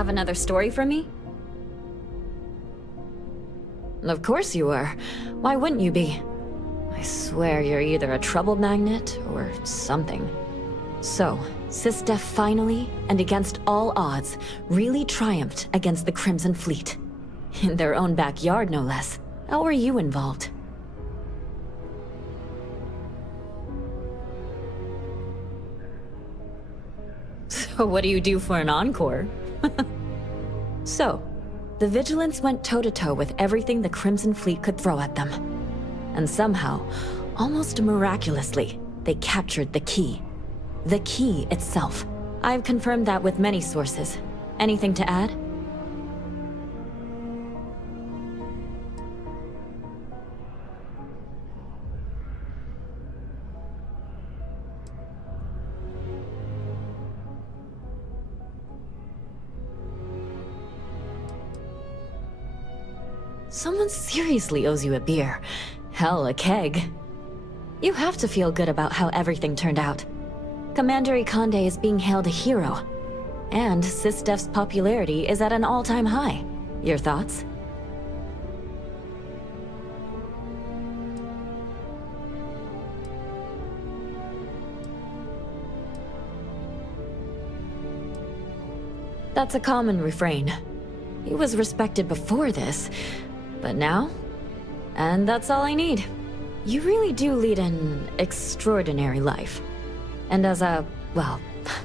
have another story for me? Of course you are. Why wouldn't you be? I swear you're either a trouble magnet or something. So, SysDef finally, and against all odds, really triumphed against the Crimson Fleet. In their own backyard, no less. How were you involved? So what do you do for an encore? So, the Vigilants went toe-to-toe with everything the Crimson Fleet could throw at them. And somehow, almost miraculously, they captured the key. The key itself. I've confirmed that with many sources. Anything to add? Someone seriously owes you a beer. Hell, a keg. You have to feel good about how everything turned out. Commander Ikande is being hailed a hero. And SysDef's popularity is at an all-time high. Your thoughts? That's a common refrain. He was respected before this, but now? And that's all I need. You really do lead an extraordinary life. And as a, well,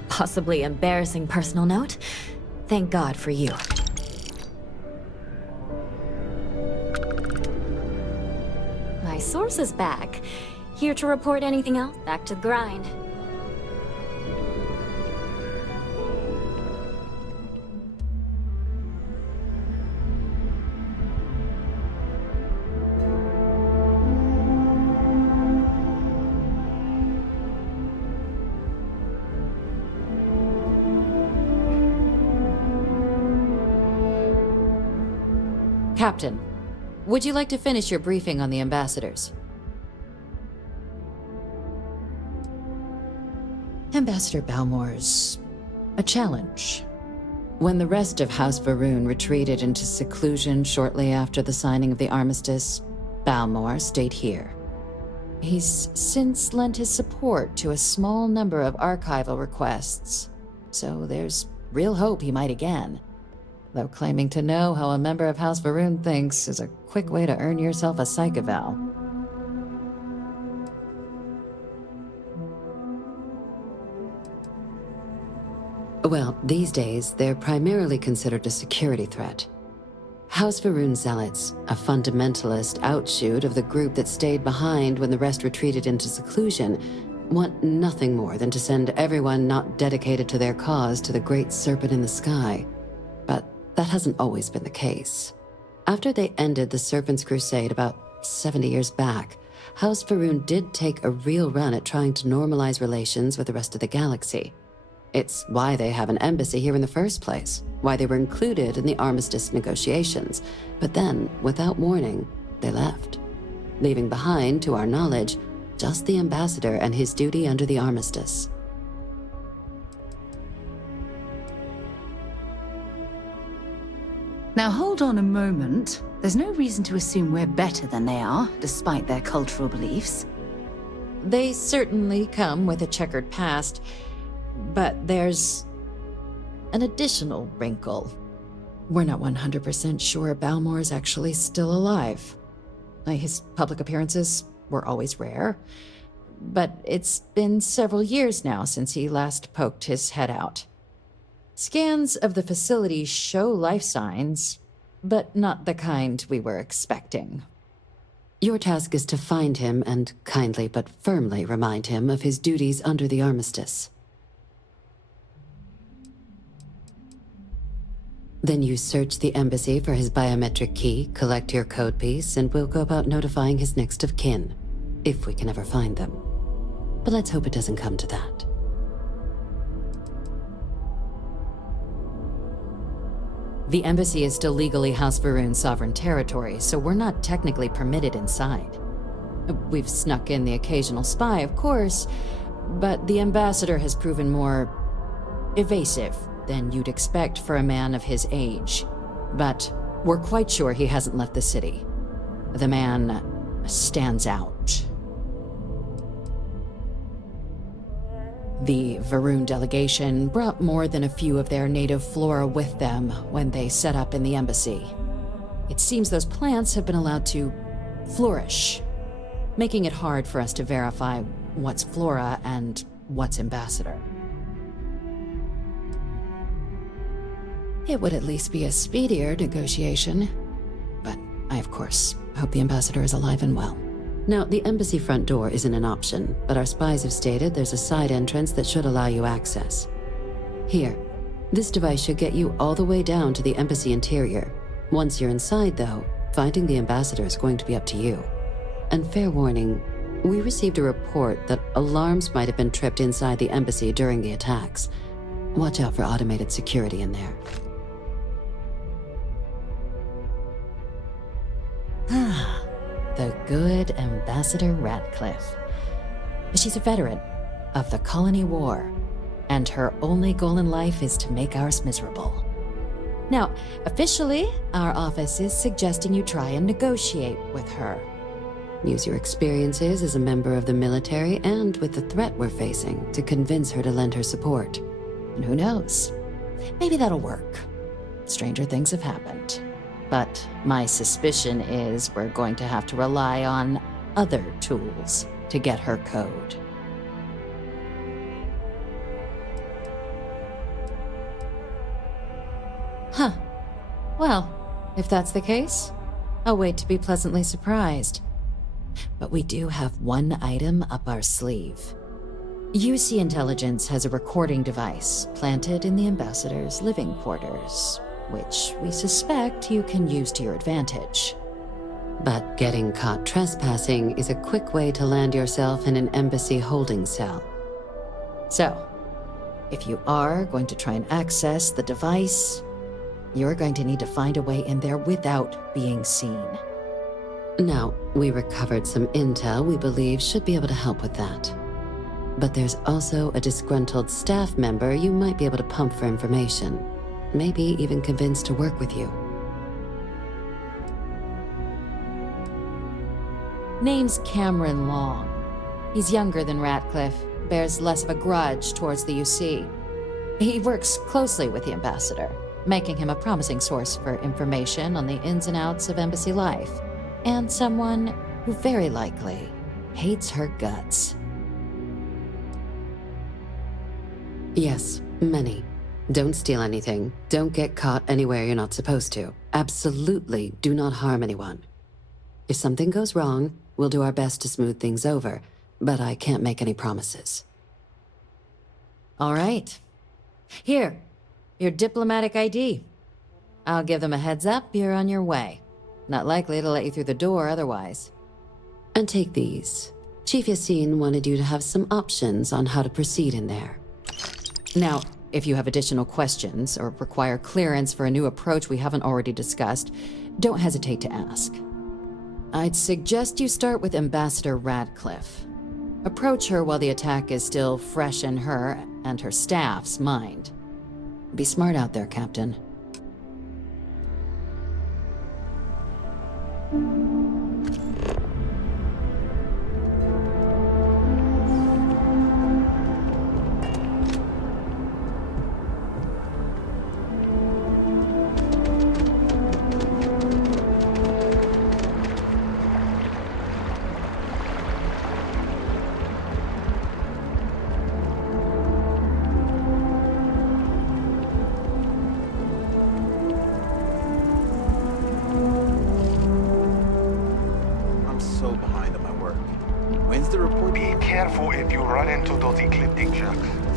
possibly embarrassing personal note, thank God for you. My source is back. Here to report anything else? Back to the grind. Captain, would you like to finish your briefing on the ambassadors? Ambassador Balmore's a challenge. When the rest of House Va'ruun retreated into seclusion shortly after the signing of the Armistice, Balmore stayed here. He's since lent his support to a small number of archival requests, so there's real hope he might again. Though claiming to know how a member of House Va'ruun thinks is a quick way to earn yourself a psych eval. Well, these days, they're primarily considered a security threat. House Va'ruun Zealots, a fundamentalist outshoot of the group that stayed behind when the rest retreated into seclusion, want nothing more than to send everyone not dedicated to their cause to the Great Serpent in the Sky. But that hasn't always been the case. After they ended the Serpent's Crusade about 70 years back, House Va'ruun did take a real run at trying to normalize relations with the rest of the galaxy. It's why they have an embassy here in the first place, why they were included in the Armistice negotiations. But then, without warning, they left, leaving behind, to our knowledge, just the ambassador and his duty under the Armistice. Now hold on a moment. There's no reason to assume we're better than they are, despite their cultural beliefs. They certainly come with a checkered past, but there's an additional wrinkle. We're not 100% sure Balmore's actually still alive. His public appearances were always rare, but it's been several years now since he last poked his head out. Scans of the facility show life signs, but not the kind we were expecting. Your task is to find him and kindly but firmly remind him of his duties under the Armistice. Then you search the embassy for his biometric key, collect your code piece, and we'll go about notifying his next of kin, if we can ever find them. But let's hope it doesn't come to that. The embassy is still legally House Va'ruun sovereign territory, so we're not technically permitted inside. We've snuck in the occasional spy, of course, but the ambassador has proven more evasive than you'd expect for a man of his age. But we're quite sure he hasn't left the city. The man stands out. The Varun delegation brought more than a few of their native flora with them when they set up in the embassy. It seems those plants have been allowed to flourish, making it hard for us to verify what's flora and what's ambassador. It would at least be a speedier negotiation, but I, of course, hope the ambassador is alive and well. Now, the embassy front door isn't an option, but our spies have stated there's a side entrance that should allow you access. Here, this device should get you all the way down to the embassy interior. Once you're inside, though, finding the ambassador is going to be up to you. And fair warning, we received a report that alarms might have been tripped inside the embassy during the attacks. Watch out for automated security in there. The good Ambassador Ratcliffe. She's a veteran of the Colony War, and her only goal in life is to make ours miserable. Now, officially, our office is suggesting you try and negotiate with her. Use your experiences as a member of the military and with the threat we're facing to convince her to lend her support. And who knows? Maybe that'll work. Stranger things have happened. But my suspicion is we're going to have to rely on other tools to get her code. Huh. Well, if that's the case, I'll wait to be pleasantly surprised. But we do have one item up our sleeve. UC Intelligence has a recording device planted in the ambassador's living quarters, which we suspect you can use to your advantage. But getting caught trespassing is a quick way to land yourself in an embassy holding cell. So, if you are going to try and access the device, you're going to need to find a way in there without being seen. Now, we recovered some intel we believe should be able to help with that. But there's also a disgruntled staff member you might be able to pump for information. Maybe even convinced to work with you. Name's Cameron Long. He's younger than Ratcliffe, bears less of a grudge towards the UC. He works closely with the ambassador, making him a promising source for information on the ins and outs of embassy life, and someone who very likely hates her guts. Yes, many. Don't steal anything. Don't get caught anywhere you're not supposed to. Absolutely do not harm anyone. If something goes wrong, we'll do our best to smooth things over, but I can't make any promises. All right. Here, your diplomatic ID. I'll give them a heads up you're on your way. Not likely to let you through the door otherwise. And take these. Chief Yassine wanted you to have some options on how to proceed in there. Now, if you have additional questions or require clearance for a new approach we haven't already discussed, don't hesitate to ask. I'd suggest you start with Ambassador Ratcliffe. Approach her while the attack is still fresh in her and her staff's mind. Be smart out there, Captain.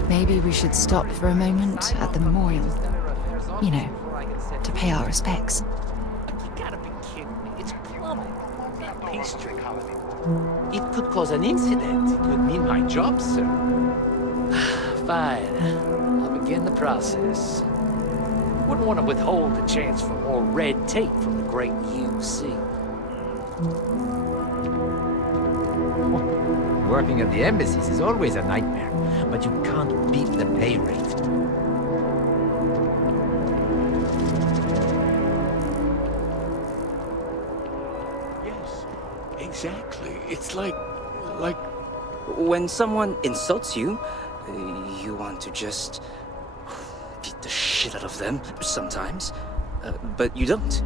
Maybe we should stop for a moment at the memorial. You know, to pay our respects. You gotta be kidding me. It's plumbing. Not pastry. It could cause an incident. It would mean my job, sir. Fine. I'll begin the process. Wouldn't want to withhold the chance for more red tape from the great UC. Working at the embassies is always a nightmare, but you can't beat the pay rate. exactly. It's like... When someone insults you, you want to just beat the shit out of them sometimes, but you don't.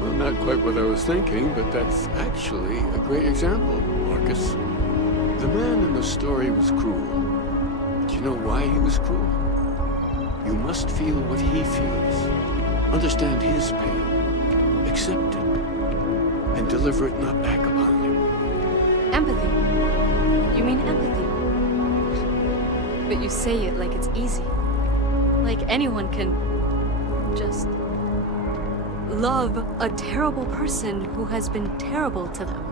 Well, not quite what I was thinking, but that's actually a great example, Marcus. The man in the story was cruel. Do you know why he was cruel? You must feel what he feels. Understand his pain. Accept it. And deliver it not back upon him. Empathy. You mean empathy? But you say it like it's easy. Like anyone can just love a terrible person who has been terrible to them.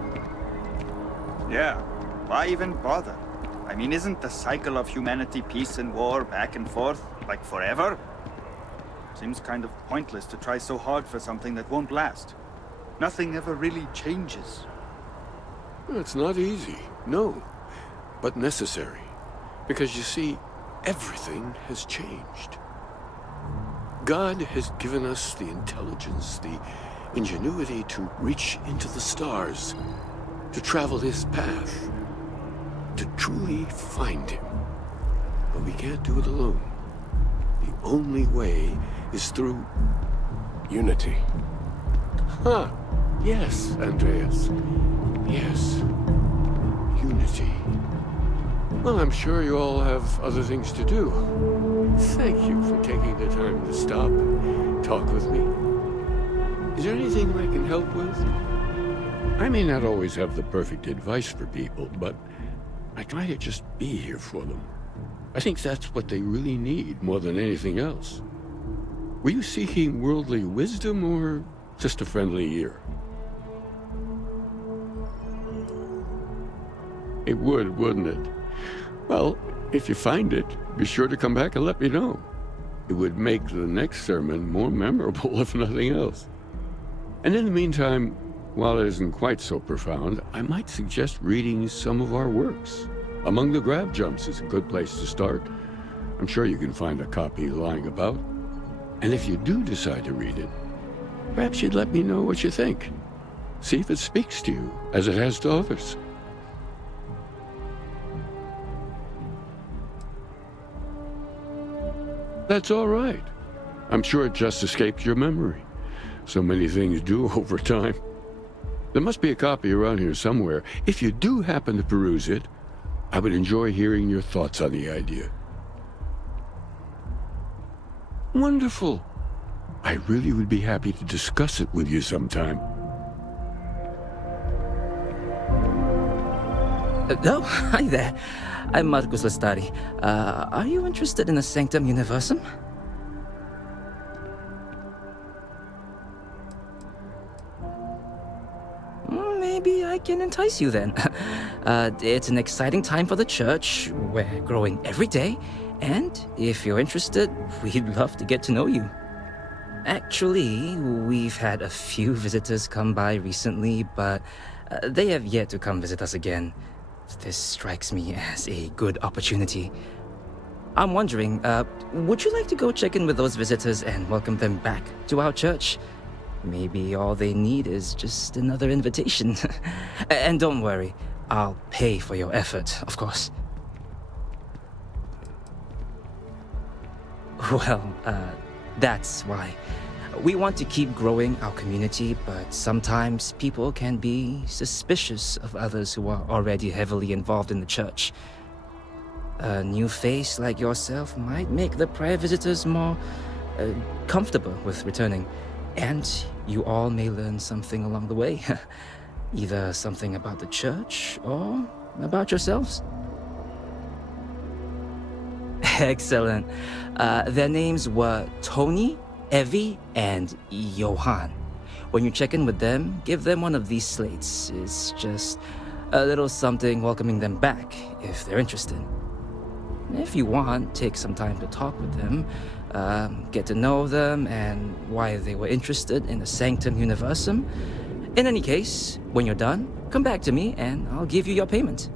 Yeah, why even bother? I mean, isn't the cycle of humanity peace and war back and forth, like forever? Seems kind of pointless to try so hard for something that won't last. Nothing ever really changes. It's not easy, no, but necessary. Because you see, everything has changed. God has given us the intelligence, the ingenuity to reach into the stars, to travel his path, to truly find him. But we can't do it alone. The only way is through unity. Huh. Yes, Andreas. Yes. Unity. Well, I'm sure you all have other things to do. Thank you for taking the time to stop and talk with me. Is there anything I can help with? I may not always have the perfect advice for people, but I try to just be here for them. I think that's what they really need more than anything else. Were you seeking worldly wisdom or just a friendly ear? It would, wouldn't it? Well, if you find it, be sure to come back and let me know. It would make the next sermon more memorable, if nothing else. And in the meantime, while it isn't quite so profound, I might suggest reading some of our works. Among the Grab Jumps is a good place to start. I'm sure you can find a copy lying about. And if you do decide to read it, perhaps you'd let me know what you think. See if it speaks to you, as it has to others. That's all right. I'm sure it just escaped your memory. So many things do over time. There must be a copy around here somewhere. If you do happen to peruse it, I would enjoy hearing your thoughts on the idea. Wonderful. I really would be happy to discuss it with you sometime. Oh, hi there. I'm Marcus Lestari. Are you interested in the Sanctum Universum? Maybe I can entice you then. It's an exciting time for the church. We're growing every day. And if you're interested, we'd love to get to know you. Actually, we've had a few visitors come by recently, but they have yet to come visit us again. This strikes me as a good opportunity. I'm wondering, would you like to go check in with those visitors and welcome them back to our church? Maybe all they need is just another invitation. And don't worry, I'll pay for your effort, of course. Well, that's why. We want to keep growing our community, but sometimes people can be suspicious of others who are already heavily involved in the church. A new face like yourself might make the prior visitors more comfortable with returning. And you all may learn something along the way. Either something about the church or about yourselves. Excellent. Their names were Tony, Evie, and Johan. When you check in with them, give them one of these slates. It's just a little something welcoming them back, if they're interested. If you want, take some time to talk with them, get to know them, and why they were interested in the Sanctum Universum. In any case, when you're done, come back to me, and I'll give you your payment.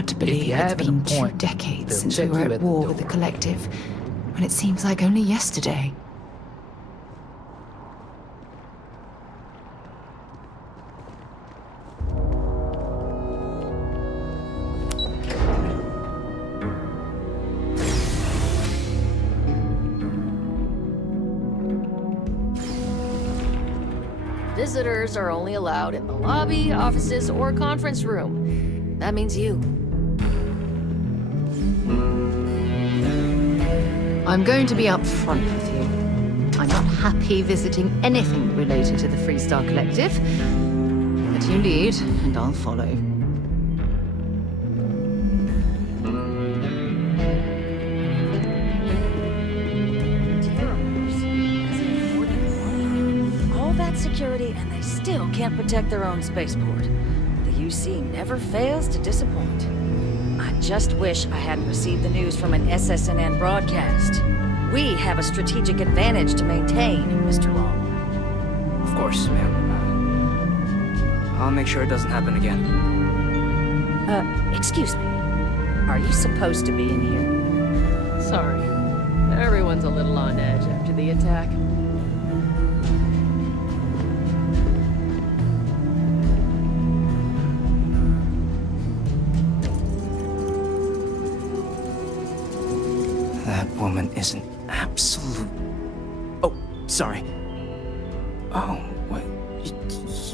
hard to believe you it's have been an 2 appointment, decades they'll since we check were you at at the war with the door. Collective, when it seems like only yesterday. Visitors are only allowed in the lobby, offices, or conference room. That means you. I'm going to be upfront with you. I'm not happy visiting anything related to the Freestar Collective. But you lead, and I'll follow. All that security, and they still can't protect their own spaceport. The UC never fails to disappoint. I just wish I hadn't received the news from an SSNN broadcast. We have a strategic advantage to maintain, Mr. Long. Of course, ma'am. I'll make sure it doesn't happen again. Excuse me. Are you supposed to be in here? Sorry. Everyone's a little on edge after the attack. That woman is an absolute... Oh, sorry. Oh, what?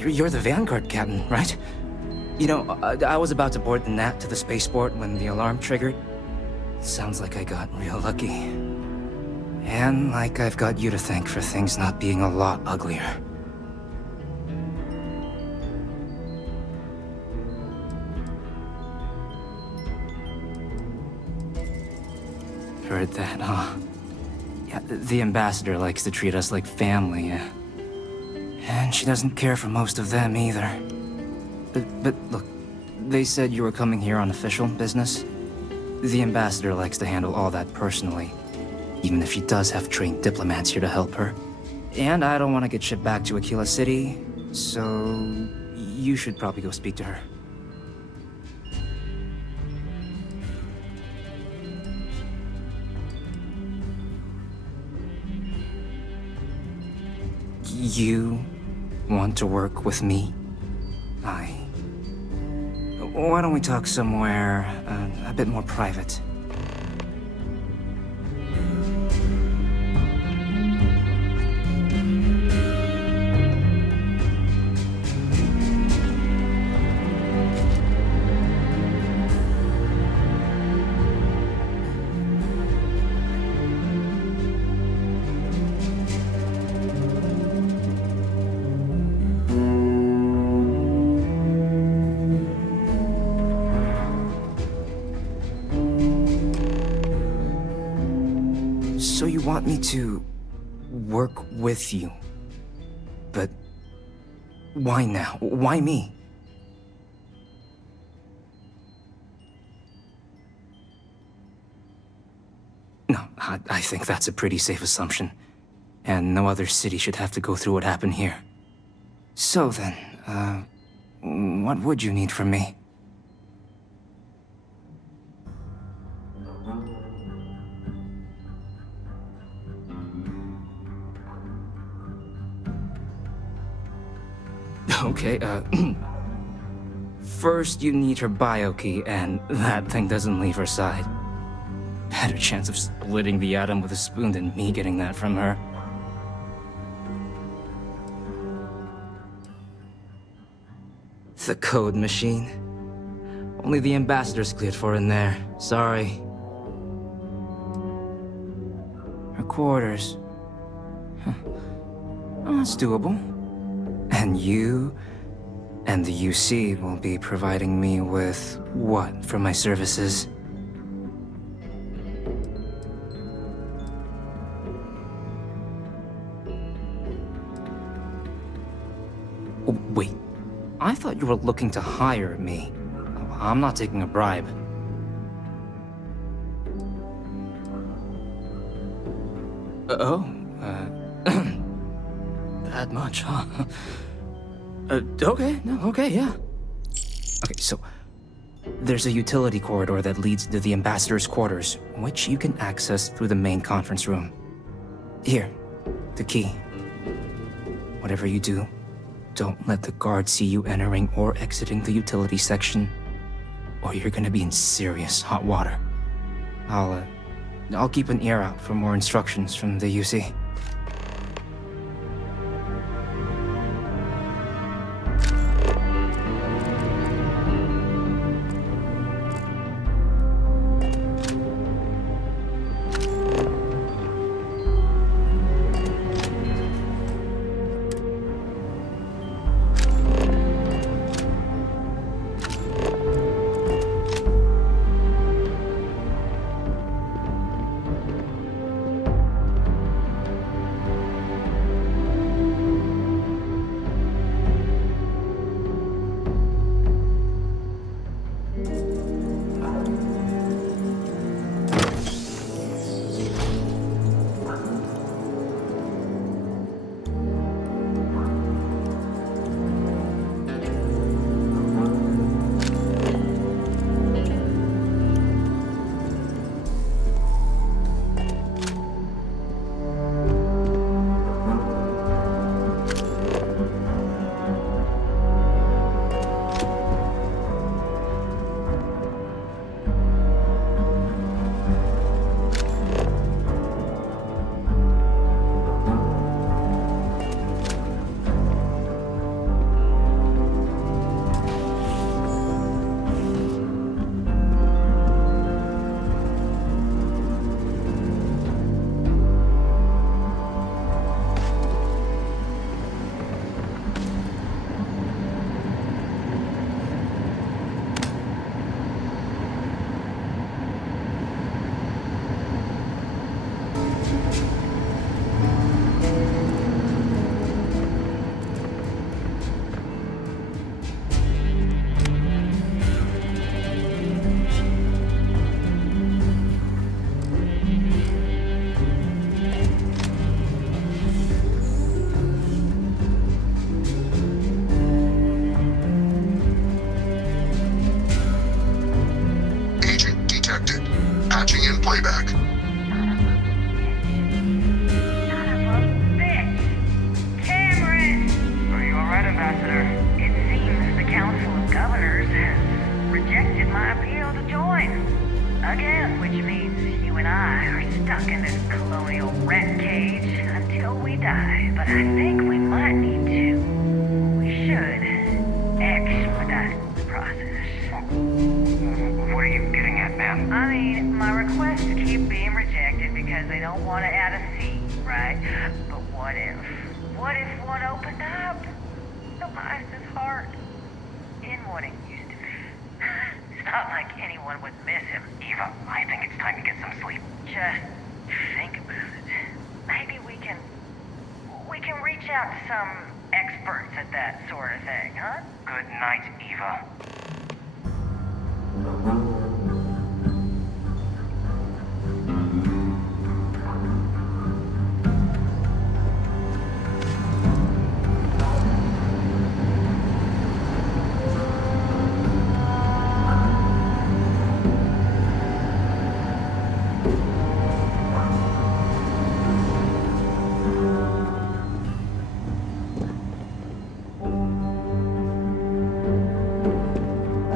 You're the Vanguard captain, right? You know, I was about to board the Nat to the spaceport when the alarm triggered. Sounds like I got real lucky. And like I've got you to thank for things not being a lot uglier. Heard that, huh? Yeah, the ambassador likes to treat us like family, yeah. And she doesn't care for most of them either. But look, they said you were coming here on official business. The ambassador likes to handle all that personally, even if she does have trained diplomats here to help her. And I don't want to get shipped back to Aquila City, so you should probably go speak to her. You want to work with me? Why don't we talk somewhere a bit more private? So you want me to work with you? But why now? Why me? No, I think that's a pretty safe assumption. And no other city should have to go through what happened here. So then, what would you need from me? Okay, first you need her bio key, and that thing doesn't leave her side. Better chance of splitting the atom with a spoon than me getting that from her. The code machine. Only the ambassador's cleared for in there. Sorry. Her quarters. Huh. Oh, that's doable. And you and the UC will be providing me with what for my services? Oh, wait, I thought you were looking to hire me. I'm not taking a bribe. That much, huh? Okay, no, okay, yeah. Okay, so There's a utility corridor that leads to the ambassador's quarters, which you can access through the main conference room. Here, the key. Whatever you do, don't let the guards see you entering or exiting the utility section, or you're gonna be in serious hot water. I'll keep an ear out for more instructions from the UC.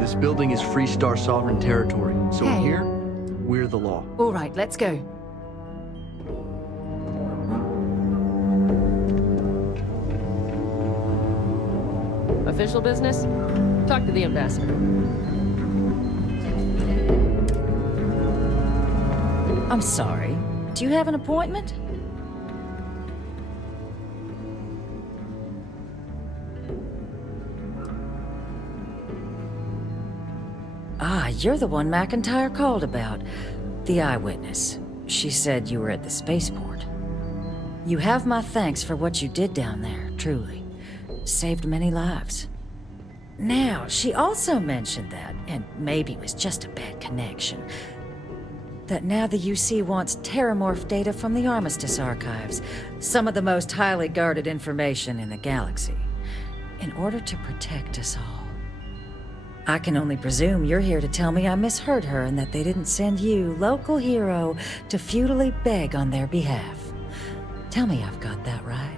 This building is Freestar sovereign territory, so Hey. here, we're the law. All right, let's go. Official business? Talk to the ambassador. I'm sorry. Do you have an appointment? Ah, you're the one Macintyre called about. The eyewitness. She said you were at the spaceport. You have my thanks for what you did down there, truly. Saved many lives. Now, she also mentioned that, and maybe it was just a bad connection, that now the UC wants Terrormorph data from the Armistice Archives, some of the most highly guarded information in the galaxy, in order to protect us all. I can only presume you're here to tell me I misheard her and that they didn't send you, local hero, to futilely beg on their behalf. Tell me I've got that right.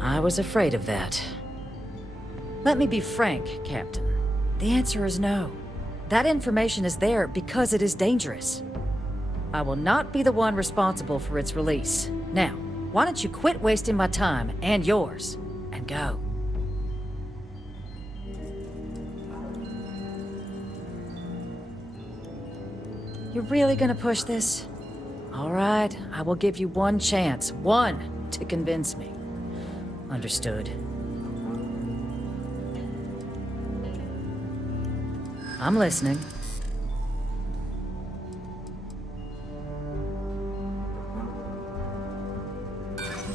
I was afraid of that. Let me be frank, Captain. The answer is no. That information is there because it is dangerous. I will not be the one responsible for its release. Now, why don't you quit wasting my time and yours, and go? You're really gonna push this? All right, I will give you one chance, one, to convince me. Understood. I'm listening.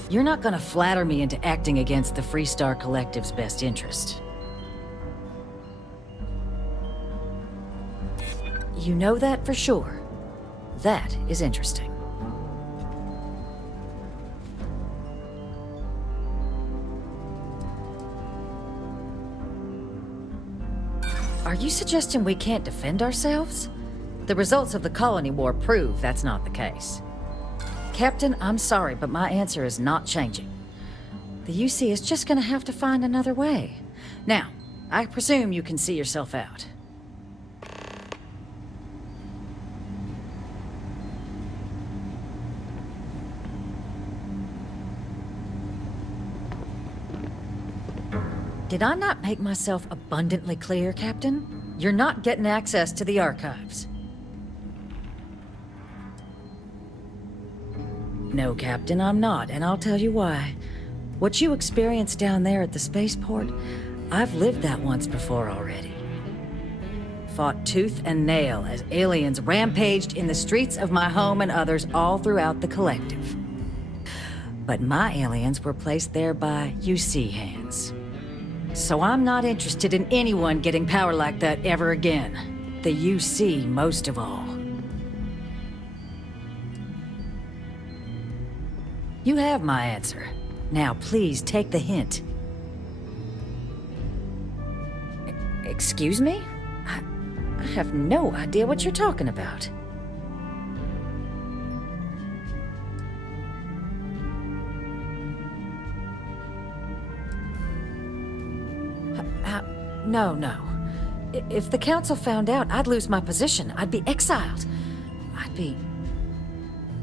You're not gonna flatter me into acting against the Freestar Collective's best interest. You know that for sure. That is interesting. Are you suggesting we can't defend ourselves? The results of the Colony War prove that's not the case. Captain, I'm sorry, but my answer is not changing. The UC is just gonna have to find another way. Now, I presume you can see yourself out. Did I not make myself abundantly clear, Captain? You're not getting access to the archives. No, Captain, I'm not, and I'll tell you why. What you experienced down there at the spaceport, I've lived that once before already. Fought tooth and nail as aliens rampaged in the streets of my home and others all throughout the Collective. But my aliens were placed there by UC hands. So I'm not interested in anyone getting power like that ever again. The UC most of all. You have my answer. Now please take the hint. Excuse me? I have no idea what you're talking about. No. If the Council found out, I'd lose my position. I'd be exiled.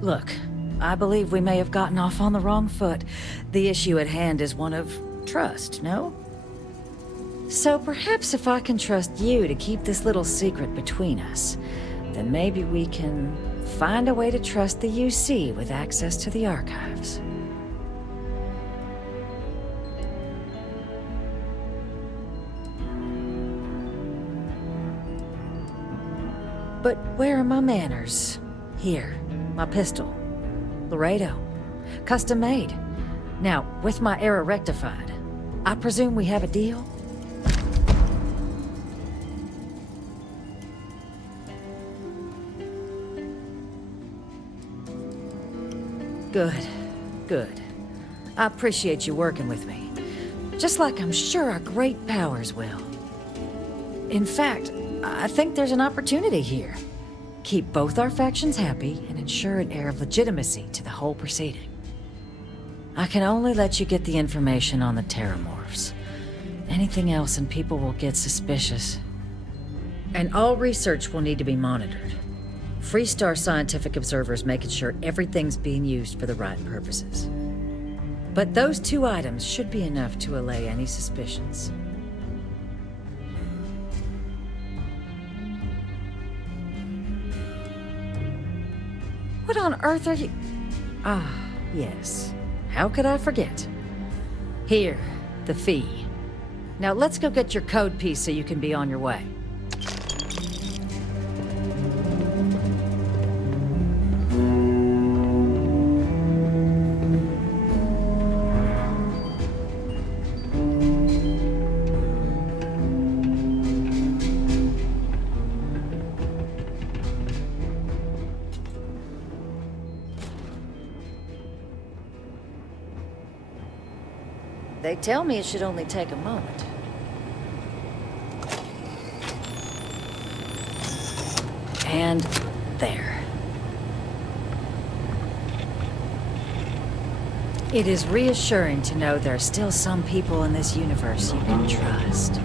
Look, I believe we may have gotten off on the wrong foot. The issue at hand is one of trust, no? So perhaps if I can trust you to keep this little secret between us, then maybe we can find a way to trust the UC with access to the archives. But where are my manners? Here, my pistol. Laredo. Custom made. Now, with my error rectified, I presume we have a deal? Good. I appreciate you working with me. Just like I'm sure our great powers will. In fact, I think there's an opportunity here. Keep both our factions happy and ensure an air of legitimacy to the whole proceeding. I can only let you get the information on the Terrormorphs. Anything else and people will get suspicious. And all research will need to be monitored. Freestar scientific observers making sure everything's being used for the right purposes. But those two items should be enough to allay any suspicions. What on earth are you... Ah, yes. How could I forget? Here, the fee. Now let's go get your code piece so you can be on your way. They tell me it should only take a moment. And there. It is reassuring to know there are still some people in this universe you can trust.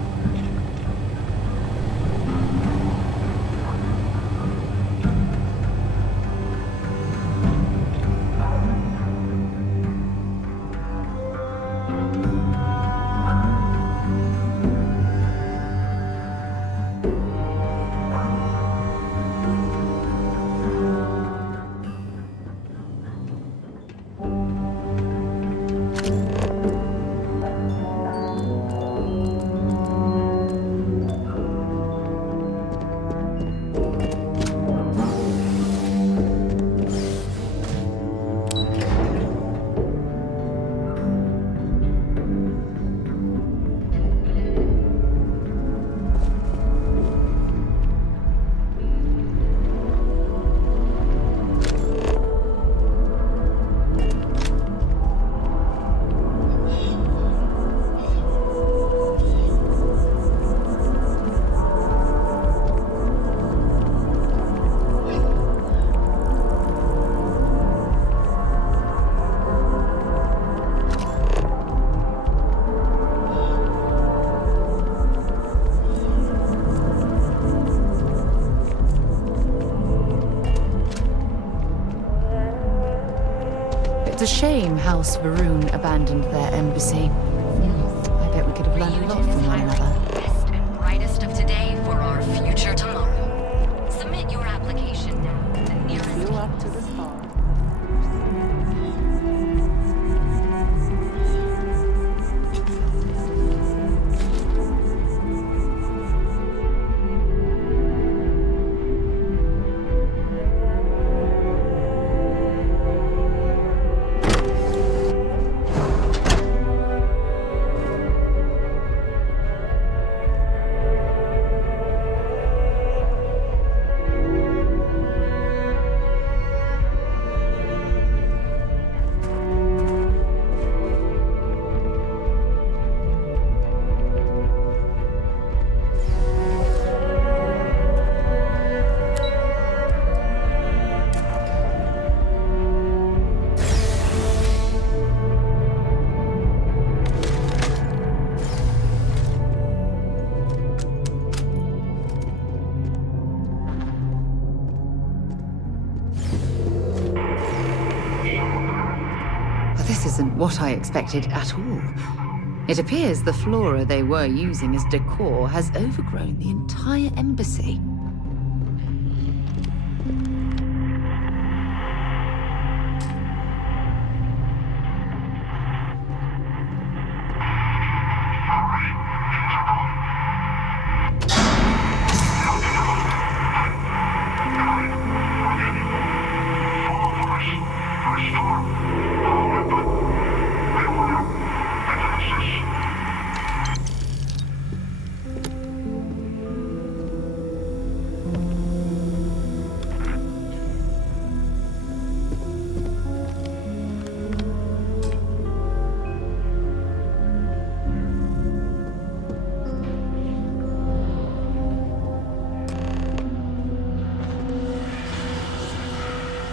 It's a shame House Varun abandoned their embassy. I bet we could have learned a lot from one another. Best and brightest of today for our future tomorrow. Submit your application now. The nearest You up to the spot. This isn't what I expected at all. It appears the flora they were using as decor has overgrown the entire embassy.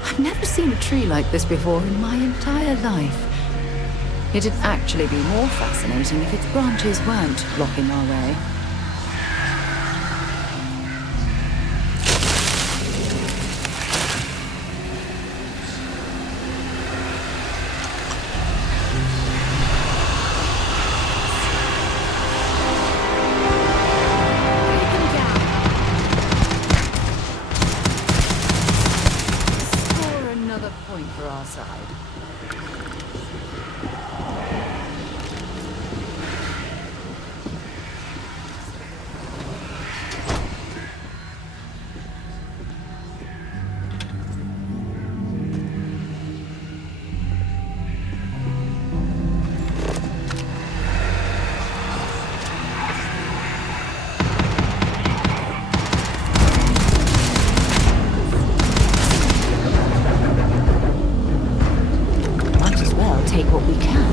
I've never seen a tree like this before in my entire life. It'd actually be more fascinating if its branches weren't blocking our way. Take what we can.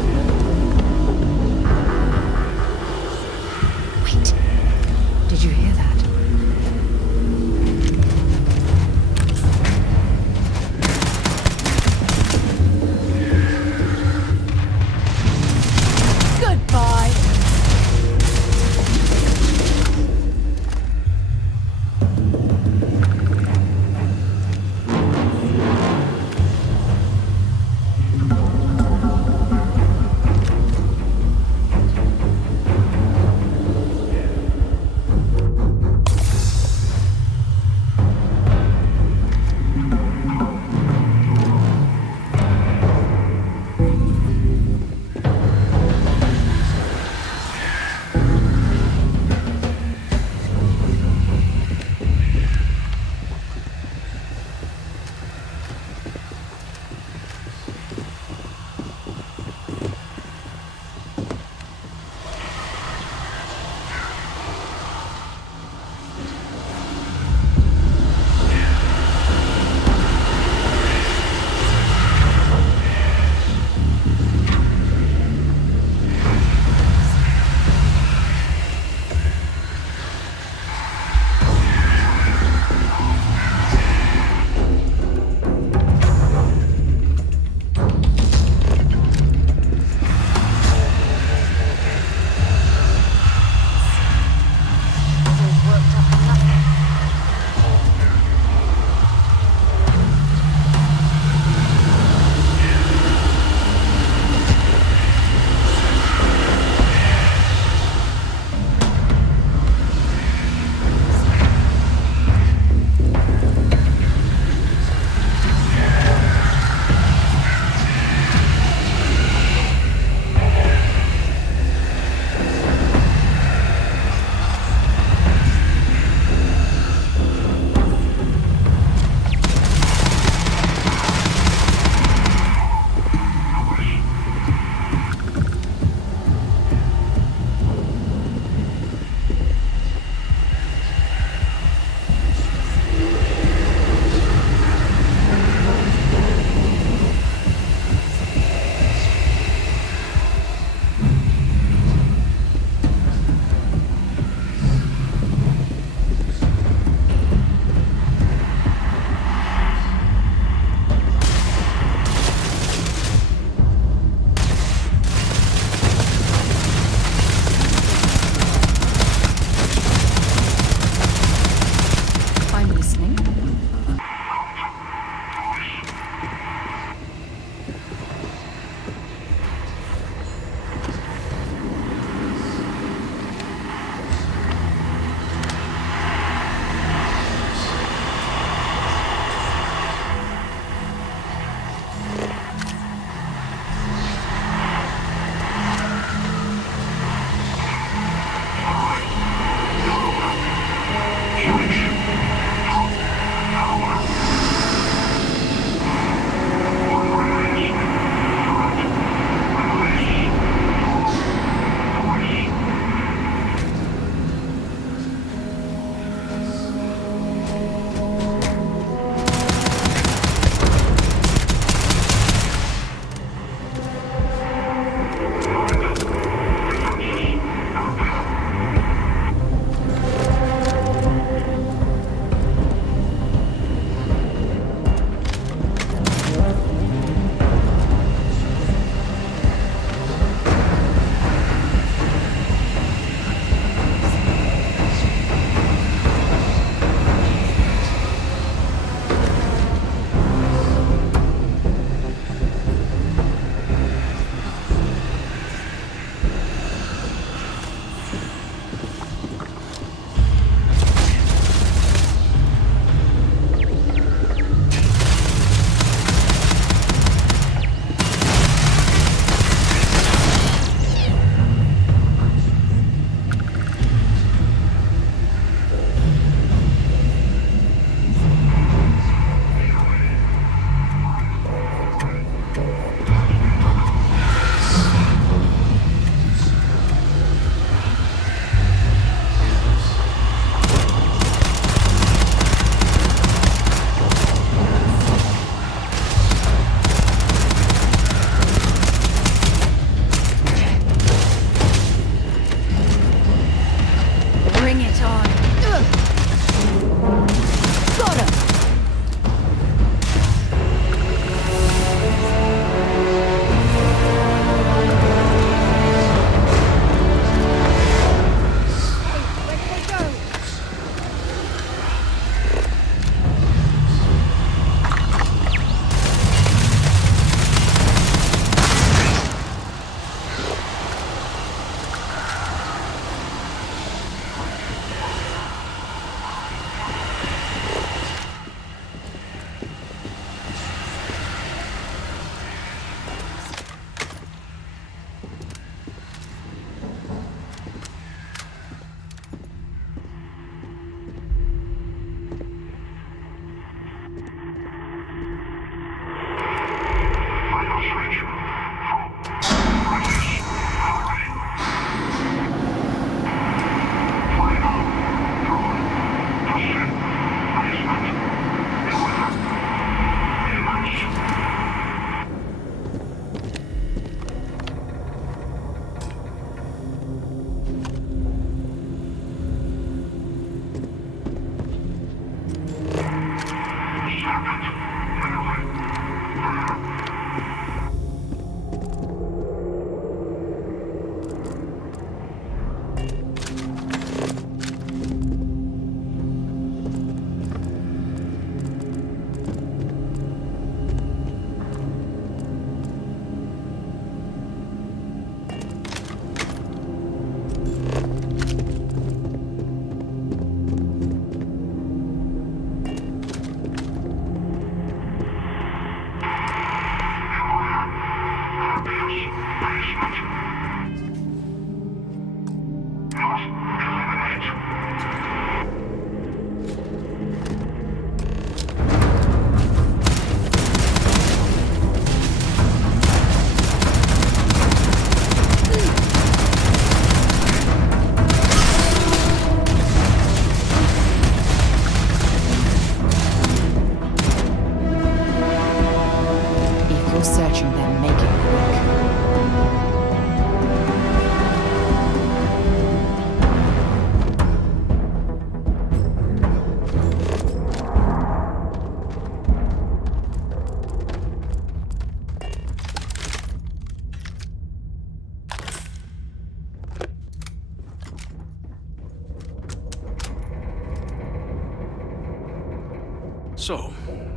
So,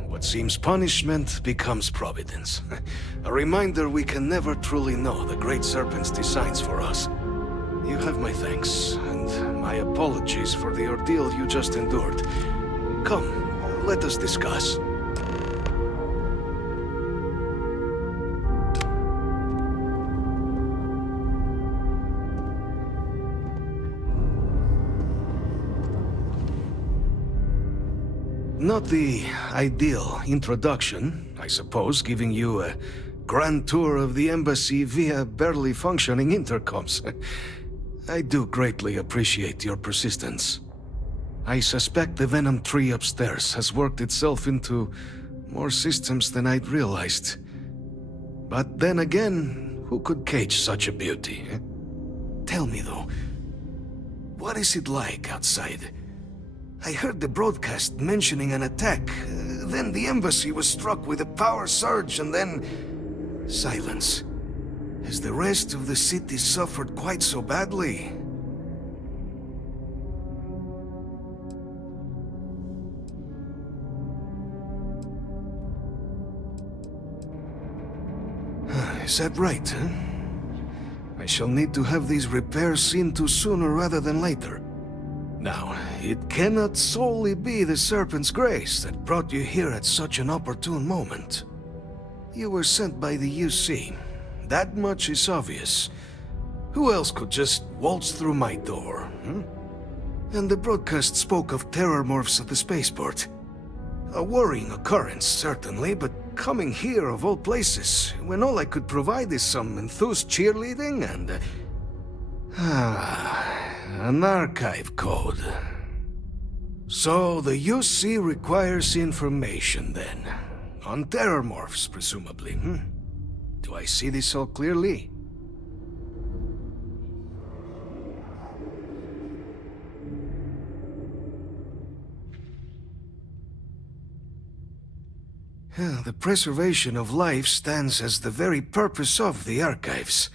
what seems punishment becomes providence. A reminder we can never truly know the Great Serpent's designs for us. You have my thanks, and my apologies for the ordeal you just endured. Come, let us discuss. Not the ideal introduction, I suppose, giving you a grand tour of the embassy via barely functioning intercoms. I do greatly appreciate your persistence. I suspect the Venom tree upstairs has worked itself into more systems than I'd realized. But then again, who could cage such a beauty? Tell me though, what is it like outside? I heard the broadcast mentioning an attack, then the embassy was struck with a power surge, and then silence. Has the rest of the city suffered quite so badly? Is that right, huh? I shall need to have these repairs seen to sooner rather than later. Now, it cannot solely be the Serpent's grace that brought you here at such an opportune moment. You were sent by the UC. That much is obvious. Who else could just waltz through my door, hmm? And the broadcast spoke of Terrormorphs at the spaceport. A worrying occurrence, certainly, but coming here of all places, when all I could provide is some enthused cheerleading and... an archive code. So the UC requires information then. On Terrormorphs, presumably, hmm? Do I see this all clearly? The preservation of life stands as the very purpose of the Archives.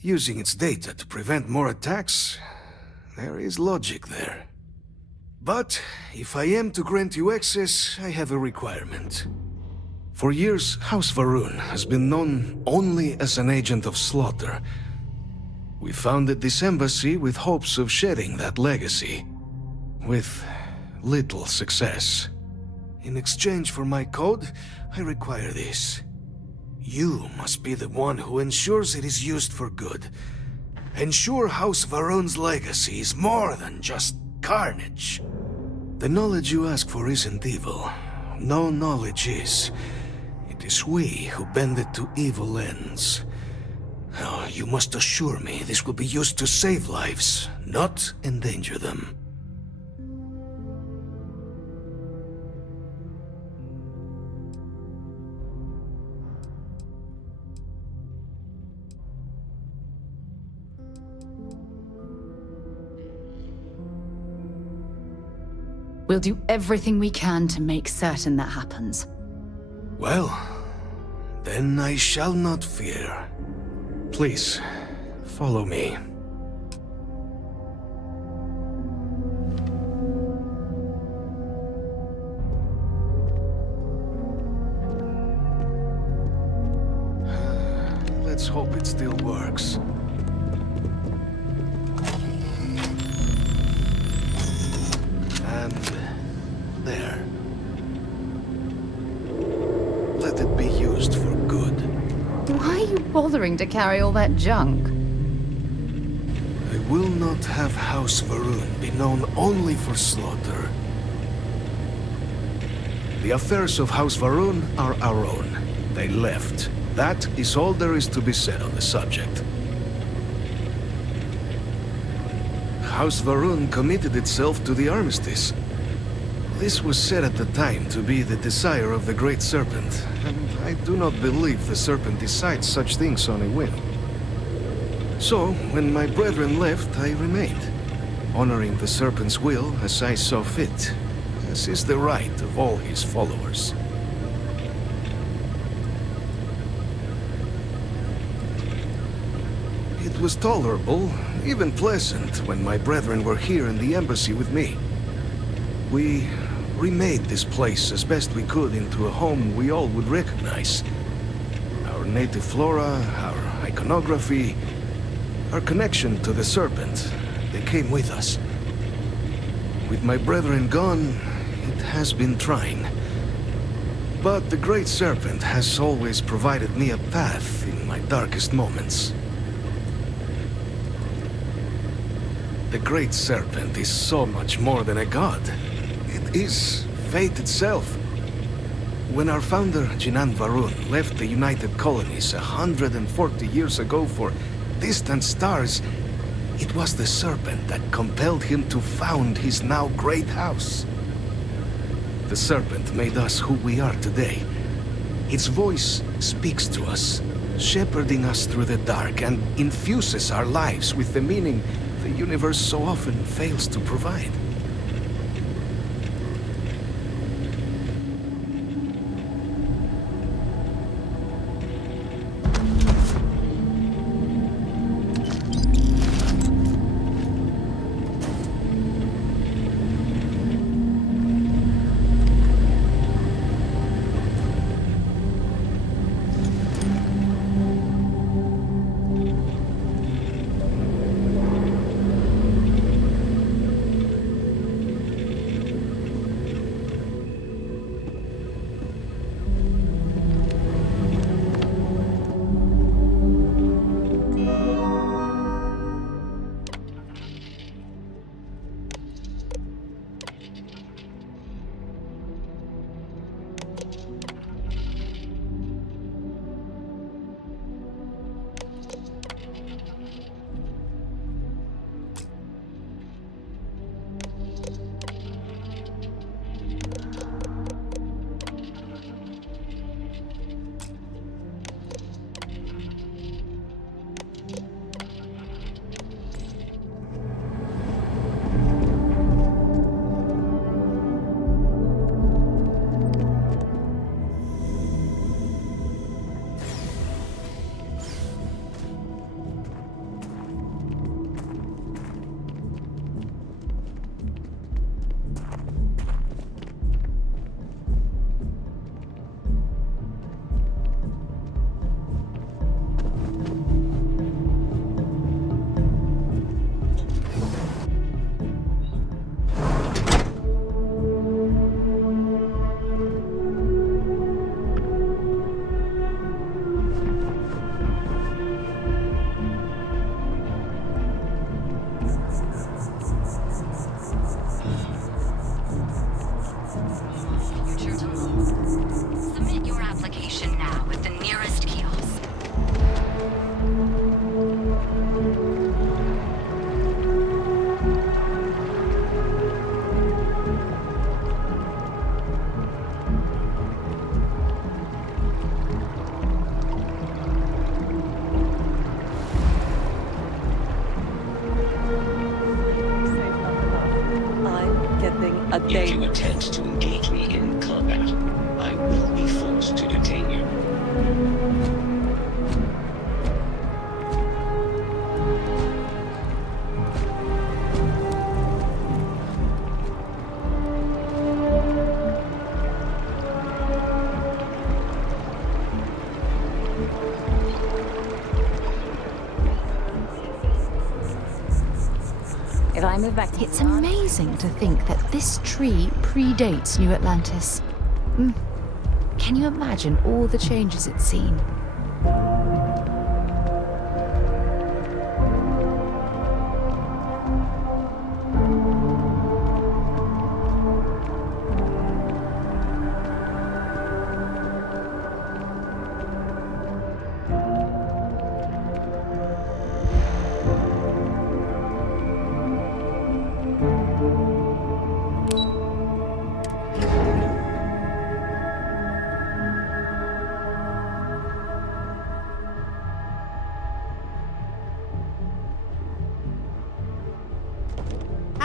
Using its data to prevent more attacks, there is logic there. But if I am to grant you access, I have a requirement. For years, House Va'ruun has been known only as an agent of slaughter. We founded this embassy with hopes of shedding that legacy, with little success. In exchange for my code, I require this. You must be the one who ensures it is used for good. Ensure House Va'ruun's legacy is more than just carnage. The knowledge you ask for isn't evil. No knowledge is. It is we who bend it to evil ends. Oh, you must assure me this will be used to save lives, not endanger them. We'll do everything we can to make certain that happens. Well, then I shall not fear. Please, follow me. Let's hope it still works. And there. Let it be used for good. Why are you bothering to carry all that junk? I will not have House Varun be known only for slaughter. The affairs of House Varun are our own. They left. That is all there is to be said on the subject. House Varun committed itself to the Armistice. This was said at the time to be the desire of the Great Serpent, and I do not believe the Serpent decides such things on a whim. So, when my brethren left, I remained, honoring the Serpent's will as I saw fit, as is the right of all his followers. It was tolerable, even pleasant, when my brethren were here in the embassy with me. We remade this place as best we could into a home we all would recognize. Our native flora, our iconography, our connection to the Serpent, they came with us. With my brethren gone, it has been trying. But the Great Serpent has always provided me a path in my darkest moments. The Great Serpent is so much more than a god. It is fate itself. When our founder, Jinan Varun, left the United Colonies 140 years ago for distant stars, it was the Serpent that compelled him to found his now great house. The Serpent made us who we are today. Its voice speaks to us, shepherding us through the dark and infuses our lives with the meaning the universe so often fails to provide. If you attempt to engage me in combat, I will be forced to detain you. If I move back to It's amazing to think that this tree predates New Atlantis. Can you imagine all the changes it's seen?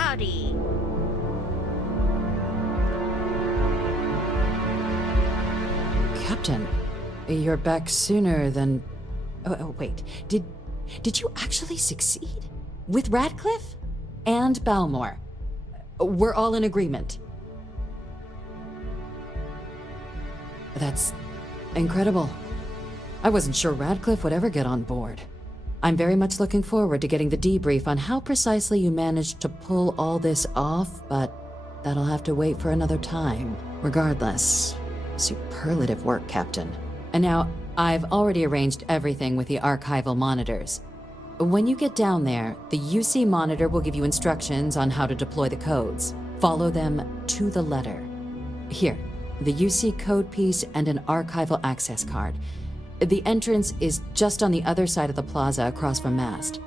Howdy. Captain, you're back sooner than... Oh, wait. Did you actually succeed? With Radcliffe? And Balmore? We're all in agreement. That's incredible. I wasn't sure Radcliffe would ever get on board. I'm very much looking forward to getting the debrief on how precisely you managed to pull all this off, but that'll have to wait for another time. Regardless, superlative work, Captain. And now, I've already arranged everything with the archival monitors. When you get down there, the UC monitor will give you instructions on how to deploy the codes. Follow them to the letter. Here, the UC code piece and an archival access card. The entrance is just on the other side of the plaza across from Mast.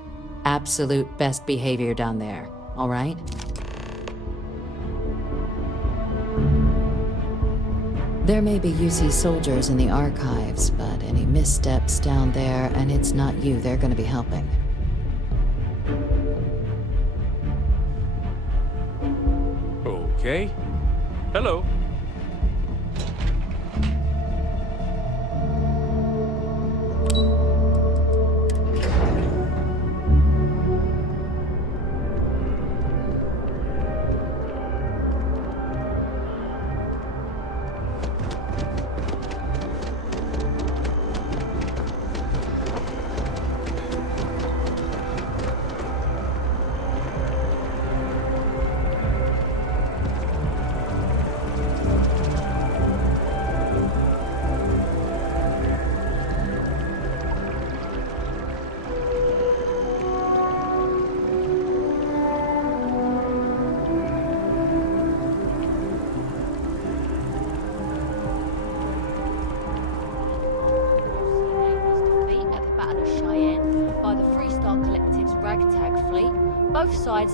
Absolute best behavior down there, all right? There may be UC soldiers in the archives, but any missteps down there, and it's not you they're gonna be helping. Okay. Hello.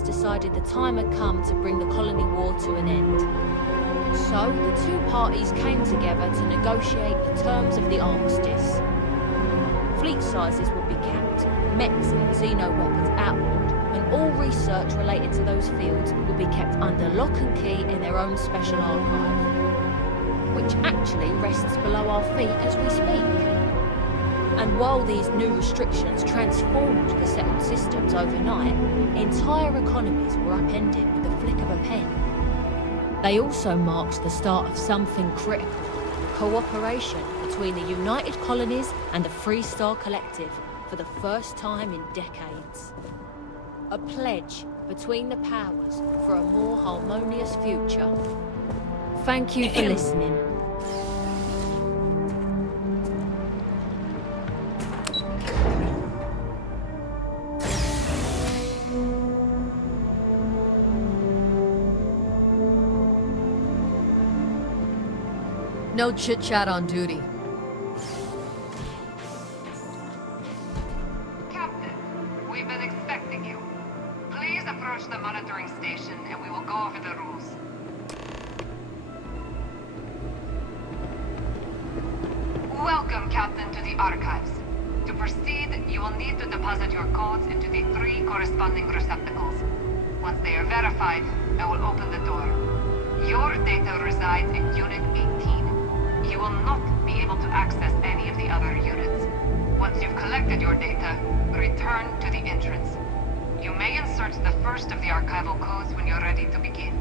Decided the time had come to bring the colony war to an end. So, the two parties came together to negotiate the terms of the armistice. Fleet sizes would be capped, mechs and xeno weapons outlawed, and all research related to those fields would be kept under lock and key in their own special archive, which actually rests below our feet as we speak. And while these new restrictions transformed the settled systems overnight, entire economies were upended with the flick of a pen. They also marked the start of something critical: cooperation between the United Colonies and the Freestar Collective for the first time in decades. A pledge between the powers for a more harmonious future. Thank you for listening. No chit-chat on duty. Captain, we've been expecting you. Please approach the monitoring station and we will go over the rules. Welcome, Captain, to the Archives. To proceed, you will need to deposit your codes into the 3 corresponding receptacles. Once they are verified, I will open the door. Your data resides in Unit 18. You will not be able to access any of the other units. Once you've collected your data, return to the entrance. You may insert the first of the archival codes when you're ready to begin.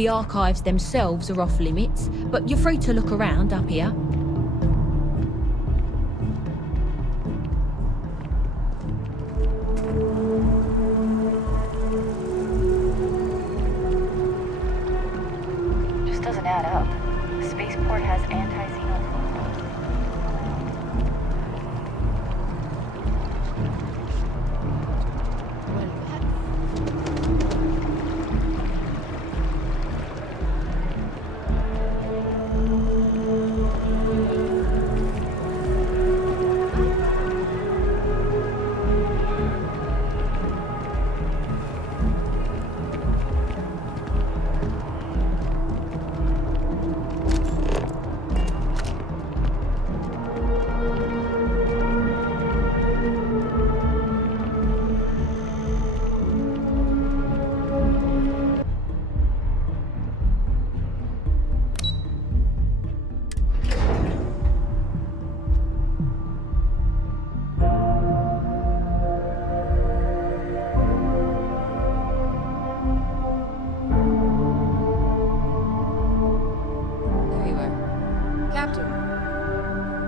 The archives themselves are off limits, but you're free to look around up here. Just doesn't add up. The spaceport has anti-xenon protocols.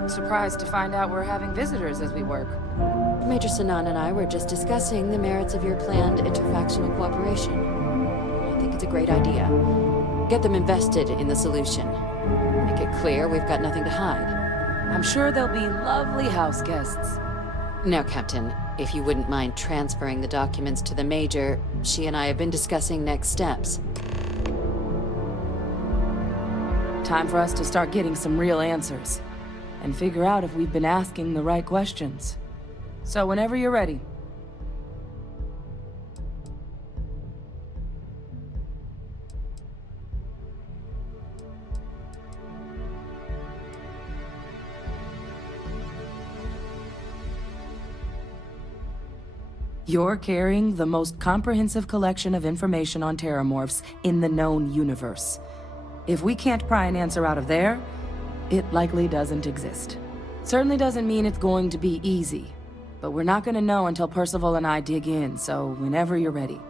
Surprised to find out we're having visitors as we work. Major Sanon and I were just discussing the merits of your planned interfactional cooperation. I think it's a great idea. Get them invested in the solution. Make it clear we've got nothing to hide. I'm sure they'll be lovely house guests. Now, Captain, if you wouldn't mind transferring the documents to the Major, she and I have been discussing next steps. Time for us to start getting some real answers. And figure out if we've been asking the right questions. So whenever you're ready. You're carrying the most comprehensive collection of information on Terrormorphs in the known universe. If we can't pry an answer out of there, it likely doesn't exist. Certainly doesn't mean it's going to be easy, but we're not gonna know until Percival and I dig in, so whenever you're ready.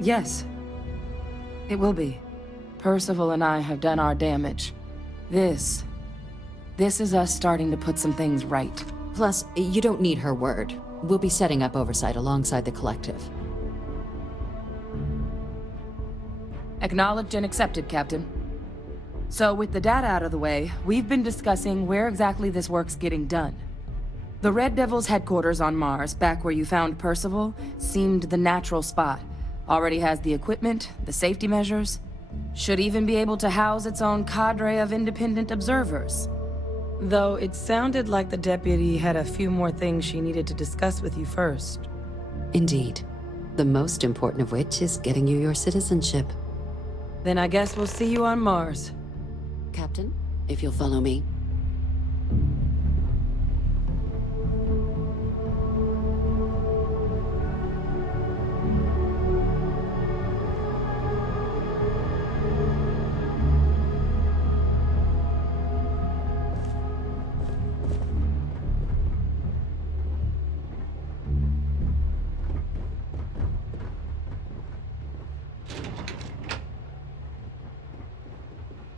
Yes. It will be. Percival and I have done our damage. This is us starting to put some things right. Plus, you don't need her word. We'll be setting up oversight alongside the collective. Acknowledged and accepted, Captain. So with the data out of the way, we've been discussing where exactly this work's getting done. The Red Devil's headquarters on Mars, back where you found Percival, seemed the natural spot. Already has the equipment, the safety measures. Should even be able to house its own cadre of independent observers. Though it sounded like the deputy had a few more things she needed to discuss with you first. Indeed. The most important of which is getting you your citizenship. Then I guess we'll see you on Mars. Captain, if you'll follow me.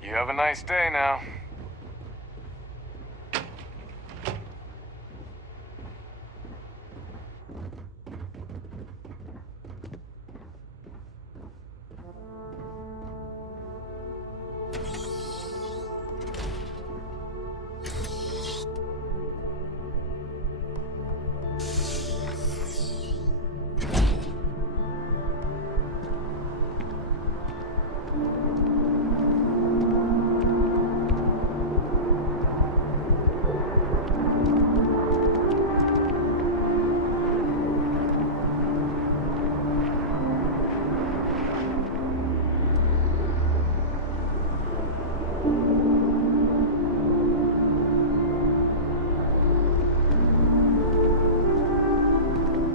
You have a nice day now.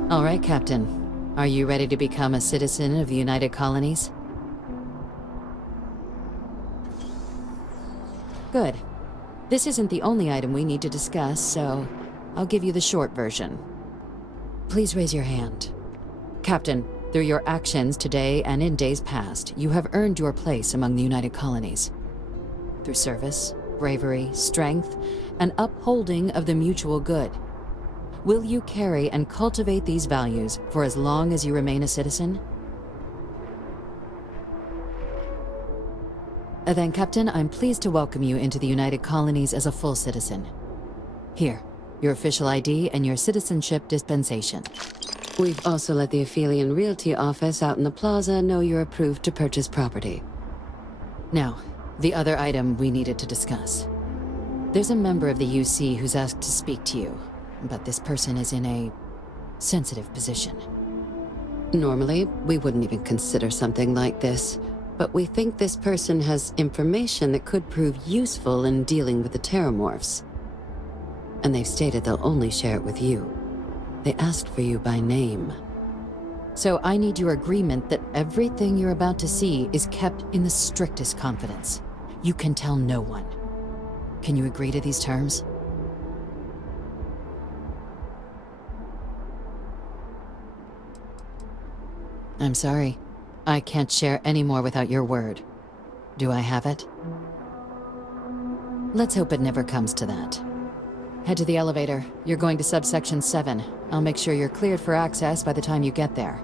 All right, Captain. Are you ready to become a citizen of the United Colonies? Good. This isn't the only item we need to discuss, so I'll give you the short version. Please raise your hand. Captain, through your actions today and in days past, you have earned your place among the United Colonies. Through service, bravery, strength, and upholding of the mutual good. Will you carry and cultivate these values for as long as you remain a citizen? Then, Captain, I'm pleased to welcome you into the United Colonies as a full citizen. Here, your official ID and your citizenship dispensation. We've also let the Aphelion Realty office out in the plaza know you're approved to purchase property. Now, the other item we needed to discuss. There's a member of the UC who's asked to speak to you, but this person is in a sensitive position. Normally, we wouldn't even consider something like this, but we think this person has information that could prove useful in dealing with the Terrormorphs. And they've stated they'll only share it with you. They asked for you by name. So I need your agreement that everything you're about to see is kept in the strictest confidence. You can tell no one. Can you agree to these terms? I'm sorry. I can't share any more without your word. Do I have it? Let's hope it never comes to that. Head to the elevator. You're going to Subsection 7. I'll make sure you're cleared for access by the time you get there.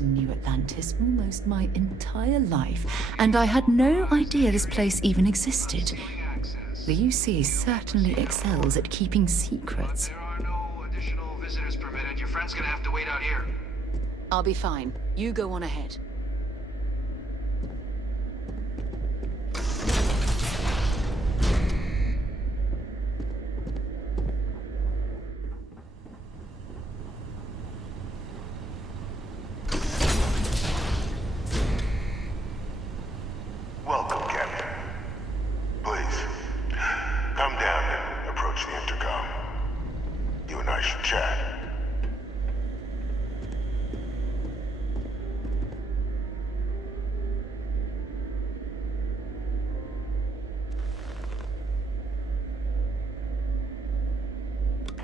In New Atlantis almost my entire life, and I had no idea this place even existed. The UC certainly excels at keeping secrets. There are no additional visitors permitted. Your friend's gonna have to wait out here. I'll be fine. You go on ahead. Welcome, Captain. Please, come down and approach the intercom. You and I should chat.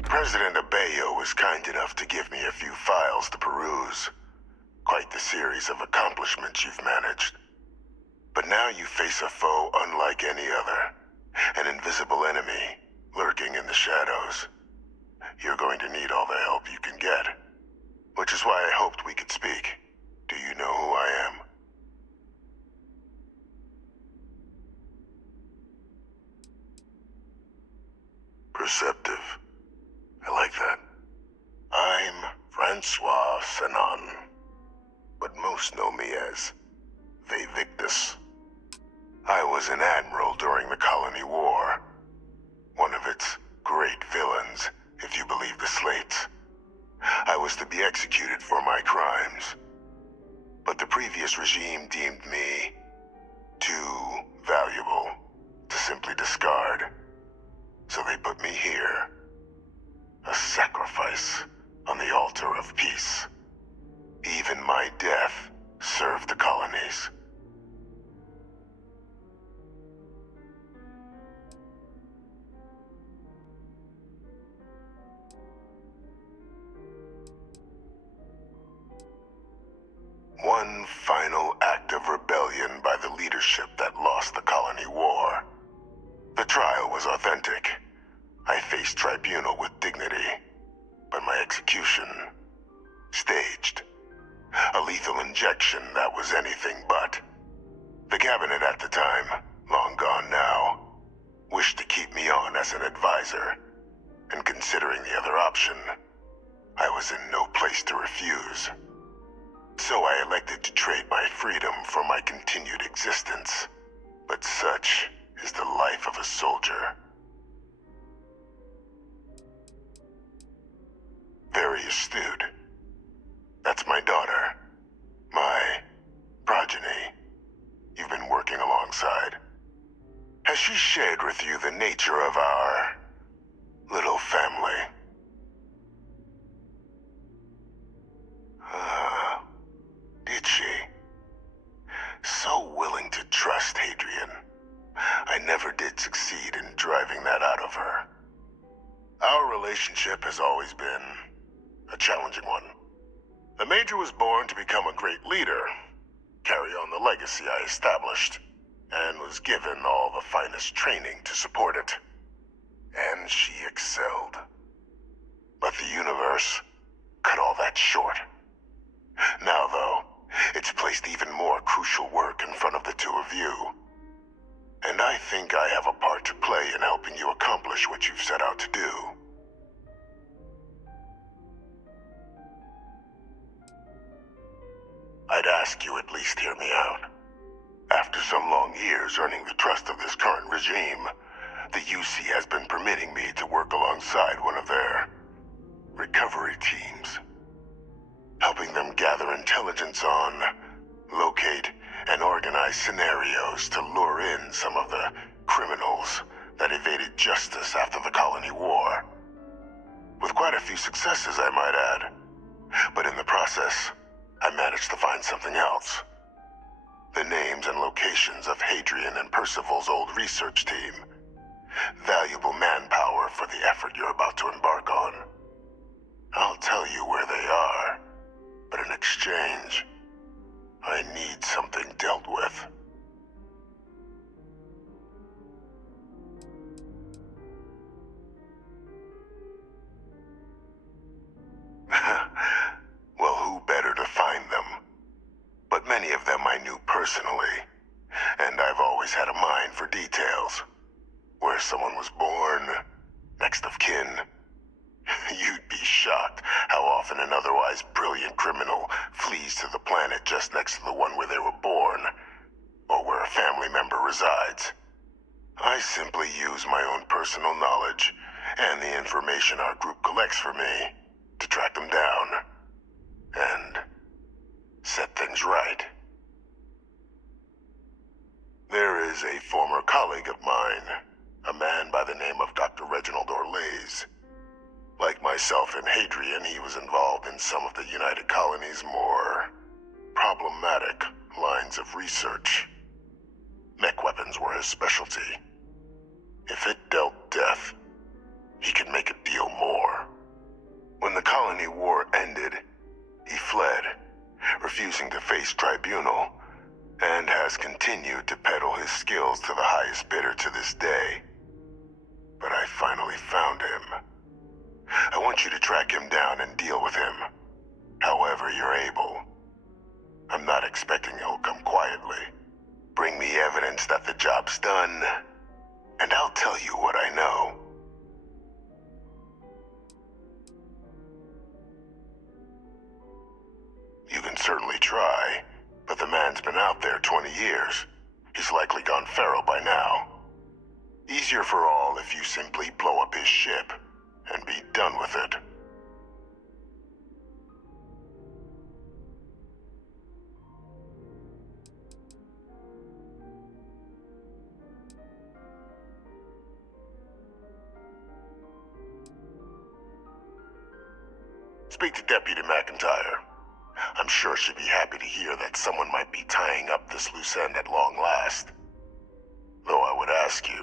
President Abeyo was kind enough to give me a few files to peruse. Quite the series of accomplishments you've managed. But now you face a foe unlike any other. An invisible enemy, lurking in the shadows. You're going to need all the help you can get. Which is why I hoped we could speak. Do you know who I am? Perceptive. I like that. I'm Francois Sanon. But most know me as Victus. I was an admiral during the Colony War. One of its great villains, if you believe the slates. I was to be executed for my crimes. But the previous regime deemed me too valuable to simply discard. So they put me here. A sacrifice on the altar of peace. Even my death served the colonies. One final act of rebellion by the leadership that lost the Colony War. The trial was authentic. I faced tribunal with dignity, but my execution Staged. A lethal injection that was anything but. The cabinet at the time, long gone now, wished to keep me on as an advisor. And considering the other option, I was in no place to refuse. So I elected to trade my freedom for my continued existence. But such is the life of a soldier. Very astute. That's my daughter. My progeny. You've been working alongside. Has she shared with you the nature of our little family? Did she? So willing to trust Hadrian. I never did succeed in driving that out of her. Our relationship has always been a challenging one. The Major was born to become a great leader, carry on the legacy I established, and was given all the finest training to support it. And she excelled. But the universe cut all that short. Now, though, it's placed even more crucial work in front of the two of you. And I think I have a part to play in helping you accomplish what you've set out to do. I'd ask you at least hear me out. After some long years earning the trust of this current regime, the UC has been permitting me to work alongside one of their recovery teams, helping them gather intelligence on, locate, and organize scenarios to lure in some of the criminals that evaded justice after the Colony War. With quite a few successes, I might add. But in the process, I managed to find something else. The names and locations of Hadrian and Percival's old research team. Valuable manpower for the effort you're about to embark on. I'll tell you where they are, but in exchange, I need something dealt with. Well, who better to find them? But many of them I knew personally, and I've always had a mind for details. Where someone was born, next of kin. You'd be shocked how often an otherwise brilliant criminal flees to the planet just next to the one where they were born, or where a family member resides. I simply use my own personal knowledge and the information our group collects for me to track them down and set things right. There is a former colleague of mine, a man by the name of Dr. Reginald Orlase. Like myself and Hadrian, he was involved in some of the United Colonies' more problematic lines of research. Mech weapons were his specialty. If it dealt death, he could make a deal more. When the Colony War ended, he fled, refusing to face tribunal, and has continued to peddle his skills to the highest bidder to this day. But I finally found him. I want you to track him down and deal with him, however you're able. I'm not expecting he'll come quietly. Bring me evidence that the job's done, and I'll tell you what I know. You can certainly try, but the man's been out there 20 years. He's likely gone feral by now. Easier for all if you simply blow up his ship and be done with it. Speak to Deputy Macintyre. I'm sure she'd be happy to hear that someone might be tying up this loose end at long last. Though I would ask you,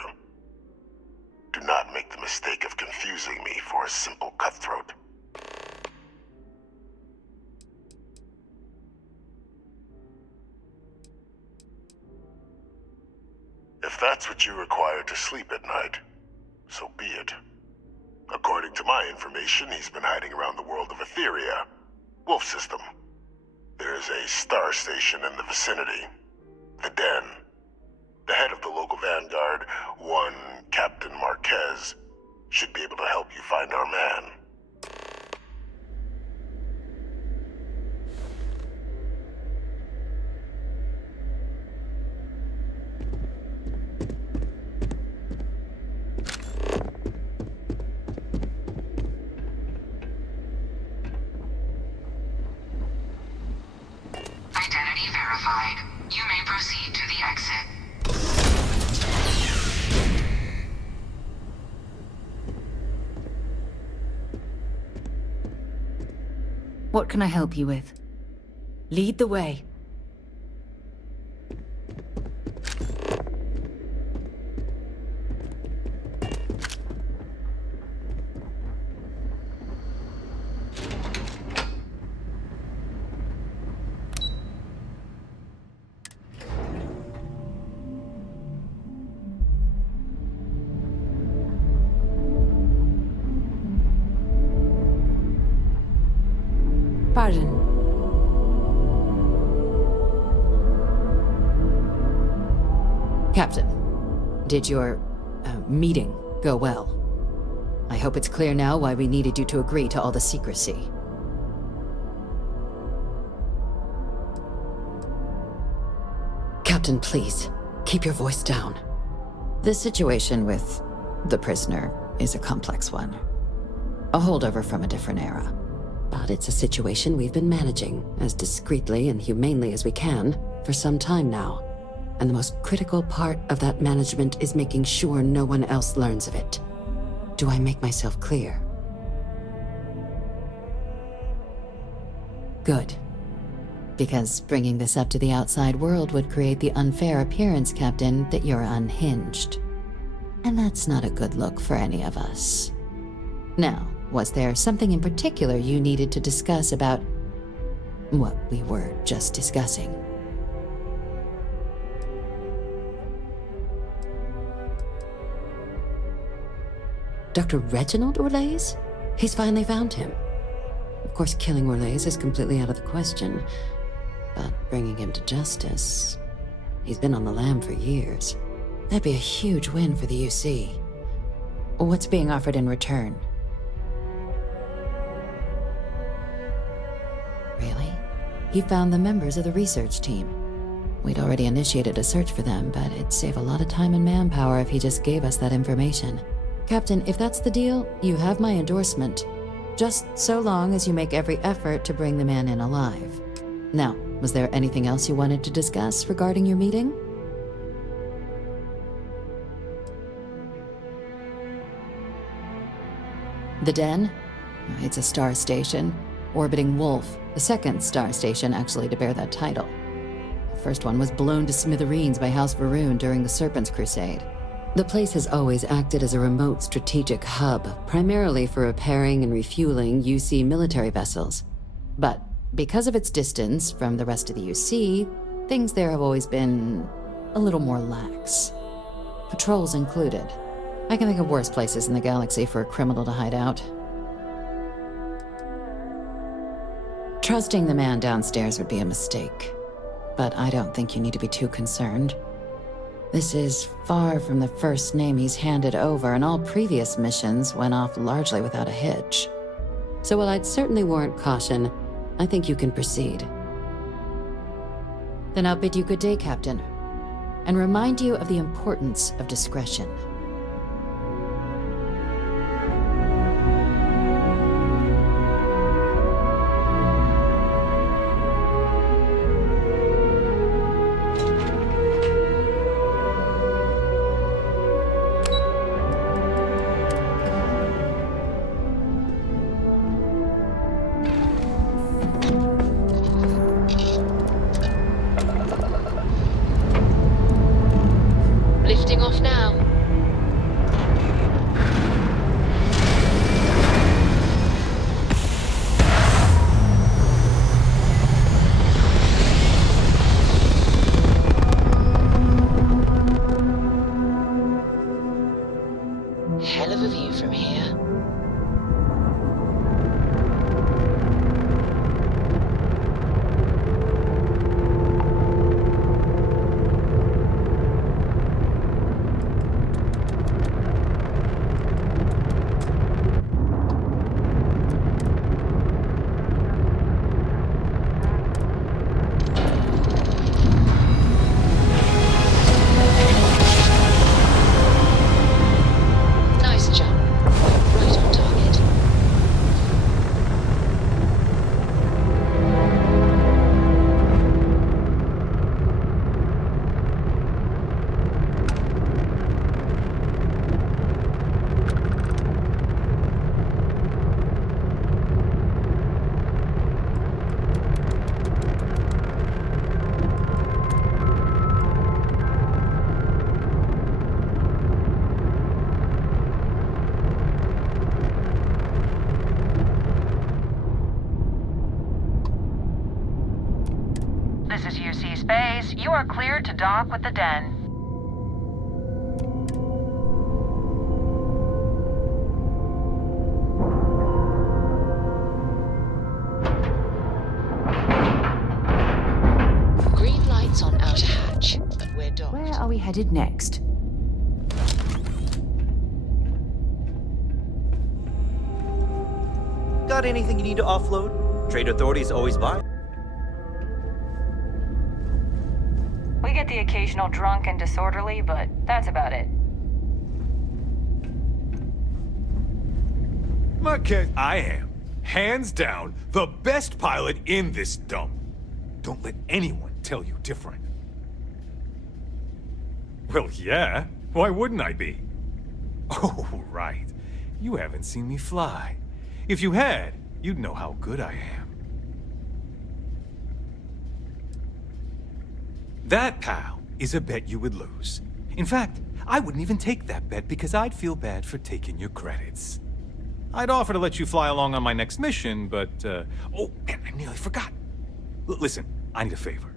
do not make the mistake of confusing me for a simple cutthroat. If that's what you require to sleep at night, so be it. According to my information, he's been hiding around the world of Etheria, Wolf system. There is a star station in the vicinity. The Den. The head of the local Vanguard, one Captain Marquez, should be able to help you find our man. Identity verified. You may proceed to the exit. What can I help you with? Lead the way. Pardon. Captain, did your meeting go well? I hope it's clear now why we needed you to agree to all the secrecy. Captain, please, keep your voice down. The situation with the prisoner is a complex one. A holdover from a different era. But it's a situation we've been managing as discreetly and humanely as we can for some time now. And the most critical part of that management is making sure no one else learns of it. Do I make myself clear? Good. Because bringing this up to the outside world would create the unfair appearance, Captain, that you're unhinged. And that's not a good look for any of us. Now, was there something in particular you needed to discuss about what we were just discussing? Dr. Reginald Orlase? He's finally found him. Of course, killing Orlase is completely out of the question, but bringing him to justice... He's been on the lam for years. That'd be a huge win for the UC. What's being offered in return? Really? He found the members of the research team. We'd already initiated a search for them, but it'd save a lot of time and manpower if he just gave us that information. Captain, if that's the deal, you have my endorsement. Just so long as you make every effort to bring the man in alive. Now, was there anything else you wanted to discuss regarding your meeting? The Den? It's a star station, orbiting Wolf, the second star station actually to bear that title. The first one was blown to smithereens by House Varun during the Serpent's Crusade. The place has always acted as a remote strategic hub, primarily for repairing and refueling UC military vessels. But because of its distance from the rest of the UC, things there have always been a little more lax. Patrols included. I can think of worse places in the galaxy for a criminal to hide out. Trusting the man downstairs would be a mistake, but I don't think you need to be too concerned. This is far from the first name he's handed over, and all previous missions went off largely without a hitch. So while I'd certainly warrant caution, I think you can proceed. Then I'll bid you good day, Captain, and remind you of the importance of discretion. Lifting off now. This is UC Space. You are cleared to dock with the Den. Green lights on outer hatch, but we're docked. Where are we headed next? Got anything you need to offload? Trade authorities always buy. We get the occasional drunk and disorderly, but that's about it. I am, hands down, the best pilot in this dump. Don't let anyone tell you different. Well, yeah. Why wouldn't I be? Oh, right. You haven't seen me fly. If you had, you'd know how good I am. That, pal, is a bet you would lose. In fact, I wouldn't even take that bet because I'd feel bad for taking your credits. I'd offer to let you fly along on my next mission, but, oh, man, I nearly forgot. Listen, I need a favor.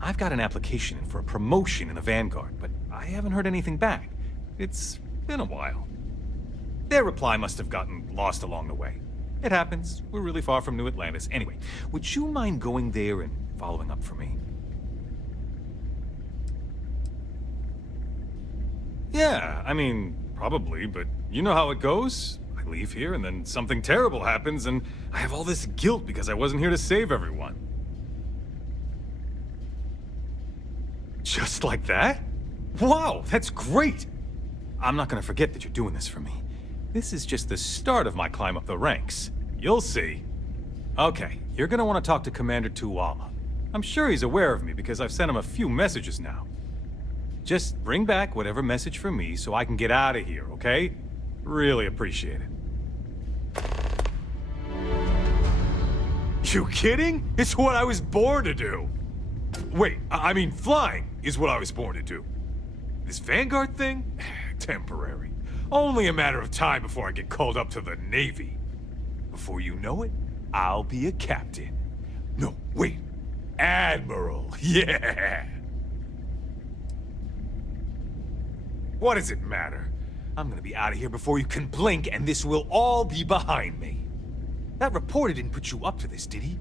I've got an application in for a promotion in the Vanguard, but I haven't heard anything back. It's been a while. Their reply must have gotten lost along the way. It happens. We're really far from New Atlantis. Anyway, would you mind going there and following up for me? Yeah, I mean, probably, but you know how it goes. I leave here and then something terrible happens and I have all this guilt because I wasn't here to save everyone. Just like that? Wow, that's great! I'm not gonna forget that you're doing this for me. This is just the start of my climb up the ranks. You'll see. Okay, you're gonna want to talk to Commander Tuala. I'm sure he's aware of me because I've sent him a few messages now. Just bring back whatever message for me so I can get out of here, okay? Really appreciate it. You kidding? It's what I was born to do! Wait, I mean flying is what I was born to do. This Vanguard thing? Temporary. Only a matter of time before I get called up to the Navy. Before you know it, I'll be a captain. No, wait. Admiral. Yeah! What does it matter? I'm gonna be out of here before you can blink, and this will all be behind me. That reporter didn't put you up to this, did he?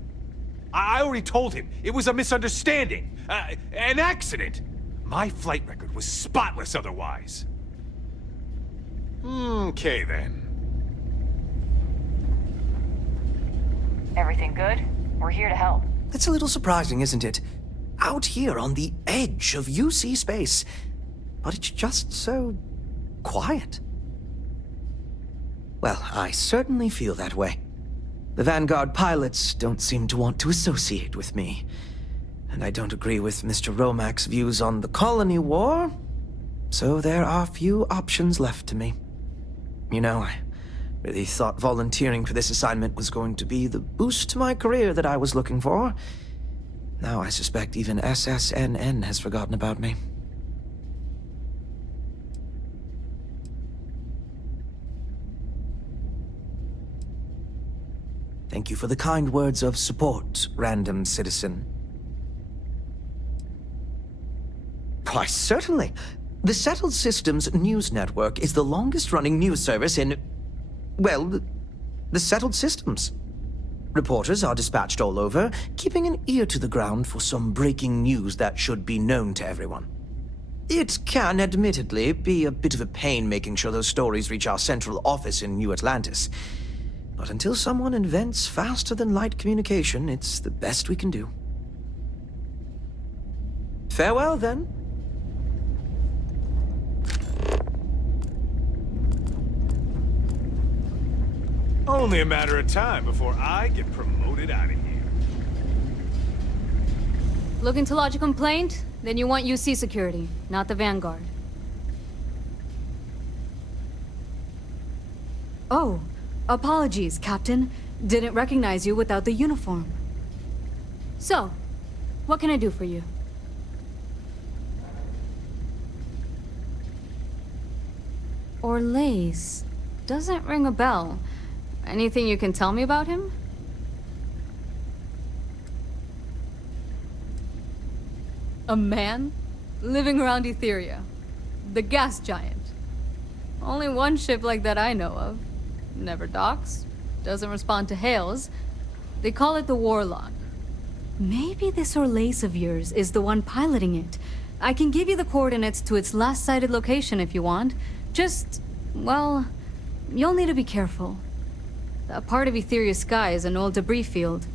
I already told him. It was a misunderstanding. An accident. My flight record was spotless otherwise. Okay, then. Everything good? We're here to help. That's a little surprising, isn't it? Out here on the edge of UC space. But it's just so quiet. Well, I certainly feel that way. The Vanguard pilots don't seem to want to associate with me. And I don't agree with Mr. Romack's views on the Colony War. So there are few options left to me. You know, I really thought volunteering for this assignment was going to be the boost to my career that I was looking for. Now I suspect even SSNN has forgotten about me. Thank you for the kind words of support, random citizen. Why, certainly. The Settled Systems News Network is the longest-running news service in... well, the Settled Systems. Reporters are dispatched all over, keeping an ear to the ground for some breaking news that should be known to everyone. It can, admittedly, be a bit of a pain making sure those stories reach our central office in New Atlantis. But until someone invents faster-than-light communication, it's the best we can do. Farewell, then. Only a matter of time before I get promoted out of here. Looking to lodge a complaint? Then you want UC security, not the Vanguard. Oh, apologies, Captain. Didn't recognize you without the uniform. So, what can I do for you? Orlase. Doesn't ring a bell. Anything you can tell me about him? A man? Living around Etheria. The gas giant. Only one ship like that I know of. Never docks. Doesn't respond to hails. They call it the Warlock. Maybe this Orlase of yours is the one piloting it. I can give you the coordinates to its last sighted location if you want. Just, well, you'll need to be careful. That part of Etheria's sky is an old debris field.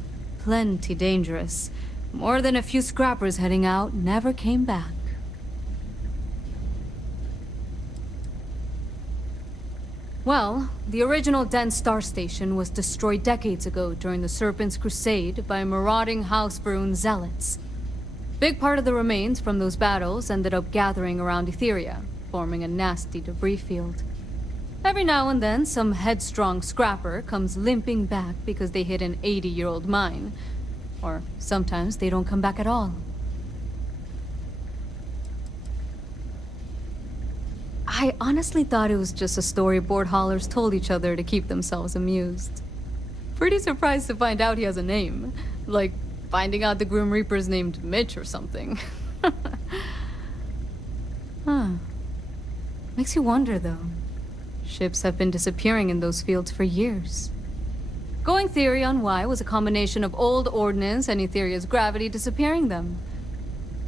Plenty dangerous. More than a few scrappers heading out never came back. Well, the original dense star station was destroyed decades ago during the Serpent's Crusade by marauding House Varun zealots. Big part of the remains from those battles ended up gathering around Etheria, forming a nasty debris field. Every now and then, some headstrong scrapper comes limping back because they hit an 80-year-old mine. Or sometimes they don't come back at all. I honestly thought it was just a story board haulers told each other to keep themselves amused. Pretty surprised to find out he has a name. Like finding out the Grim Reaper's named Mitch or something. Huh. Makes you wonder, though. Ships have been disappearing in those fields for years. Going theory on why was a combination of old ordnance and Etheria's gravity disappearing them.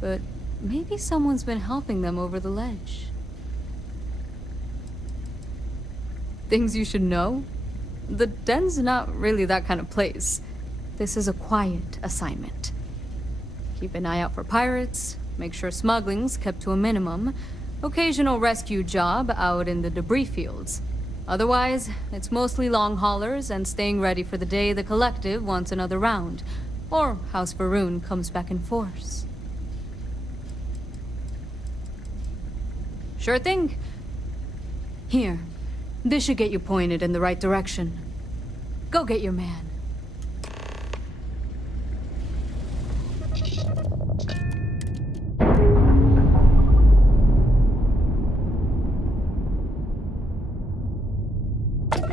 But maybe someone's been helping them over the ledge. Things you should know? The den's not really that kind of place. This is a quiet assignment. Keep an eye out for pirates, make sure smuggling's kept to a minimum, occasional rescue job out in the debris fields. Otherwise, it's mostly long haulers and staying ready for the day the Collective wants another round, or House Varun comes back in force. Sure thing. Here. This should get you pointed in the right direction. Go get your man.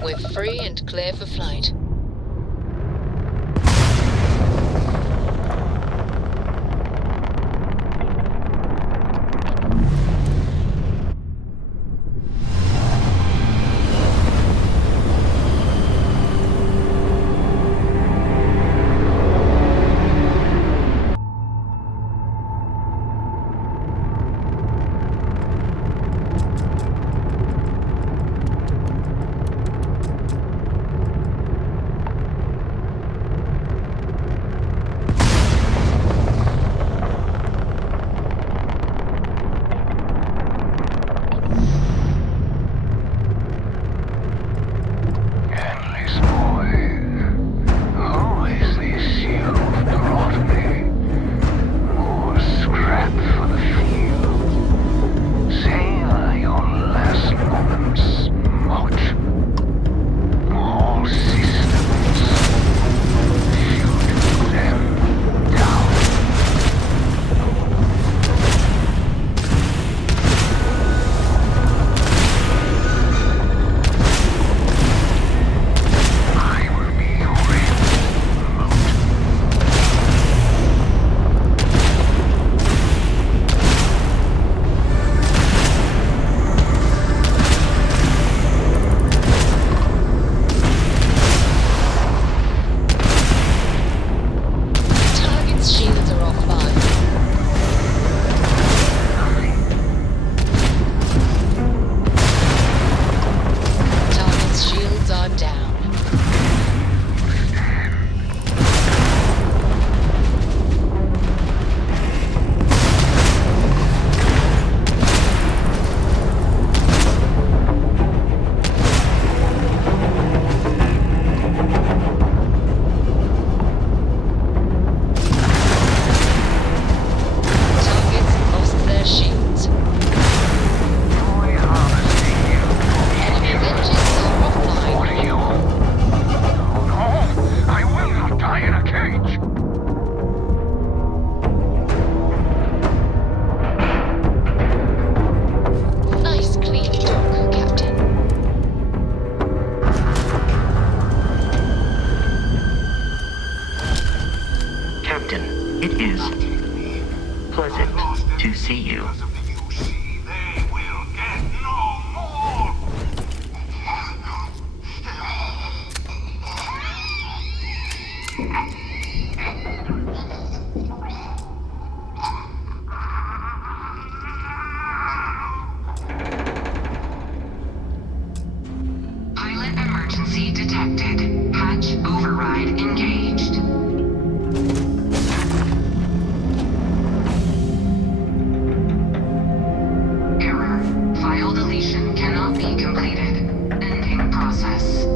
We're free and clear for flight. It is pleasant to see you. Pilot emergency detected. Hatch override engaged. Error. File deletion cannot be completed. Ending process.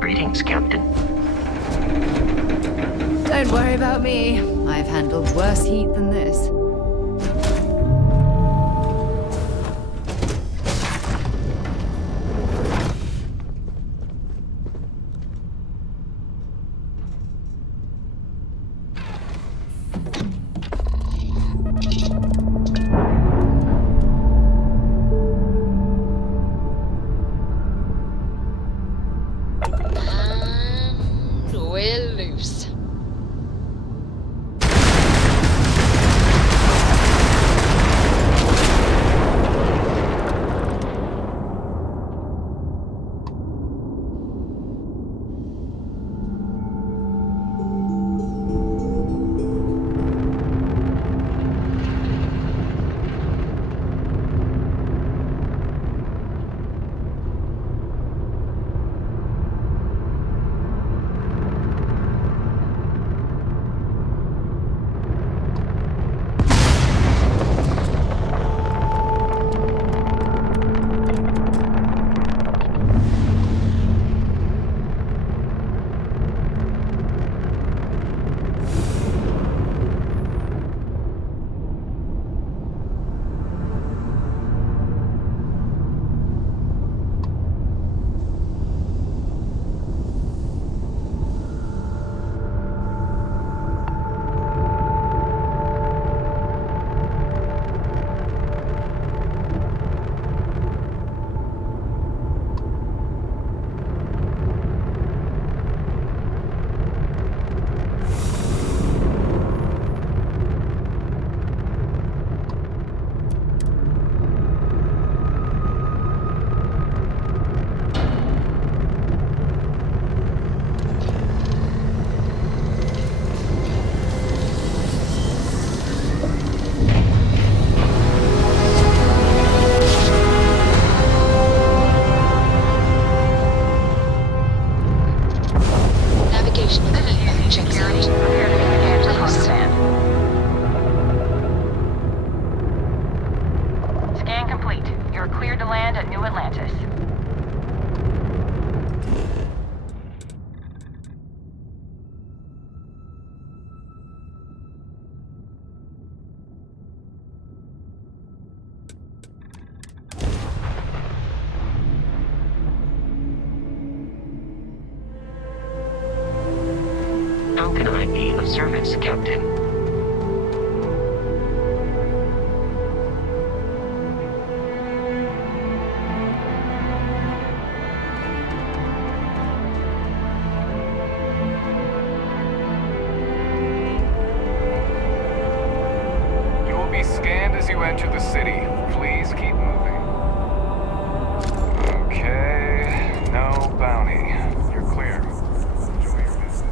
Greetings, Captain. Don't worry about me. I've handled worse heat than this. We're loose. How can I be of service, Captain? the city. Please keep moving. Okay, no bounty. You're clear. Enjoy your visit.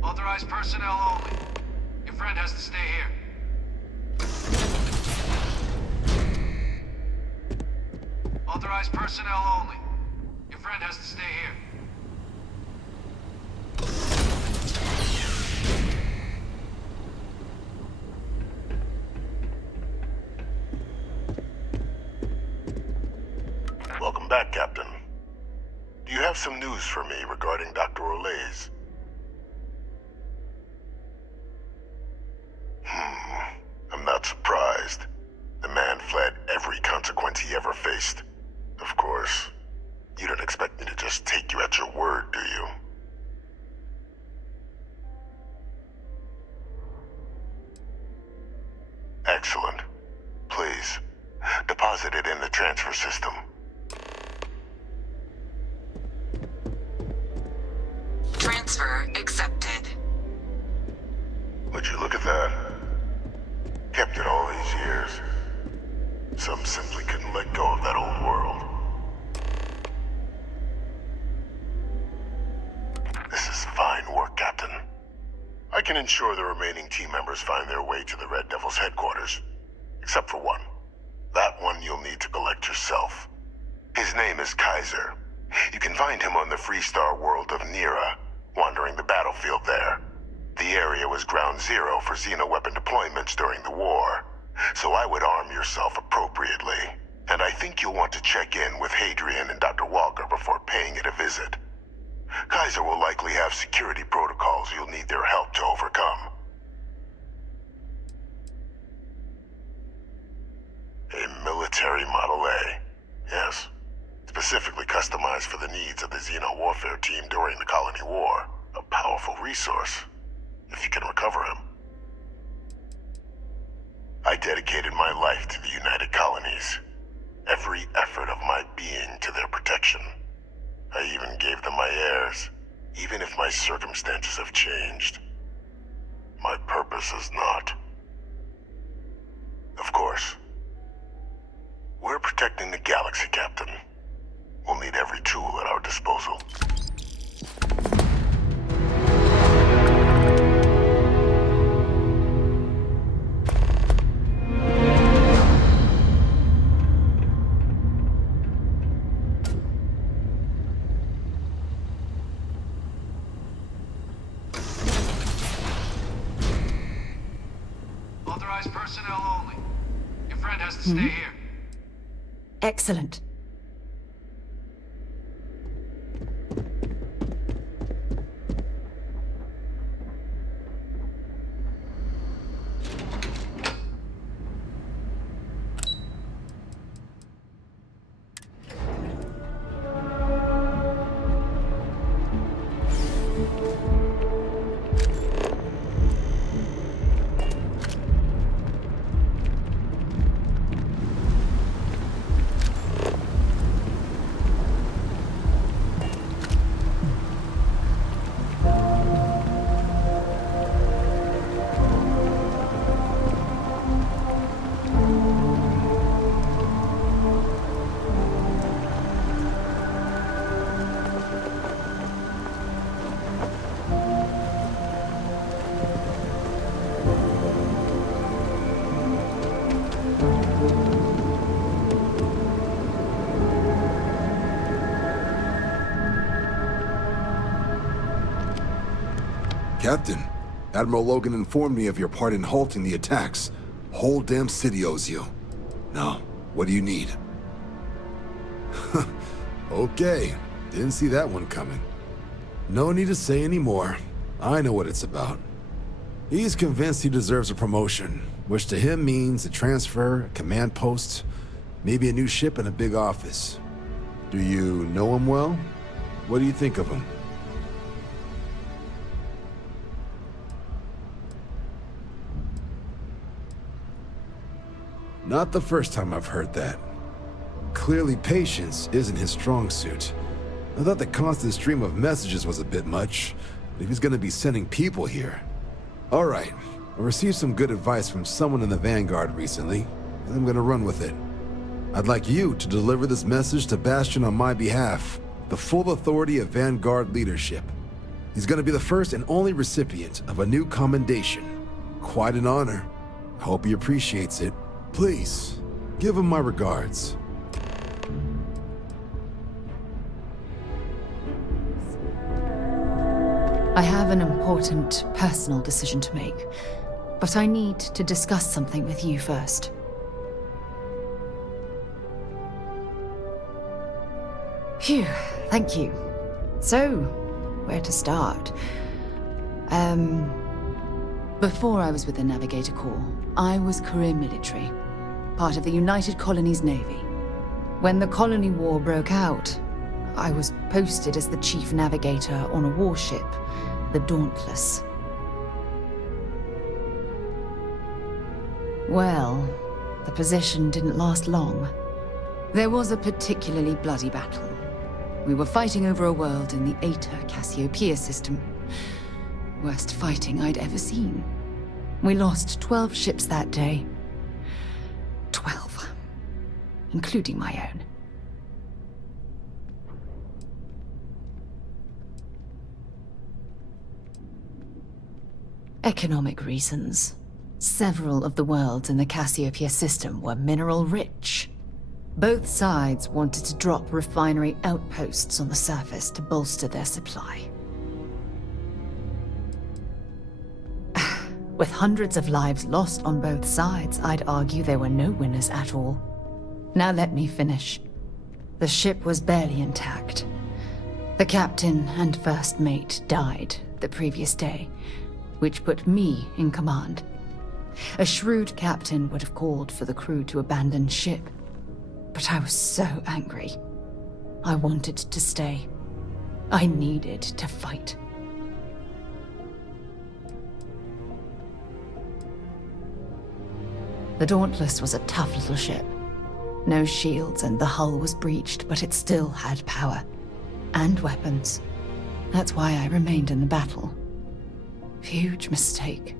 Authorized personnel only. Your friend has to stay here. Authorized personnel only. Your friend has to stay here. Welcome back, Captain. Do you have some news for me regarding Dr. Orlase? I'm not surprised. The man fled every consequence he ever faced. Of course, you don't expect me to just take you at your word, do you? Excellent. Please, deposit it in the transfer system. Transfer accepted. Would you look at that? Kept it all these years. Some simply couldn't let go of that old world. This is fine work, Captain. I can ensure the remaining team members find their way to the Red Devil's headquarters. Except for one. That one you'll need to collect yourself. His name is Kaiser. You can find him on the Freestar world of Niira, wandering the battlefield there. The area was ground zero for xeno-weapon deployments during the war, so I would arm yourself appropriately. And I think you'll want to check in with Hadrian and Dr. Walker before paying it a visit. Kaiser will likely have security protocols you'll need their help to overcome. A military Model A, yes. Specifically customized for the needs of the Xeno warfare team during the Colony War. A powerful resource, if you can recover him. I dedicated my life to the United Colonies. Every effort of my being to their protection. I even gave them my heirs, even if my circumstances have changed. My purpose is not. Of course. We're protecting the galaxy, Captain. We'll need every tool at our disposal. Authorized personnel only. Your friend has to stay here. Excellent. Captain, Admiral Logan informed me of your part in halting the attacks. Whole damn city owes you. Now, what do you need? Okay, didn't see that one coming. No need to say any more. I know what it's about. He's convinced he deserves a promotion, which to him means a transfer, a command post, maybe a new ship and a big office. Do you know him well? What do you think of him? Not the first time I've heard that. Clearly patience isn't his strong suit. I thought the constant stream of messages was a bit much, but if he's gonna be sending people here. Alright, I received some good advice from someone in the Vanguard recently, and I'm gonna run with it. I'd like you to deliver this message to Bastion on my behalf, the full authority of Vanguard leadership. He's gonna be the first and only recipient of a new commendation. Quite an honor. I hope he appreciates it. Please, give him my regards. I have an important personal decision to make, but I need to discuss something with you first. Phew, thank you. So, where to start? Before I was with the Navigator Corps, I was career military, part of the United Colonies Navy. When the Colony War broke out, I was posted as the chief navigator on a warship, the Dauntless. Well, the position didn't last long. There was a particularly bloody battle. We were fighting over a world in the Eta Cassiopeia system. Worst fighting I'd ever seen. We lost 12 ships that day. 12. Including my own. Economic reasons. Several of the worlds in the Cassiopeia system were mineral rich. Both sides wanted to drop refinery outposts on the surface to bolster their supply. With hundreds of lives lost on both sides, I'd argue there were no winners at all. Now let me finish. The ship was barely intact. The captain and first mate died the previous day, which put me in command. A shrewd captain would have called for the crew to abandon ship, but I was so angry. I wanted to stay. I needed to fight. The Dauntless was a tough little ship. No shields and the hull was breached, but it still had power. And weapons. That's why I remained in the battle. Huge mistake.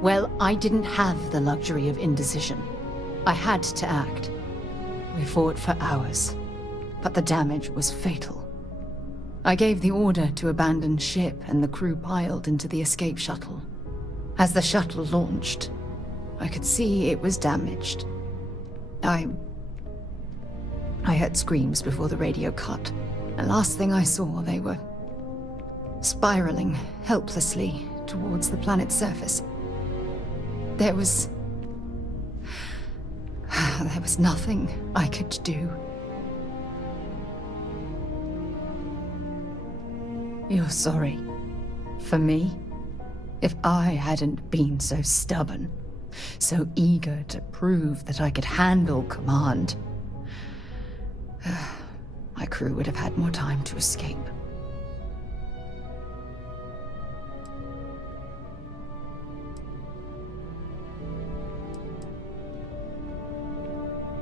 Well, I didn't have the luxury of indecision. I had to act. We fought for hours, but the damage was fatal. I gave the order to abandon ship and the crew piled into the escape shuttle. As the shuttle launched, I could see it was damaged. I heard screams before the radio cut, and last thing I saw, they were spiraling helplessly towards the planet's surface. There was nothing I could do. You're sorry. For me? If I hadn't been so stubborn, so eager to prove that I could handle command, my crew would have had more time to escape.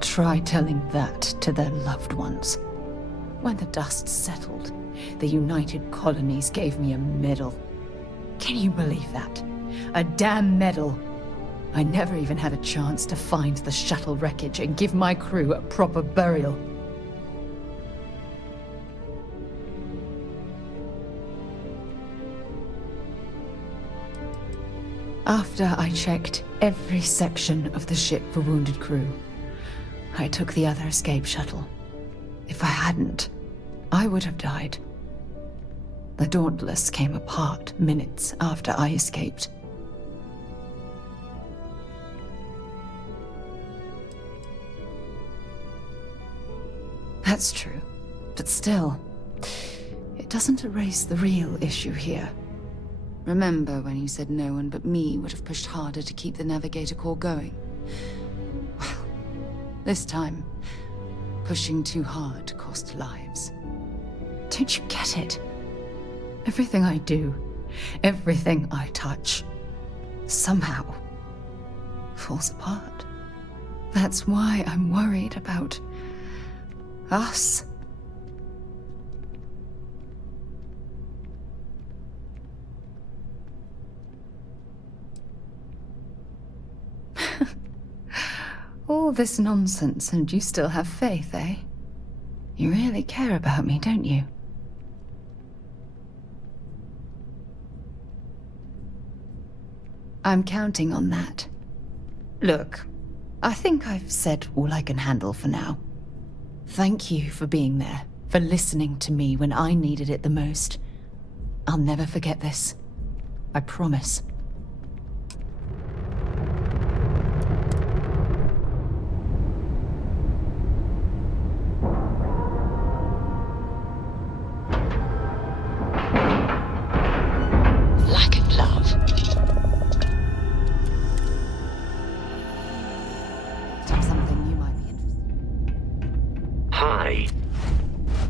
Try telling that to their loved ones. When the dust settled, the United Colonies gave me a medal. Can you believe that? A damn medal! I never even had a chance to find the shuttle wreckage and give my crew a proper burial. After I checked every section of the ship for wounded crew, I took the other escape shuttle. If I hadn't, I would have died. The Dauntless came apart minutes after I escaped. That's true, but still, it doesn't erase the real issue here. Remember when you said no one but me would have pushed harder to keep the Navigator core going? Well, this time, pushing too hard cost lives. Don't you get it? Everything I do, everything I touch, somehow falls apart. That's why I'm worried about us. All this nonsense and you still have faith, eh? You really care about me, don't you? I'm counting on that. Look, I think I've said all I can handle for now. Thank you for being there, for listening to me when I needed it the most. I'll never forget this. I promise. Like a glove. Something you might be interested. Hi.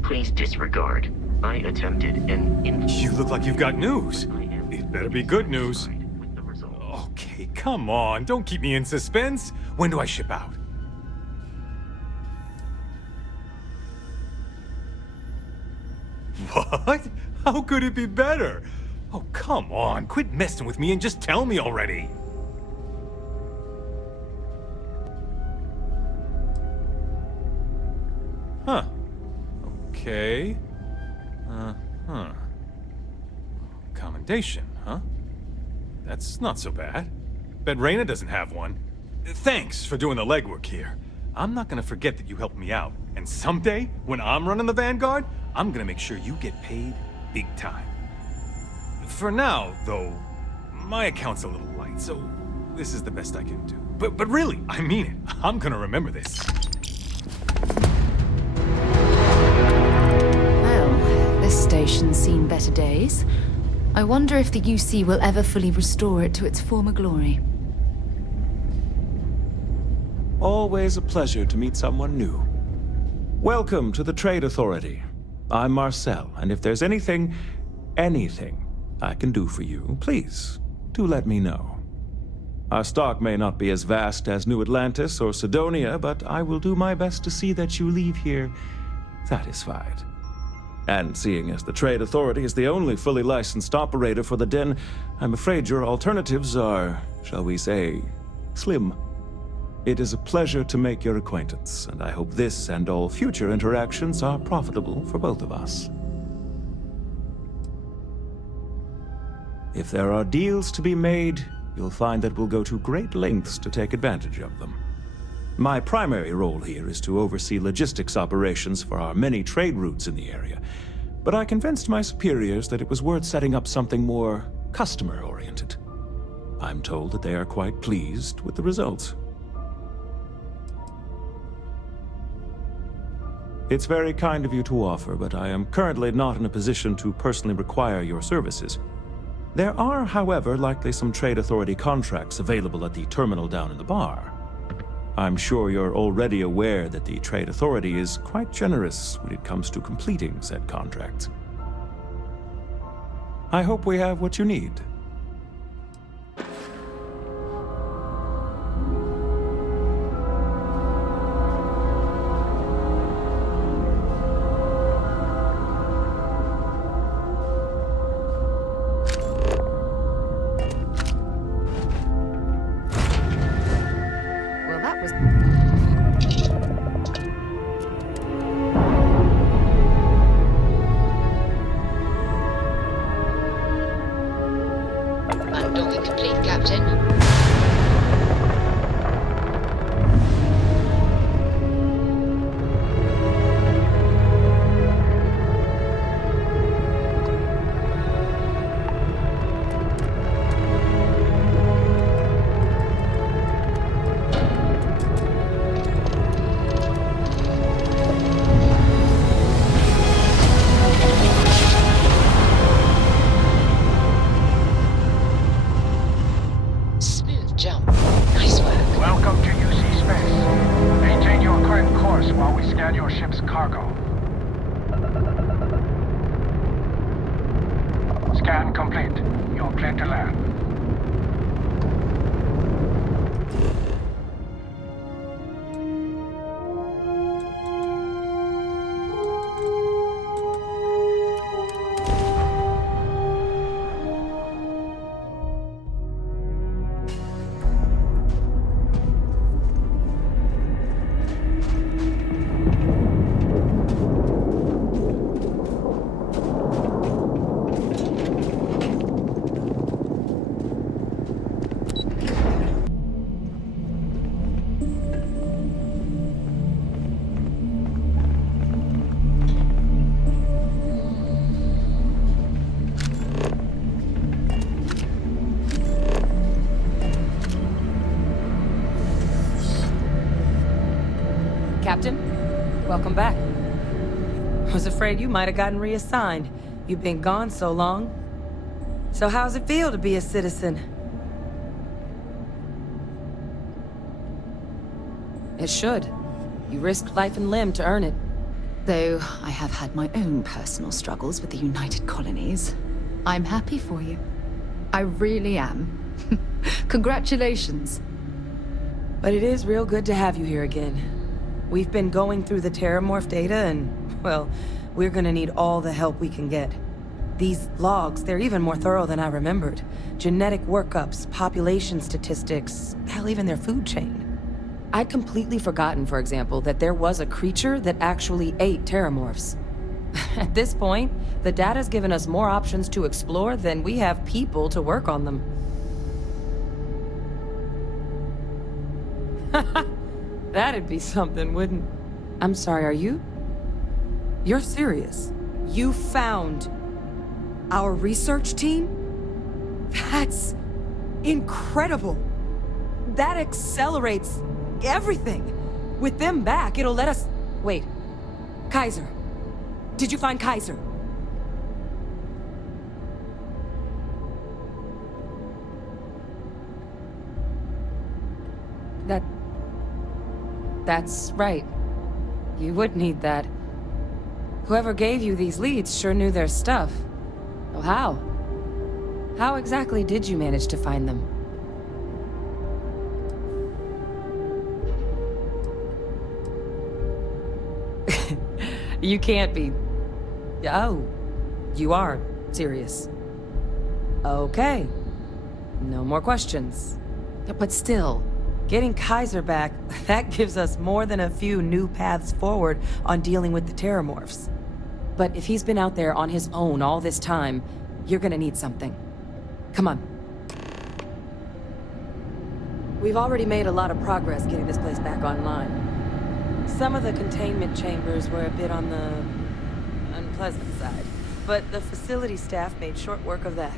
Please disregard. I attempted an You look like you've got news. It better be good news. Okay, come on. Don't keep me in suspense. When do I ship out? What? How could it be better? Oh, come on. Quit messing with me and just tell me already. Huh. Okay. Commendation, huh? That's not so bad. Bet Reyna doesn't have one. Thanks for doing the legwork here. I'm not gonna forget that you helped me out. And someday, when I'm running the Vanguard, I'm gonna make sure you get paid big time. For now, though, my account's a little light, so this is the best I can do. But really, I mean it. I'm gonna remember this. This station's seen better days. I wonder if the UC will ever fully restore it to its former glory. Always a pleasure to meet someone new. Welcome to the Trade Authority. I'm Marcel, and if there's anything I can do for you, please, do let me know. Our stock may not be as vast as New Atlantis or Sidonia, but I will do my best to see that you leave here satisfied. And seeing as the Trade Authority is the only fully licensed operator for the Den, I'm afraid your alternatives are, shall we say, slim. It is a pleasure to make your acquaintance, and I hope this and all future interactions are profitable for both of us. If there are deals to be made, you'll find that we'll go to great lengths to take advantage of them. My primary role here is to oversee logistics operations for our many trade routes in the area, but I convinced my superiors that it was worth setting up something more customer-oriented. I'm told that they are quite pleased with the results. It's very kind of you to offer, but I am currently not in a position to personally require your services. There are, however, likely some Trade Authority contracts available at the terminal down in the bar. I'm sure you're already aware that the Trade Authority is quite generous when it comes to completing said contracts. I hope we have what you need. ship's cargo. Scan complete. You're clear to land. Captain, welcome back. I was afraid you might have gotten reassigned. You've been gone so long. So how's it feel to be a citizen? It should. You risked life and limb to earn it. Though I have had my own personal struggles with the United Colonies, I'm happy for you. I really am. Congratulations. But it is real good to have you here again. We've been going through the Terrormorph data and, well, we're gonna need all the help we can get. These logs, they're even more thorough than I remembered. Genetic workups, population statistics, hell, even their food chain. I'd completely forgotten, for example, that there was a creature that actually ate Terrormorphs. At this point, the data's given us more options to explore than we have people to work on them. That'd be something, wouldn't... I'm sorry, are you? You're serious? You found our research team? That's incredible. That accelerates everything. With them back, it'll let us... Wait. Kaiser. Did you find Kaiser? That's right. You would need that. Whoever gave you these leads sure knew their stuff. Well, how? How exactly did you manage to find them? You can't be... Oh, you are serious. Okay. No more questions. But still... Getting Kaiser back, that gives us more than a few new paths forward on dealing with the Terrormorphs. But if he's been out there on his own all this time, you're gonna need something. Come on. We've already made a lot of progress getting this place back online. Some of the containment chambers were a bit on the unpleasant side, but the facility staff made short work of that.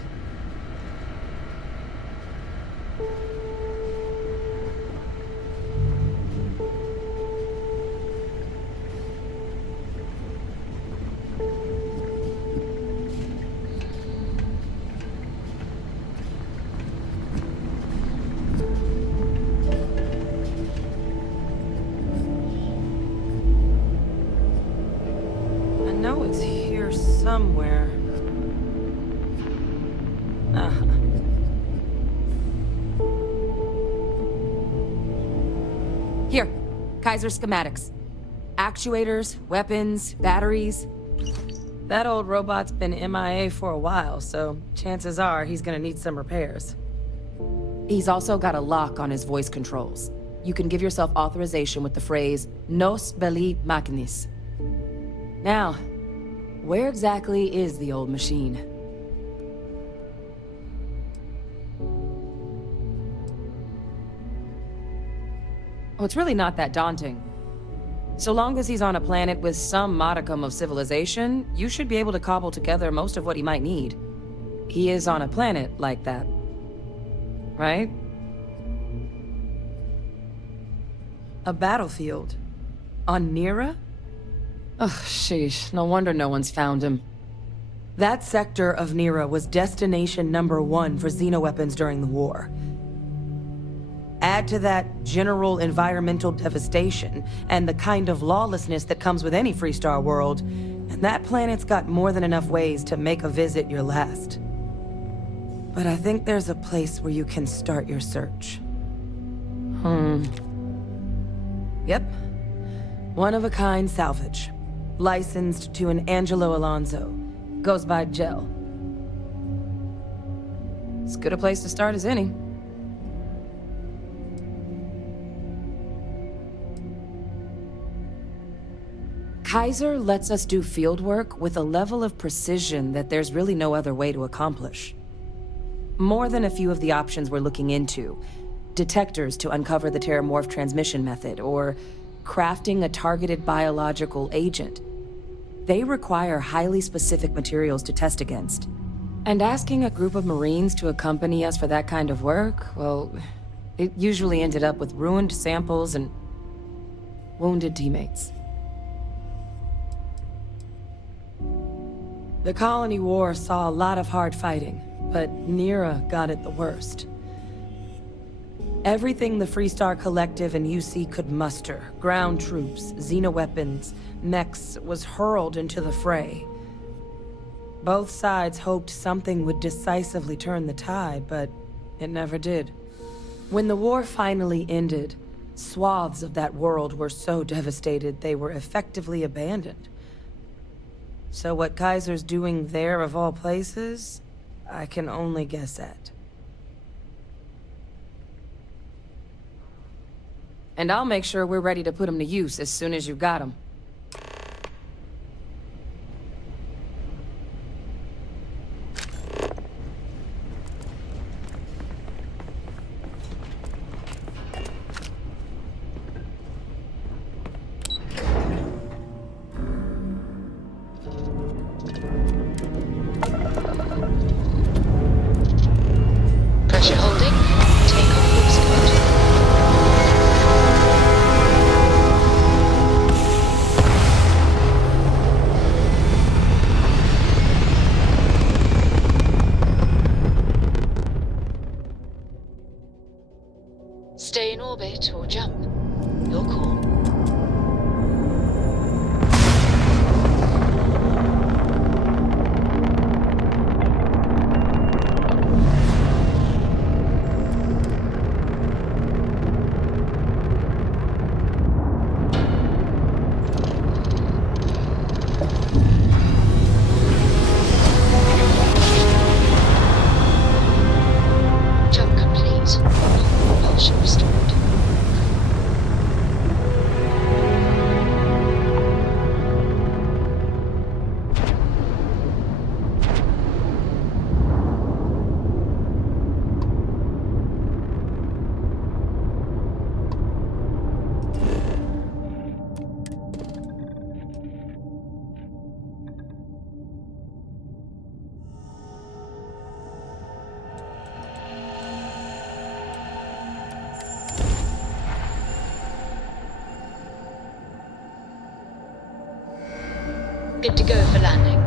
Somewhere. Here, Kaiser schematics. Actuators, weapons, batteries. That old robot's been MIA for a while, so chances are he's gonna need some repairs. He's also got a lock on his voice controls. You can give yourself authorization with the phrase, Nos belli machinis. Now, where exactly is the old machine? Oh, it's really not that daunting. So long as he's on a planet with some modicum of civilization, you should be able to cobble together most of what he might need. He is on a planet like that. Right? A battlefield. On Niira? Ugh, sheesh. No wonder no one's found him. That sector of Niira was destination #1 for xenoweapons during the war. Add to that general environmental devastation and the kind of lawlessness that comes with any Freestar world, and that planet's got more than enough ways to make a visit your last. But I think there's a place where you can start your search. Yep. One-of-a-kind salvage. Licensed to an Angelo Alonso. Goes by Gel. As good a place to start as any. Kaiser lets us do fieldwork with a level of precision that there's really no other way to accomplish. More than a few of the options we're looking into. Detectors to uncover the Terrormorph transmission method, or crafting a targeted biological agent. They require highly specific materials to test against. And asking a group of Marines to accompany us for that kind of work, well, it usually ended up with ruined samples and wounded teammates. The Colony War saw a lot of hard fighting, but Niira got it the worst. Everything the Freestar Collective and UC could muster, ground troops, xenoweapons, mechs, was hurled into the fray. Both sides hoped something would decisively turn the tide, but it never did. When the war finally ended, swaths of that world were so devastated they were effectively abandoned. So what Kaiser's doing there of all places, I can only guess at. And I'll make sure we're ready to put them to use as soon as you've got them. Pressure holding. Take off looks good. Stay in orbit or jump. Your call. Jump complete. Propulsion restored. Good to go for landing.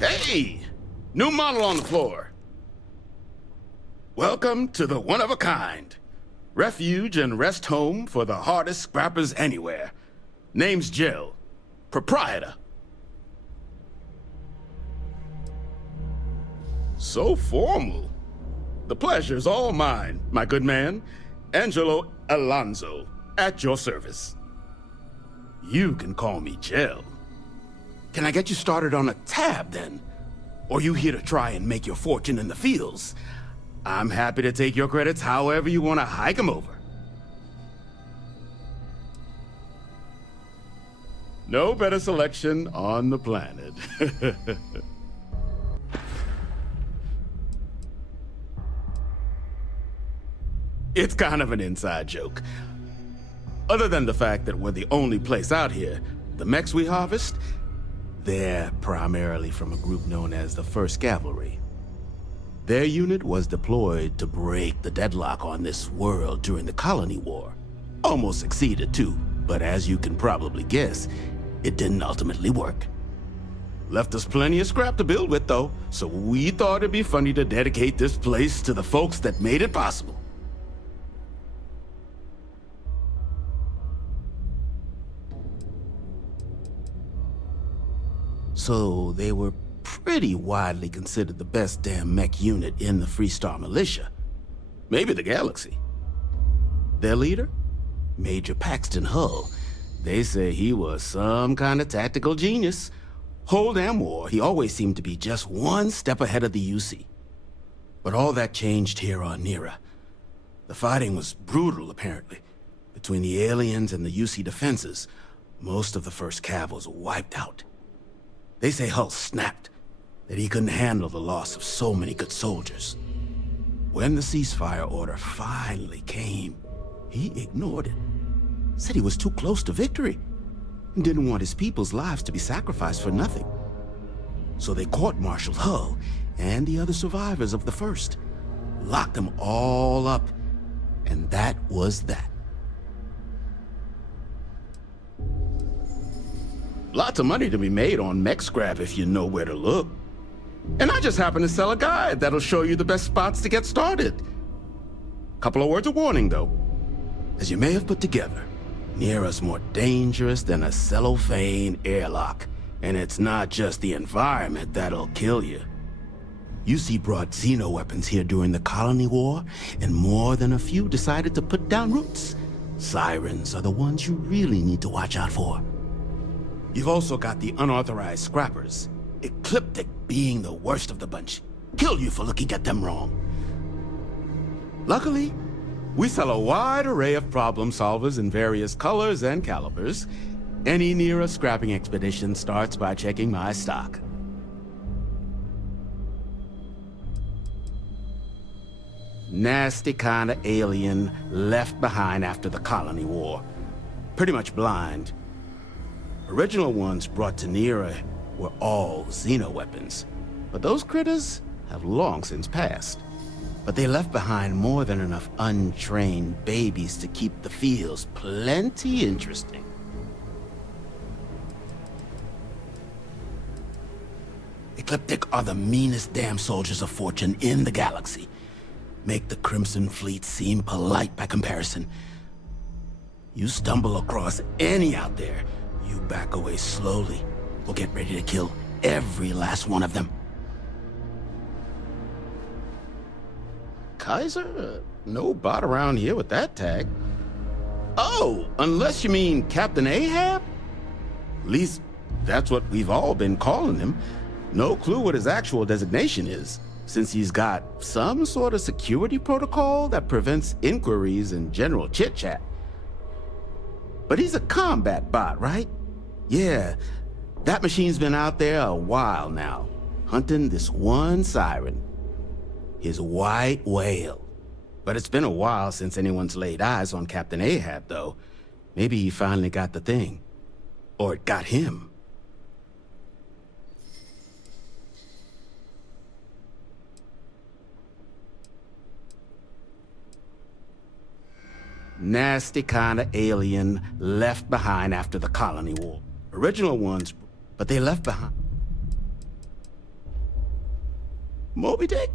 Hey! New model on the floor. Welcome to the one-of-a-kind. Refuge and rest home for the hardest scrappers anywhere. Name's Jill. Proprietor. So formal. The pleasure's all mine, my good man. Angelo Alonso, at your service. You can call me Jill. Can I get you started on a tab, then? Or you here to try and make your fortune in the fields? I'm happy to take your credits however you want to hike them over. No better selection on the planet. It's kind of an inside joke. Other than the fact that we're the only place out here, the mechs we harvest, they're primarily from a group known as the 1st Cavalry. Their unit was deployed to break the deadlock on this world during the Colony War. Almost succeeded too, but as you can probably guess, it didn't ultimately work. Left us plenty of scrap to build with though, so we thought it'd be funny to dedicate this place to the folks that made it possible. So they were pretty widely considered the best damn mech unit in the Freestar militia. Maybe the galaxy. Their leader? Major Paxton Hull. They say he was some kind of tactical genius. Whole damn war, he always seemed to be just one step ahead of the UC. But all that changed here on Niira. The fighting was brutal, apparently. Between the aliens and the UC defenses, most of the 1st Cav was wiped out. They say Hull snapped, that he couldn't handle the loss of so many good soldiers. When the ceasefire order finally came, he ignored it. Said he was too close to victory, and didn't want his people's lives to be sacrificed for nothing. So they court-martialed Hull and the other survivors of the 1st, locked them all up, and that was that. Lots of money to be made on mech scrap if you know where to look. And I just happen to sell a guide that'll show you the best spots to get started. Couple of words of warning, though. As you may have put together, Niira's more dangerous than a cellophane airlock. And it's not just the environment that'll kill you. UC brought xeno-weapons here during the Colony War, and more than a few decided to put down roots. Sirens are the ones you really need to watch out for. You've also got the unauthorized scrappers, Ecliptic being the worst of the bunch. Kill you for looking at them wrong. Luckily, we sell a wide array of problem solvers in various colors and calibers. Any Niira scrapping expedition starts by checking my stock. Nasty kind of alien left behind after the Colony War. Pretty much blind. Original ones brought to Niira were all xeno-weapons, but those critters have long since passed. But they left behind more than enough untrained babies to keep the fields plenty interesting. Ecliptic are the meanest damn soldiers of fortune in the galaxy. Make the Crimson Fleet seem polite by comparison. You stumble across any out there, you back away slowly, or get ready to kill every last one of them. Kaiser? No bot around here with that tag. Oh, unless you mean Captain Ahab? At least, that's what we've all been calling him. No clue what his actual designation is, since he's got some sort of security protocol that prevents inquiries and general chit-chat. But he's a combat bot, right? Yeah, that machine's been out there a while now, hunting this one siren. His white whale. But it's been a while since anyone's laid eyes on Captain Ahab, though. Maybe he finally got the thing. Or it got him. Nasty kind of alien left behind after the Colony War. Original ones, but they left behind. Moby Dick?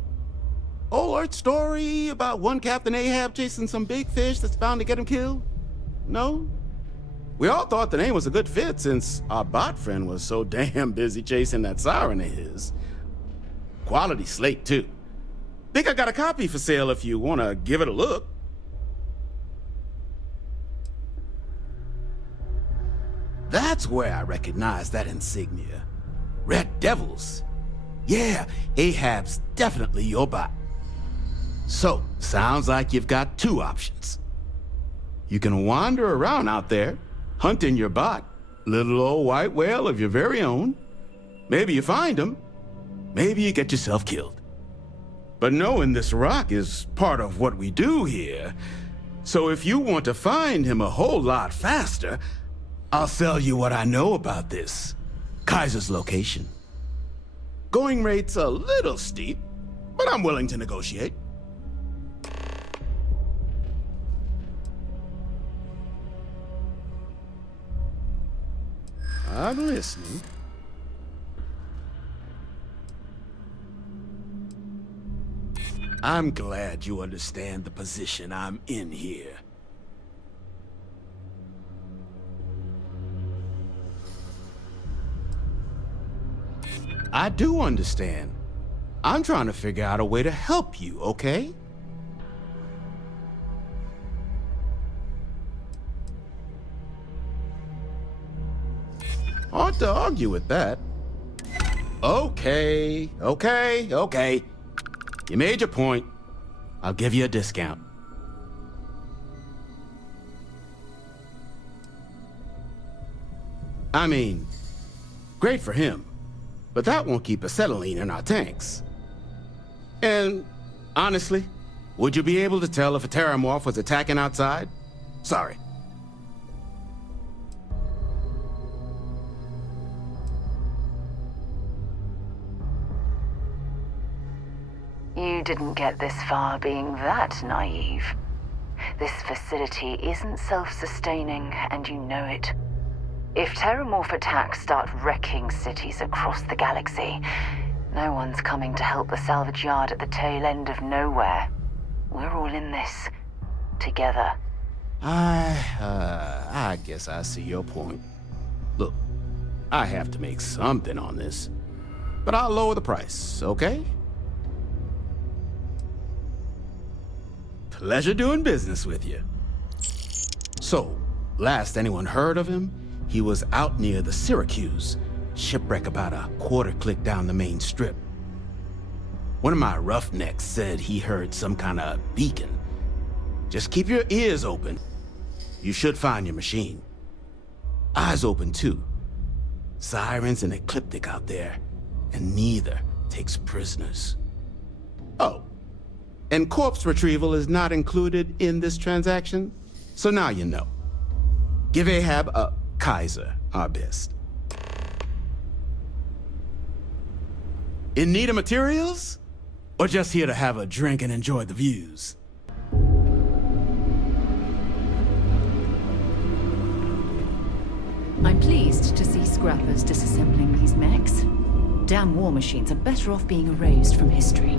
Old Earth story about one Captain Ahab chasing some big fish that's bound to get him killed? No? We all thought the name was a good fit since our bot friend was so damn busy chasing that siren of his. Quality slate, too. Think I got a copy for sale if you want to give it a look. That's where I recognize that insignia. Red Devils. Yeah, Ahab's definitely your bot. So, sounds like you've got two options. You can wander around out there, hunting your bot, little old white whale of your very own. Maybe you find him, maybe you get yourself killed. But knowing this rock is part of what we do here, so if you want to find him a whole lot faster, I'll sell you what I know about this. Kaiser's location. Going rate's a little steep, but I'm willing to negotiate. I'm listening. I'm glad you understand the position I'm in here. I do understand. I'm trying to figure out a way to help you, okay? Hard to argue with that. Okay. You made your point. I'll give you a discount. I mean, great for him, but that won't keep acetylene in our tanks. And honestly, would you be able to tell if a Terrormorph was attacking outside? Sorry. You didn't get this far being that naive. This facility isn't self-sustaining, and you know it. If Terrormorph attacks start wrecking cities across the galaxy, no one's coming to help the salvage yard at the tail end of nowhere. We're all in this. Together. I guess I see your point. Look, I have to make something on this, but I'll lower the price, okay? Pleasure doing business with you. So, last anyone heard of him, he was out near the Syracuse, shipwreck about a quarter-click down the main strip. One of my roughnecks said he heard some kind of beacon. Just keep your ears open. You should find your machine. Eyes open, too. Sirens and Ecliptic out there, and neither takes prisoners. Oh, and corpse retrieval is not included in this transaction, so now you know. Give Ahab a Kaiser our best. In need of materials? Or just here to have a drink and enjoy the views? I'm pleased to see scrappers disassembling these mechs. Damn war machines are better off being erased from history.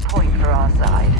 point for our side.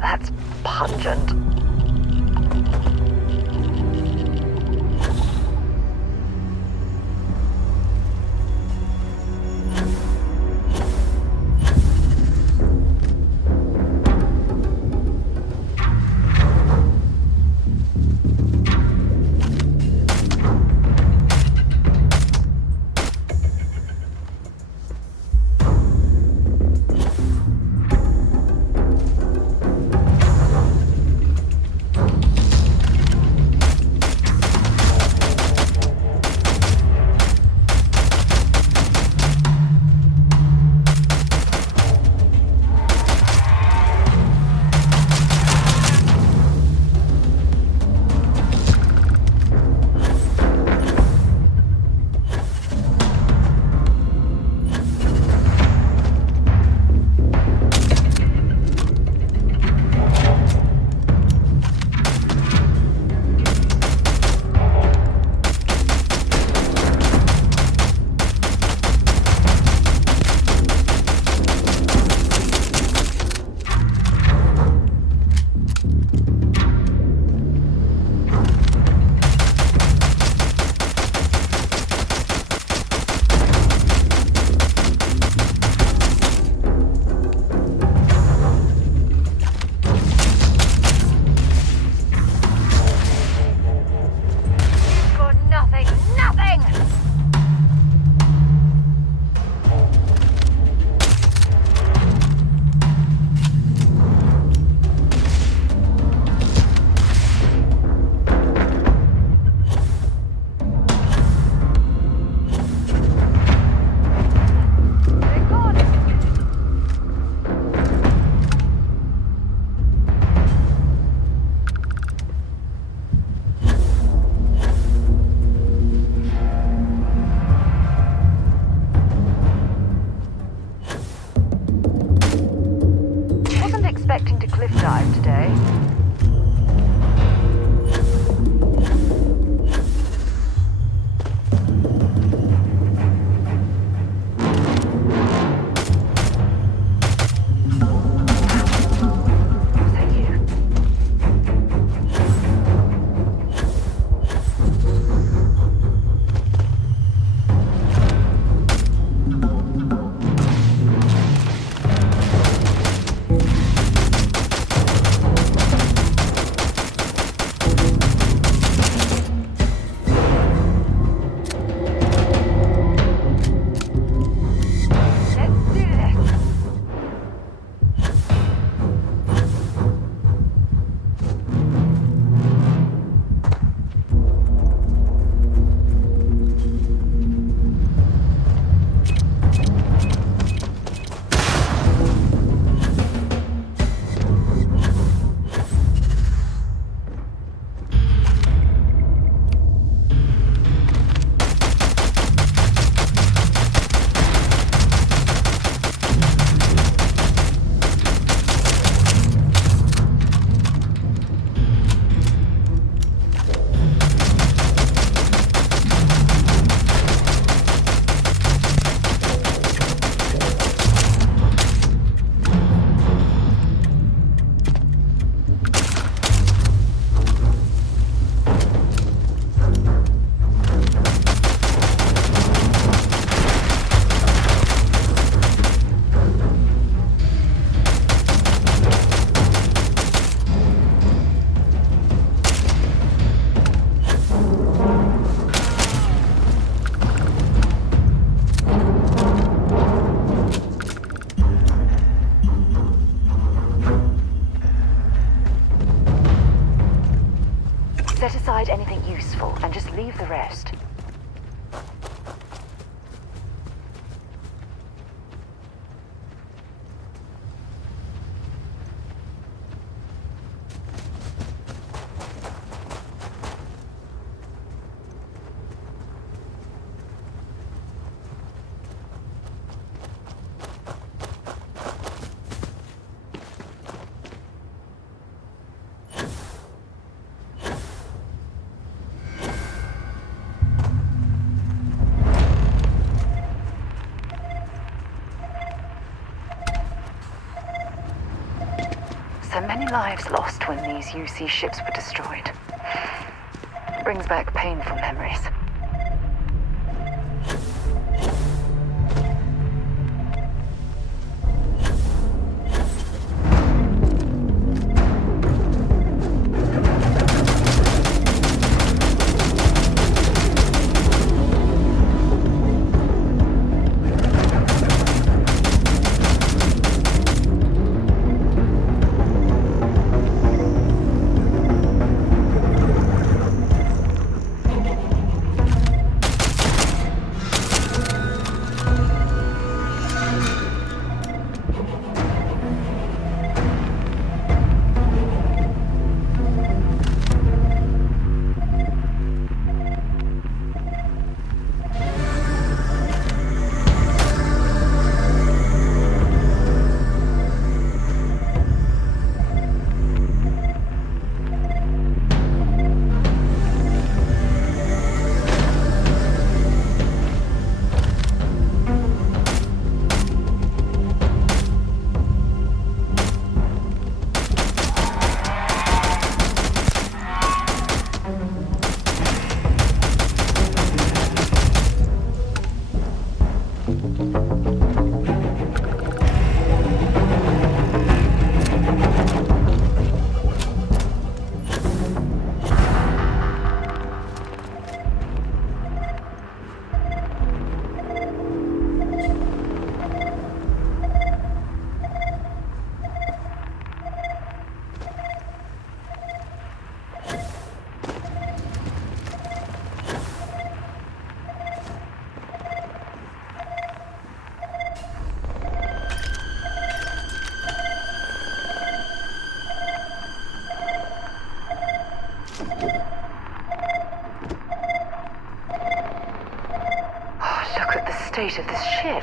That's pungent. rest. So many lives lost when these UC ships were destroyed. Brings back painful memories. State of this ship.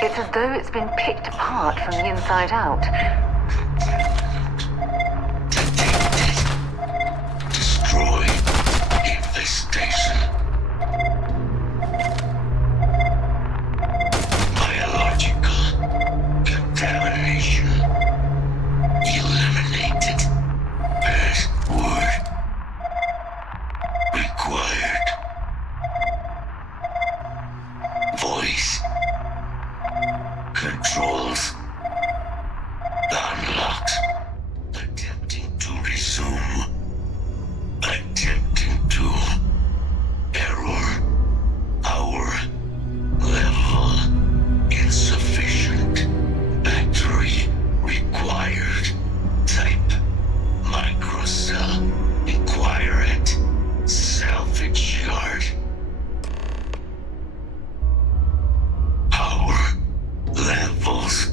It's as though it's been picked apart from the inside out. Destroy infestation. Biological contamination. Eliminated. Password required. Voice controls unlocked. Attempting to resume. Attempting to error. Power level insufficient. Battery required. Type microcell. Inquire at salvage yard. Power levels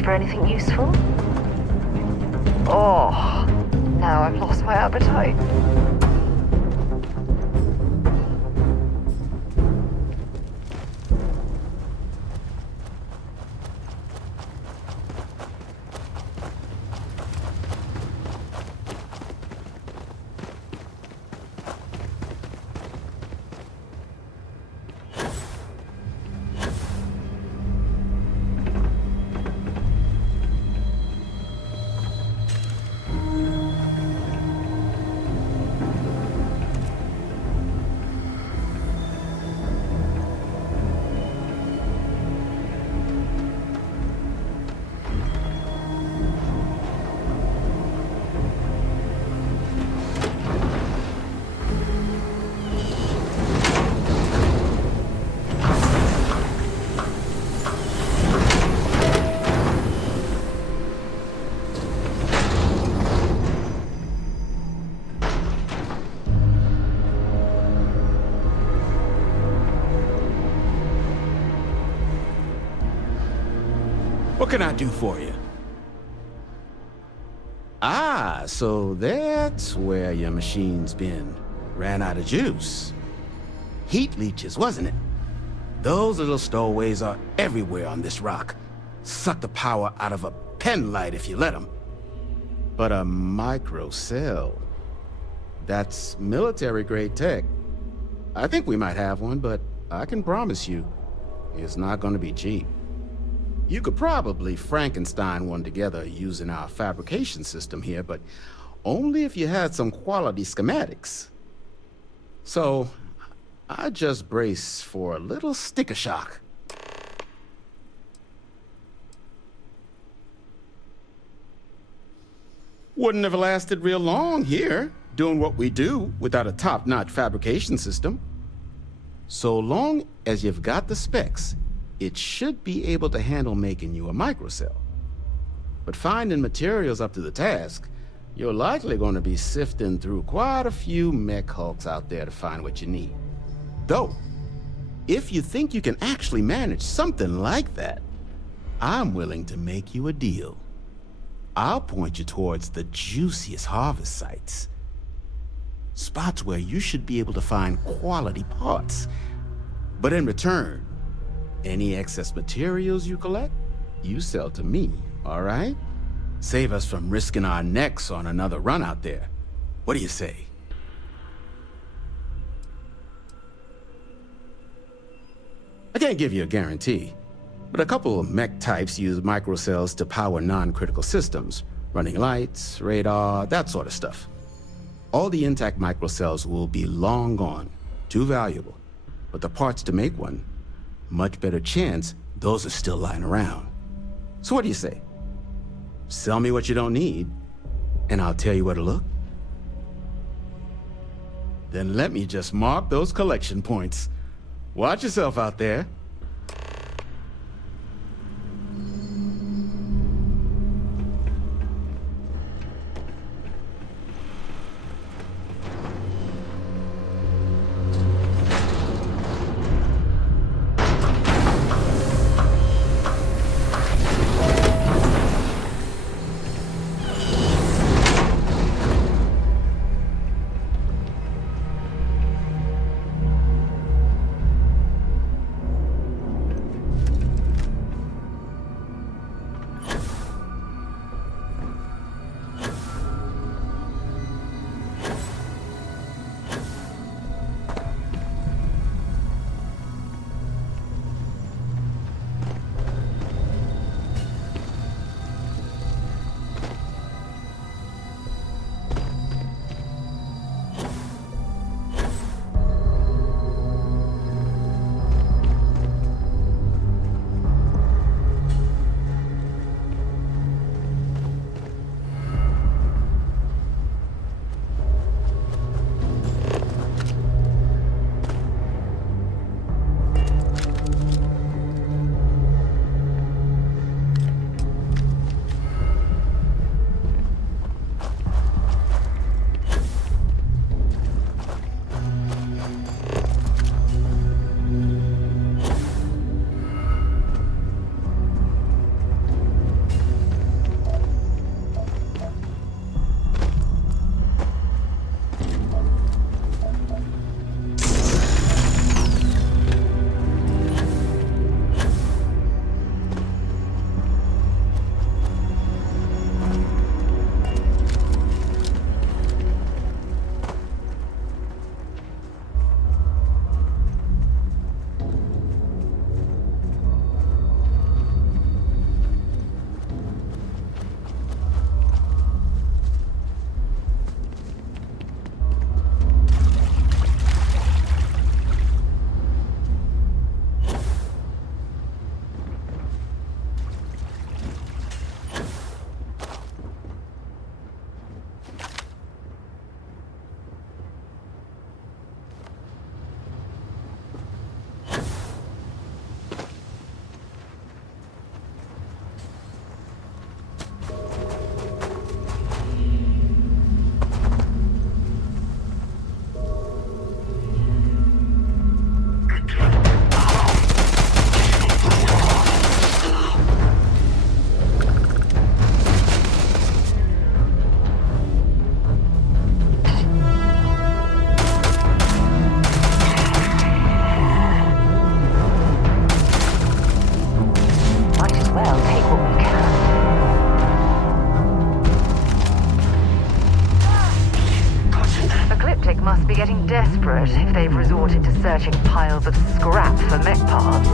search for anything useful? Oh, now I've lost my appetite. What can I do for you? Ah, so that's where your machine's been. Ran out of juice. Heat leeches, wasn't it? Those little stowaways are everywhere on this rock. Suck the power out of a pen light if you let them. But a microcell, that's military-grade tech. I think we might have one, but I can promise you, it's not going to be cheap. You could probably Frankenstein one together using our fabrication system here, but only if you had some quality schematics. So, I just brace for a little sticker shock. Wouldn't have lasted real long here, doing what we do without a top-notch fabrication system. So long as you've got the specs, it should be able to handle making you a microcell. But finding materials up to the task, you're likely going to be sifting through quite a few mech hulks out there to find what you need. Though, if you think you can actually manage something like that, I'm willing to make you a deal. I'll point you towards the juiciest harvest sites. Spots where you should be able to find quality parts. But in return, any excess materials you collect, you sell to me, all right? Save us from risking our necks on another run out there. What do you say? I can't give you a guarantee, but a couple of mech types use microcells to power non-critical systems, running lights, radar, that sort of stuff. All the intact microcells will be long gone, too valuable, but the parts to make one, much better chance those are still lying around. So what do you say? Sell me what you don't need, and I'll tell you where to look. Then let me just mark those collection points. Watch yourself out there. desperate if they've resorted to searching piles of scrap for mech parts.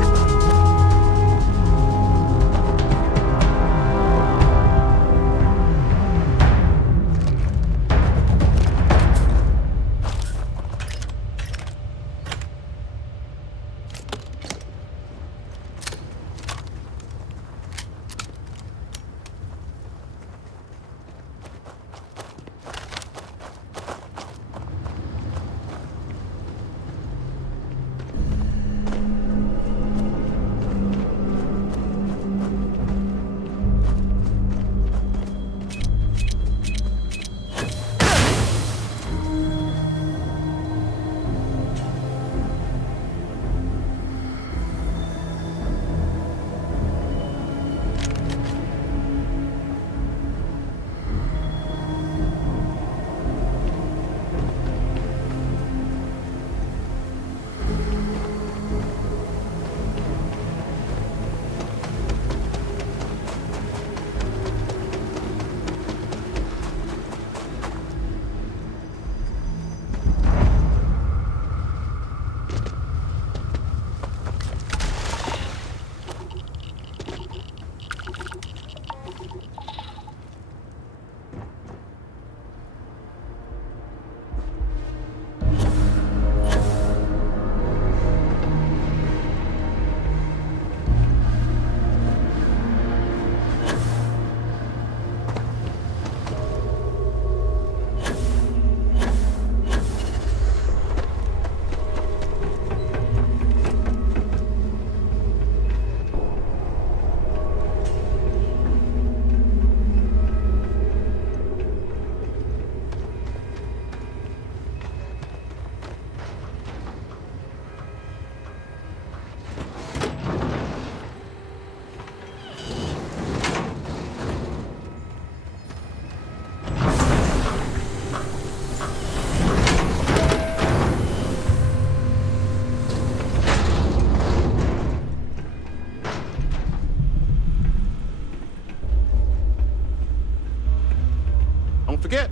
Don't forget,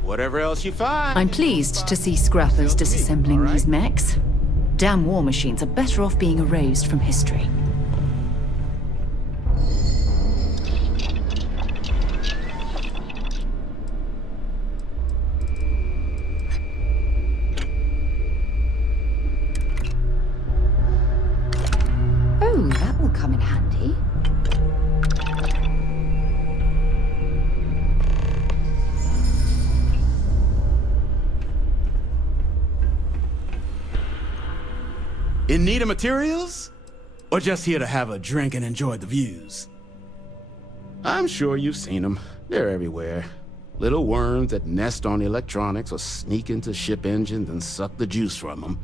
whatever else you find... I'm pleased to see scrappers disassembling these mechs. Damn war machines are better off being erased from history. Oh, that will come in handy. In need of materials? Or just here to have a drink and enjoy the views? I'm sure you've seen them. They're everywhere. Little worms that nest on electronics or sneak into ship engines and suck the juice from them.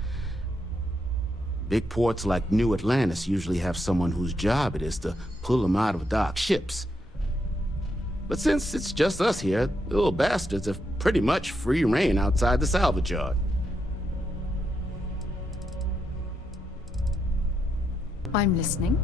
Big ports like New Atlantis usually have someone whose job it is to pull them out of docked ships. But since it's just us here, the little bastards have pretty much free reign outside the salvage yard. I'm listening.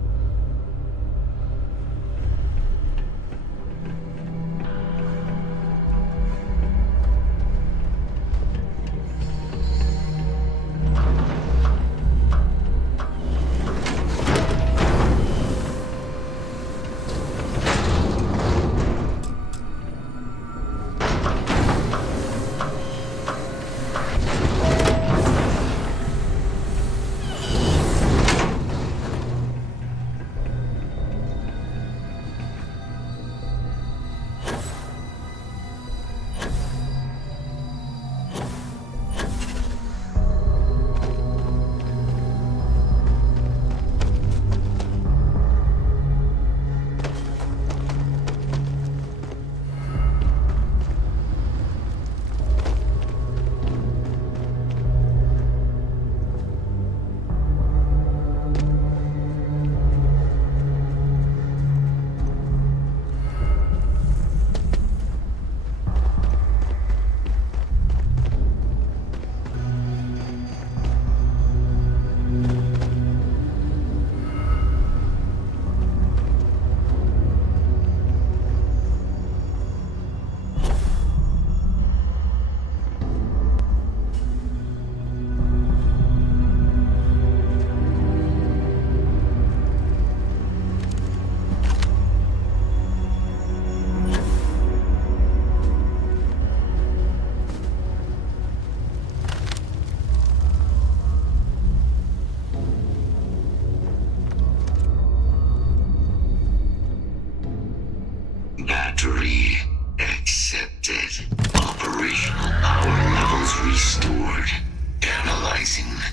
Processing.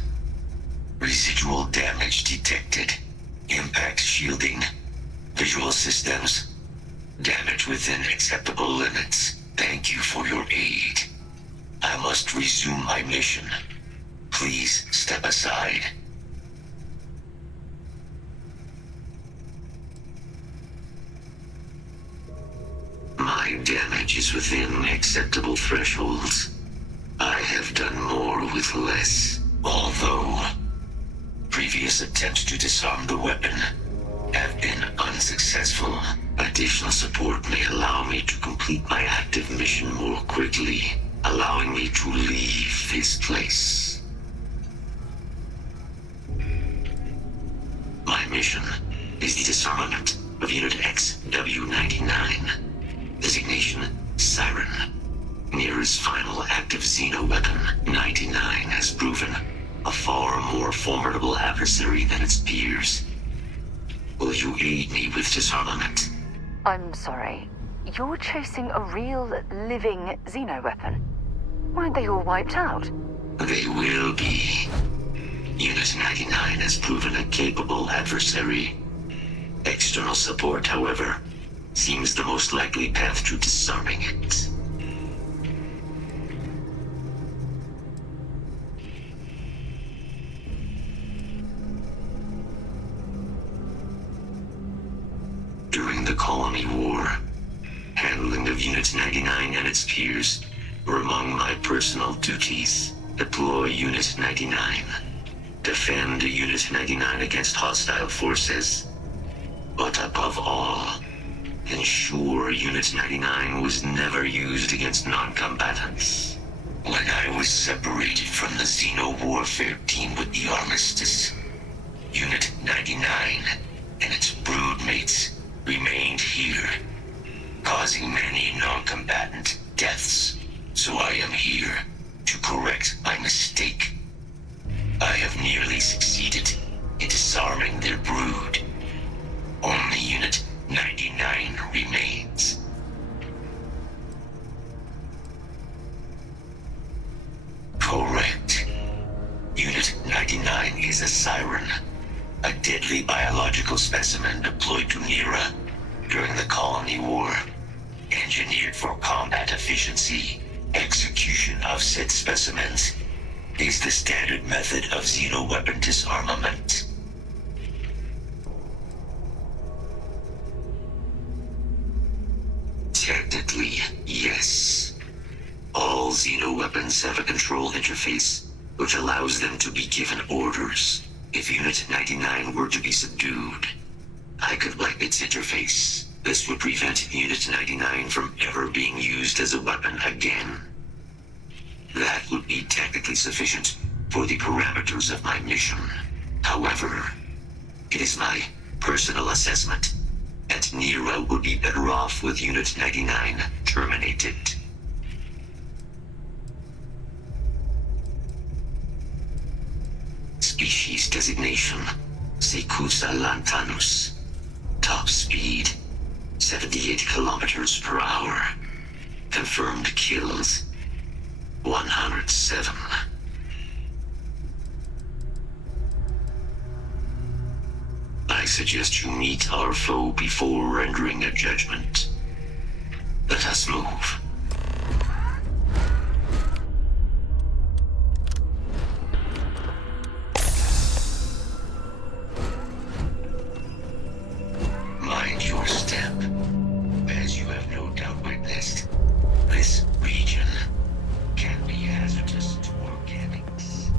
Residual damage detected. Impact shielding. Visual systems. Damage within acceptable limits. Thank you for your aid. I must resume my mission. Please step aside. My damage is within acceptable thresholds. I have done more with less. Although previous attempts to disarm the weapon have been unsuccessful, additional support may allow me to complete my active mission more quickly, allowing me to leave this place. My mission is the disarmament of Unit XW-99. Designation, Siren. Niira's final active Xeno weapon, 99, has proven a far more formidable adversary than its peers. Will you aid me with disarmament? I'm sorry. You're chasing a real, living Xeno weapon. Weren't they all wiped out? They will be. Unit 99 has proven a capable adversary. External support, however, seems the most likely path to disarming it. During the Colony War, handling of Unit 99 and its peers were among my personal duties. Deploy Unit 99. Defend Unit 99 against hostile forces. But above all, ensure Unit 99 was never used against non-combatants. When I was separated from the Xeno warfare team with the Armistice, Unit 99 and its broodmates remained here, causing many non-combatant deaths. So I am here to correct my mistake. I have nearly succeeded in disarming their brood. Only Unit 99 remains. Correct. Unit 99 is a Siren, a deadly biological specimen deployed to Niira during the Colony War. Engineered for combat efficiency, execution of said specimens is the standard method of Xeno weapon disarmament. Technically, yes. All Xeno weapons have a control interface, which allows them to be given orders. If Unit 99 were to be subdued, I could wipe its interface. This would prevent Unit 99 from ever being used as a weapon again. That would be technically sufficient for the parameters of my mission. However, it is my personal assessment that Niira would be better off with Unit 99 terminated. Species designation, Secusa lantanus. Top speed, 78 kilometers per hour. Confirmed kills, 107. I suggest you meet our foe before rendering a judgment. Let us move. Mind your step. As you have no doubt witnessed, this region can be hazardous to organics.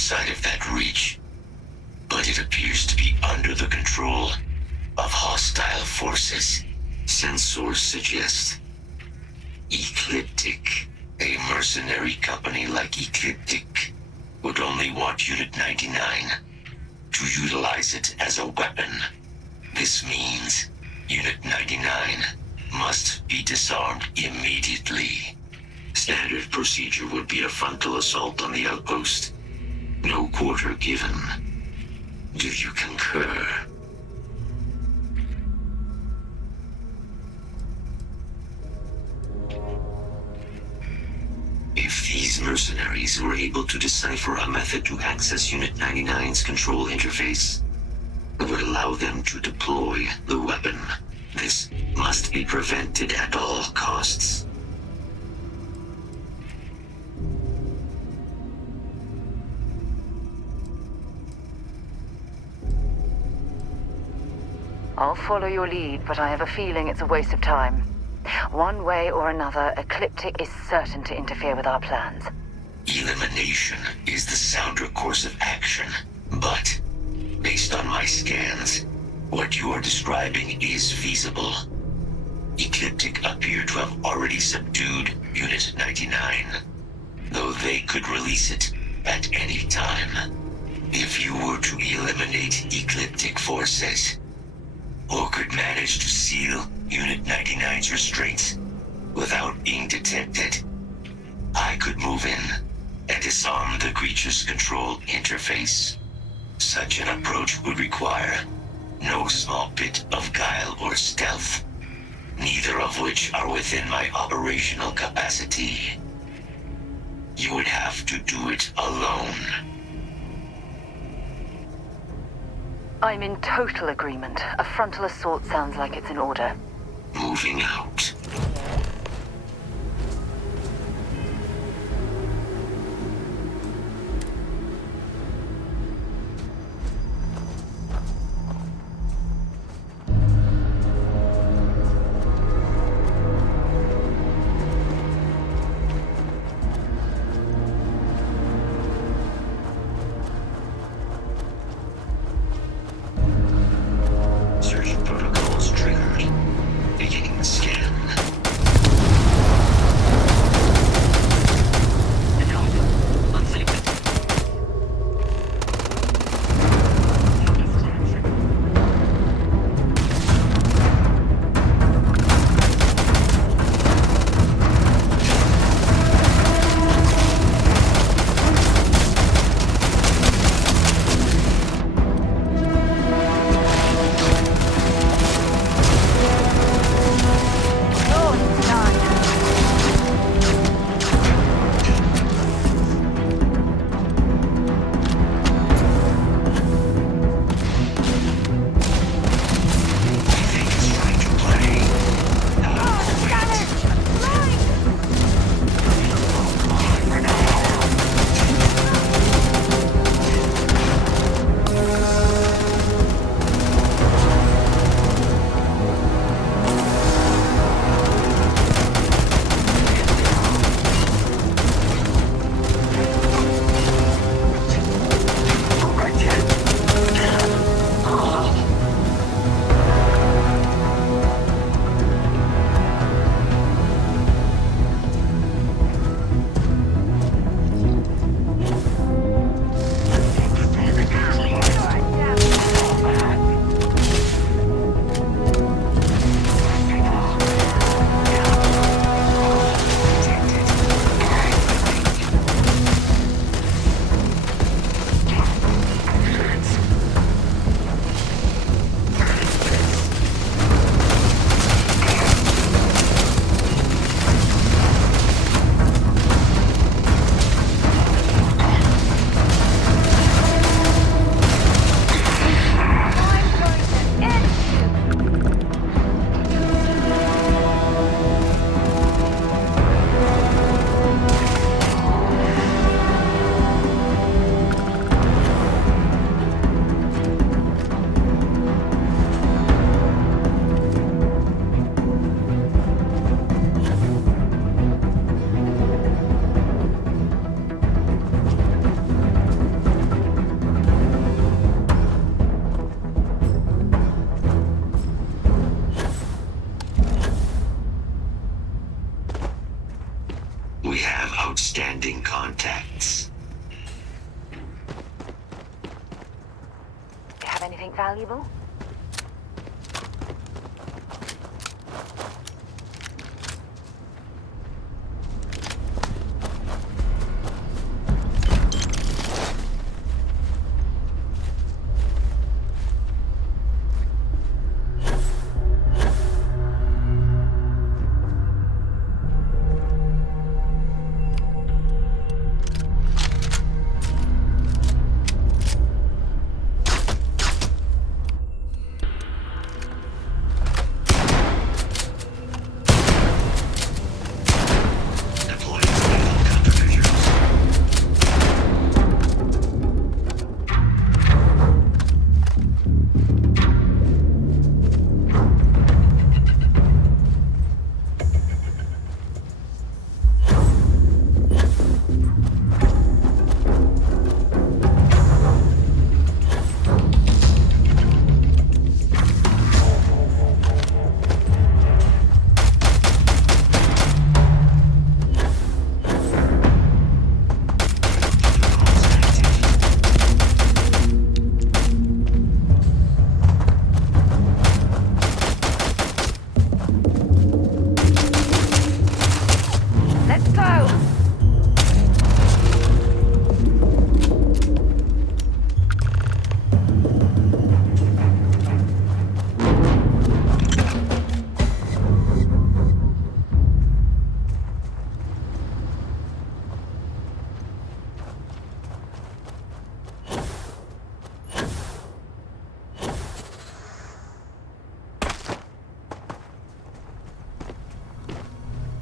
side of that ridge, but it appears to be under the control of hostile forces. Sensors suggest Ecliptic, a mercenary company like Ecliptic, would only want Unit 99 to utilize it as a weapon. This means Unit 99 must be disarmed immediately. Standard procedure would be a frontal assault on the outpost. No quarter given. Do you concur? If these mercenaries were able to decipher a method to access Unit 99's control interface, it would allow them to deploy the weapon. This must be prevented at all costs. I'll follow your lead, but I have a feeling it's a waste of time. One way or another, Ecliptic is certain to interfere with our plans. Elimination is the sounder course of action, but based on my scans, what you are describing is feasible. Ecliptic appear to have already subdued Unit 99, though they could release it at any time. If you were to eliminate Ecliptic forces, or could manage to seal Unit 99's restraints without being detected, I could move in and disarm the creature's control interface. Such an approach would require no small bit of guile or stealth, neither of which are within my operational capacity. You would have to do it alone. I'm in total agreement. A frontal assault sounds like it's in order. Moving out. Search protocols triggered. Beginning the scan. Anything valuable?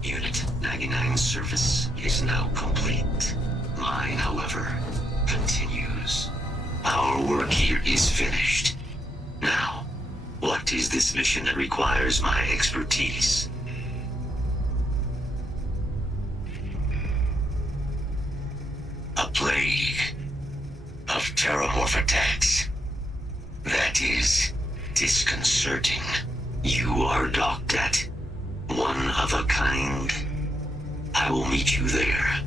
Unit 99's service is now complete. Mine, however, continues. Our work here is finished. Now, what is this mission that requires my expertise? A plague of Terrormorph attacks. That is disconcerting. You are docked at one of a kind. I will meet you there.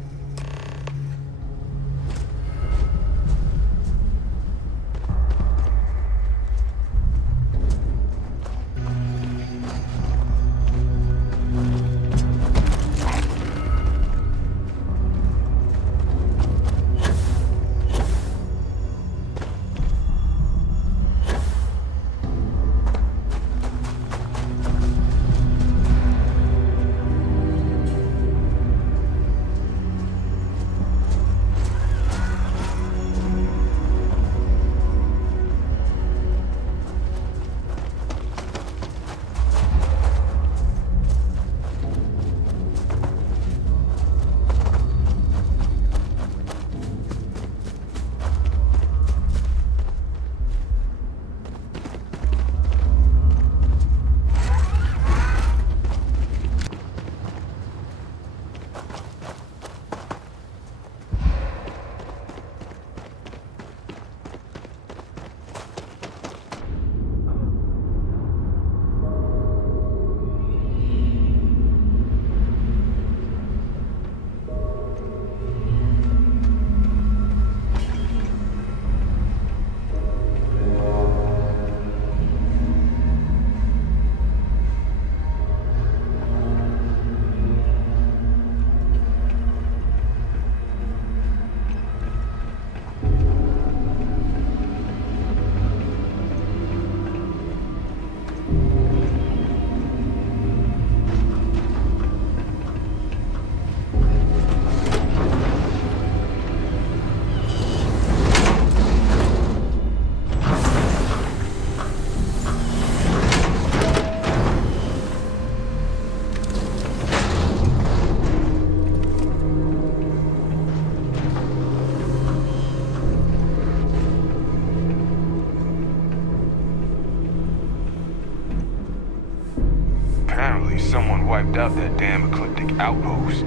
Apparently someone wiped out that damn ecliptic outpost.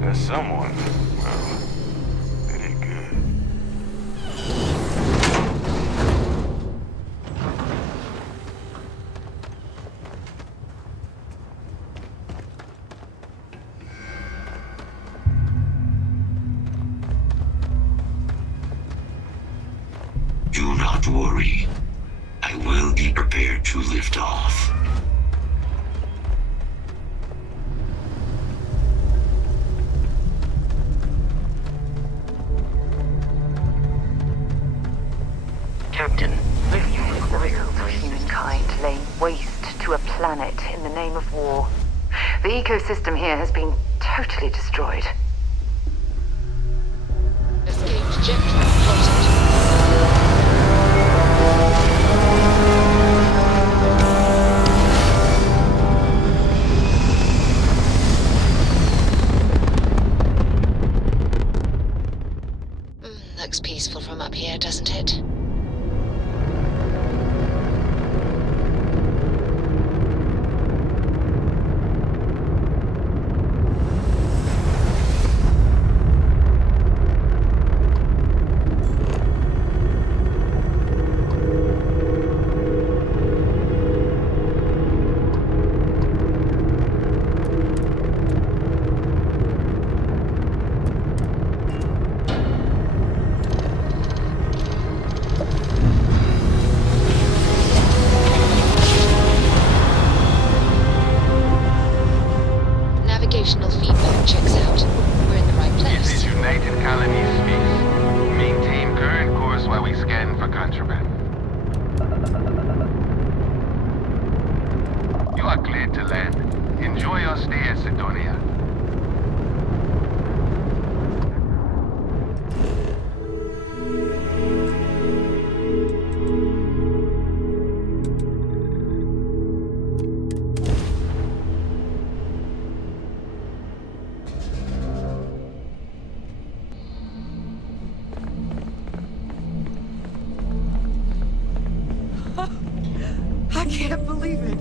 That someone, well, it ain't good. Do not worry. I will be prepared to lift off. Captain, if you require Of humankind laying waste to a planet in the name of war. The ecosystem here has been totally destroyed. Escape trajectory plotted. Looks peaceful from up here, doesn't it? Navigational feedback checks out. We're in the right place. This is United Colonies speaks. Maintain current course while we scan for contraband. You are cleared to land. Enjoy your stay at Sidonia. I can't believe it.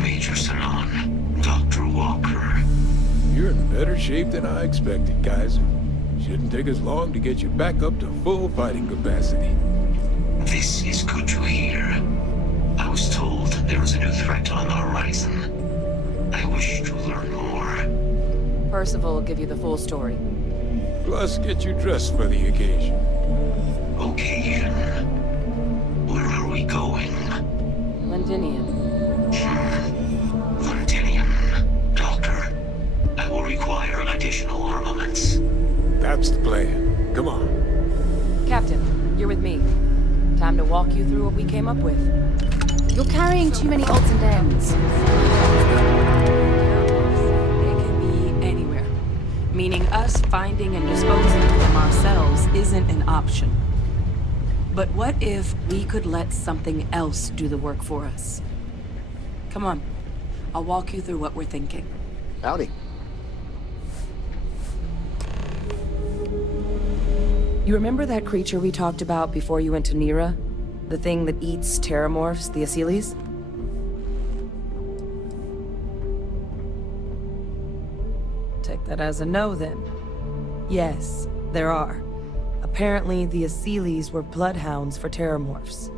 Major Sanon, Dr. Walker. You're in better shape than I expected, Kaiser. Shouldn't take us long to get you back up to full fighting capacity. This is good to hear. I was told there was a new threat on the horizon. I wish to learn more. Percival will give you the full story. Plus, get you dressed for the occasion. Occasion? Where are we going? Londinion. Londinion. Doctor, I will require additional armaments. That's the plan. Come on. Captain, you're with me. Time to walk you through what we came up with. You're carrying too many odds and ends. They can be anywhere. Meaning us finding and disposing of them ourselves isn't an option. But what if we could let something else do the work for us? Come on. I'll walk you through what we're thinking. Howdy. You remember that creature we talked about before you went to Niira? The thing that eats terrormorphs, the Aceles? Take that as a no, then. Yes, there are. Apparently, the Aceles were bloodhounds for terrormorphs.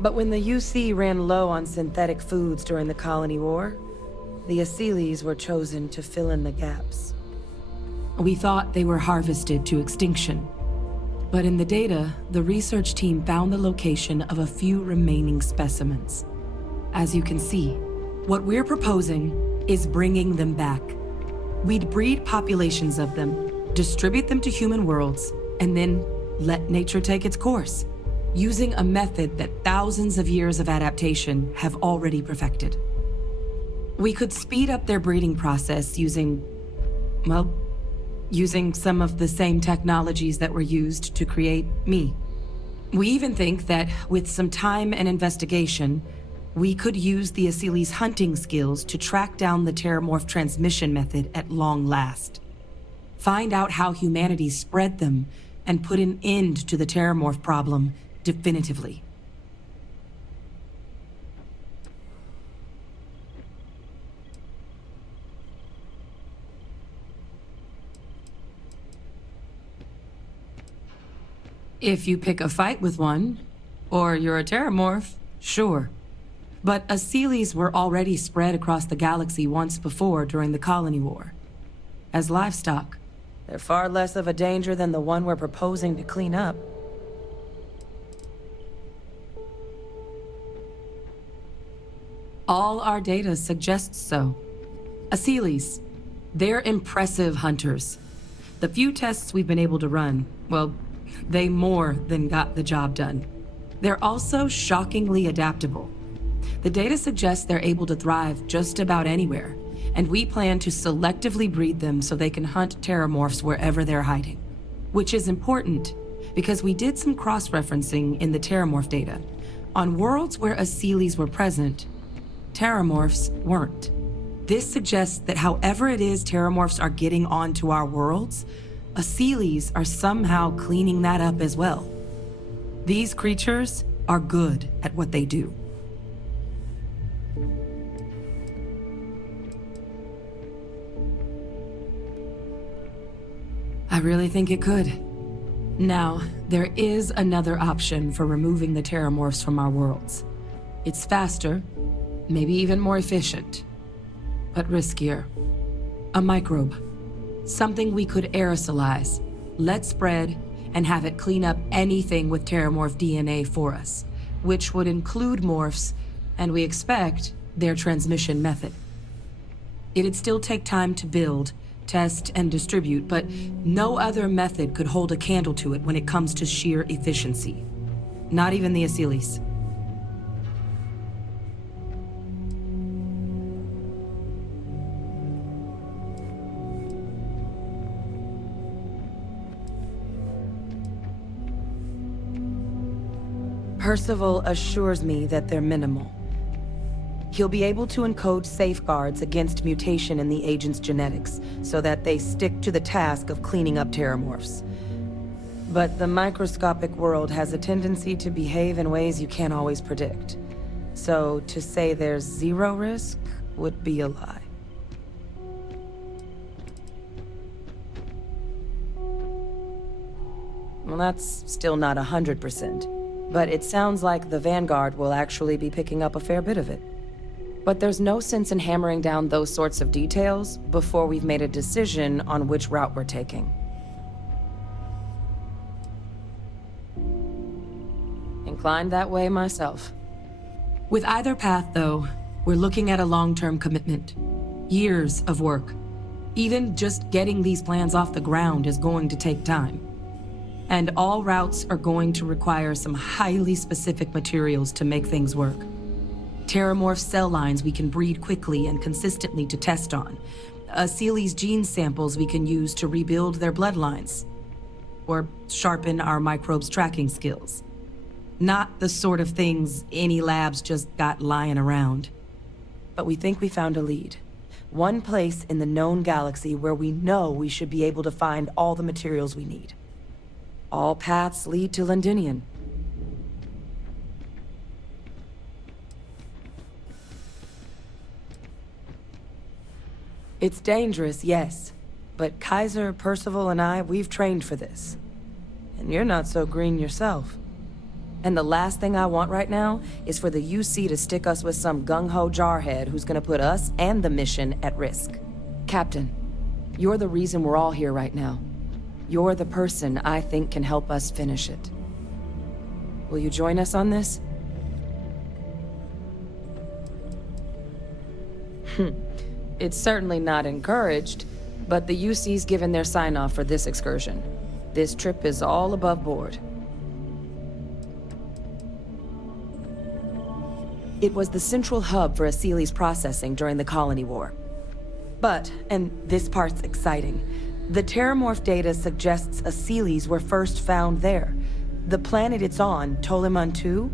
But when the UC ran low on synthetic foods during the Colony War, the Aceles were chosen to fill in the gaps. We thought they were harvested to extinction. But in the data, the research team found the location of a few remaining specimens. As you can see, what we're proposing is bringing them back. We'd breed populations of them, distribute them to human worlds, and then let nature take its course, using a method that thousands of years of adaptation have already perfected. We could speed up their breeding process using some of the same technologies that were used to create me. We even think that with some time and investigation, we could use the Aceles' hunting skills to track down the Terrormorph transmission method at long last. Find out how humanity spread them and put an end to the Terrormorph problem definitively. If you pick a fight with one, or you're a Terrormorph, sure. But Aceles were already spread across the galaxy once before during the Colony War. As livestock, they're far less of a danger than the one we're proposing to clean up. All our data suggests so. Aceles, they're impressive hunters. The few tests we've been able to run, well, they more than got the job done. They're also shockingly adaptable. The data suggests they're able to thrive just about anywhere, and we plan to selectively breed them so they can hunt terrormorphs wherever they're hiding. Which is important, because we did some cross-referencing in the terrormorph data. On worlds where Aceles were present, terrormorphs weren't. This suggests that however it is terrormorphs are getting onto our worlds, Aceles are somehow cleaning that up as well. These creatures are good at what they do. I really think it could. Now, there is another option for removing the terrormorphs from our worlds. It's faster, maybe even more efficient, but riskier. A microbe. Something we could aerosolize, let spread, and have it clean up anything with terrormorph DNA for us, which would include morphs, and we expect their transmission method. It'd still take time to build, test, and distribute, but no other method could hold a candle to it when it comes to sheer efficiency. Not even the Aceles. Percival assures me that they're minimal. He'll be able to encode safeguards against mutation in the agent's genetics, so that they stick to the task of cleaning up terrormorphs. But the microscopic world has a tendency to behave in ways you can't always predict. So to say there's zero risk would be a lie. Well, that's still not 100%. But it sounds like the Vanguard will actually be picking up a fair bit of it. But there's no sense in hammering down those sorts of details before we've made a decision on which route we're taking. Inclined that way myself. With either path, though, we're looking at a long-term commitment. Years of work. Even just getting these plans off the ground is going to take time. And all routes are going to require some highly specific materials to make things work. Terrormorph cell lines we can breed quickly and consistently to test on. Aceles gene samples we can use to rebuild their bloodlines. Or sharpen our microbes' tracking skills. Not the sort of things any labs just got lying around. But we think we found a lead. One place in the known galaxy where we know we should be able to find all the materials we need. All paths lead to Londinion. It's dangerous, yes. But Kaiser, Percival, and I, we've trained for this. And you're not so green yourself. And the last thing I want right now is for the UC to stick us with some gung-ho jarhead who's gonna put us and the mission at risk. Captain, you're the reason we're all here right now. You're the person I think can help us finish it. Will you join us on this? It's certainly not encouraged, but the UC's given their sign-off for this excursion. This trip is all above board. It was the central hub for Aceles processing during the Colony War. But, and this part's exciting, the Terrormorph data suggests Aceles were first found there. The planet it's on, Toliman 2,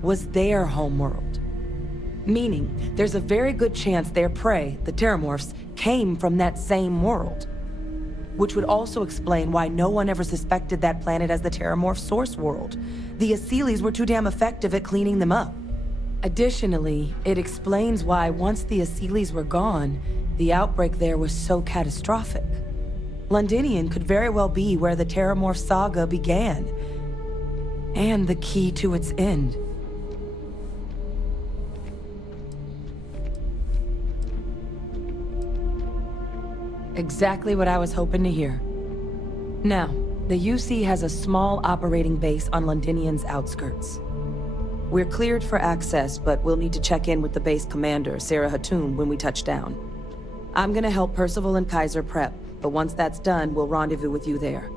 was their homeworld. Meaning, there's a very good chance their prey, the Terrormorphs, came from that same world. Which would also explain why no one ever suspected that planet as the Terrormorph source world. The Aceles were too damn effective at cleaning them up. Additionally, it explains why once the Aceles were gone, the outbreak there was so catastrophic. Londinion could very well be where the Terrormorph saga began. And the key to its end. Exactly what I was hoping to hear. Now, the UC has a small operating base on Londinion's outskirts. We're cleared for access, but we'll need to check in with the base commander, Sarah Hatoum, when we touch down. I'm gonna help Percival and Kaiser prep, but once that's done, we'll rendezvous with you there.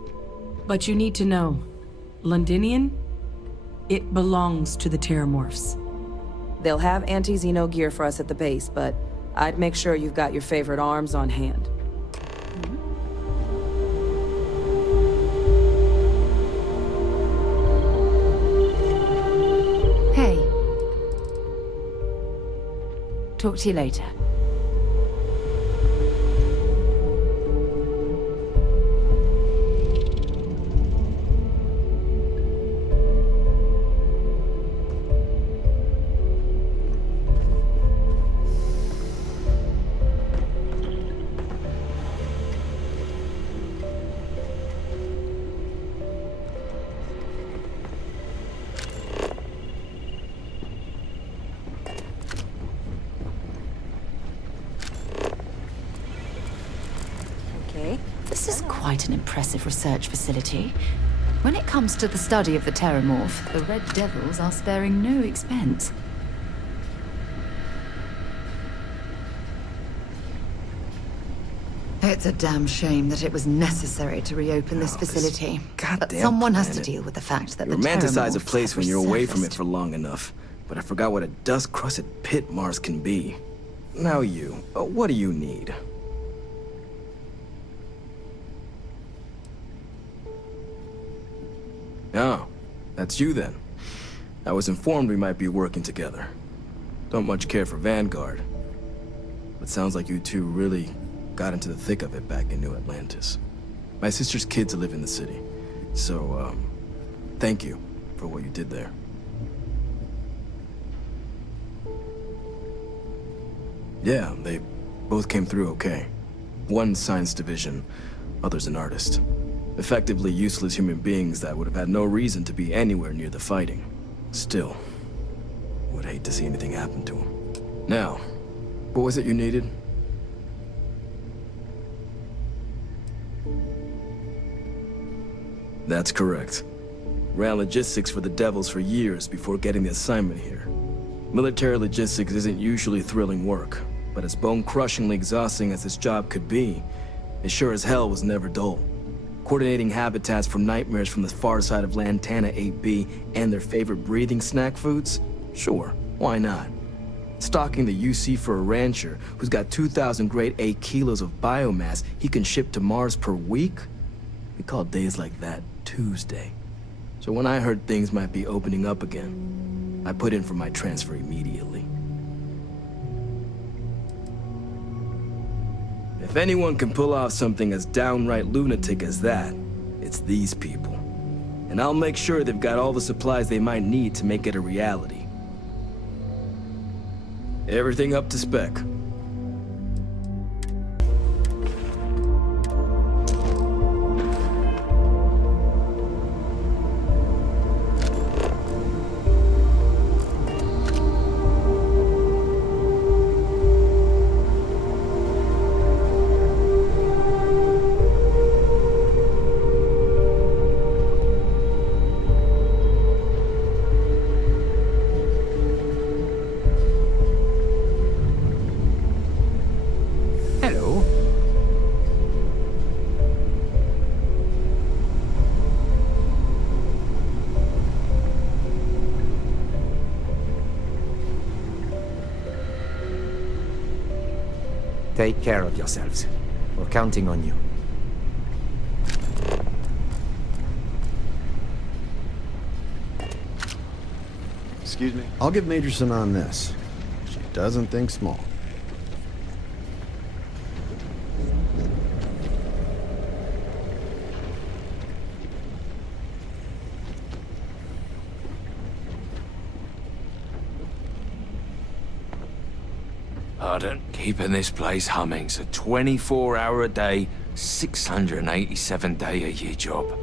But you need to know, Londinion, it belongs to the Terrormorphs. They'll have anti-Xeno gear for us at the base, but I'd make sure you've got your favorite arms on hand. Hey. Talk to you later. This is quite an impressive research facility. When it comes to the study of the Terrormorph, the Red Devils are sparing no expense. It's a damn shame that it was necessary to reopen this facility. But someone has to deal with the fact that You romanticize a place when you're away from it for long enough. But I forgot what a dust-crusted pit Mars can be. Now you, what do you need? Oh, that's you then. I was informed we might be working together. Don't much care for Vanguard. But sounds like you two really got into the thick of it back in New Atlantis. My sister's kids live in the city. So, thank you for what you did there. Yeah, they both came through okay. One science division, other's an artist. Effectively useless human beings that would have had no reason to be anywhere near the fighting. Still, would hate to see anything happen to them. Now, what was it you needed? That's correct. Ran logistics for the Devils for years before getting the assignment here. Military logistics isn't usually thrilling work, but as bone-crushingly exhausting as this job could be, it sure as hell was never dull. Coordinating habitats for nightmares from the far side of Lantana 8B and their favorite breathing snack foods? Sure, why not? Stocking the UC for a rancher who's got 2,000 grade A kilos of biomass he can ship to Mars per week? We call days like that Tuesday. So when I heard things might be opening up again, I put in for my transfer immediately. If anyone can pull off something as downright lunatic as that, it's these people. And I'll make sure they've got all the supplies they might need to make it a reality. Everything up to spec. Take care of yourselves. We're counting on you. Excuse me? I'll give Major Sanon this. She doesn't think small. Pardon? Keeping this place humming's a 24-hour-a-day, 687-day-a-year job.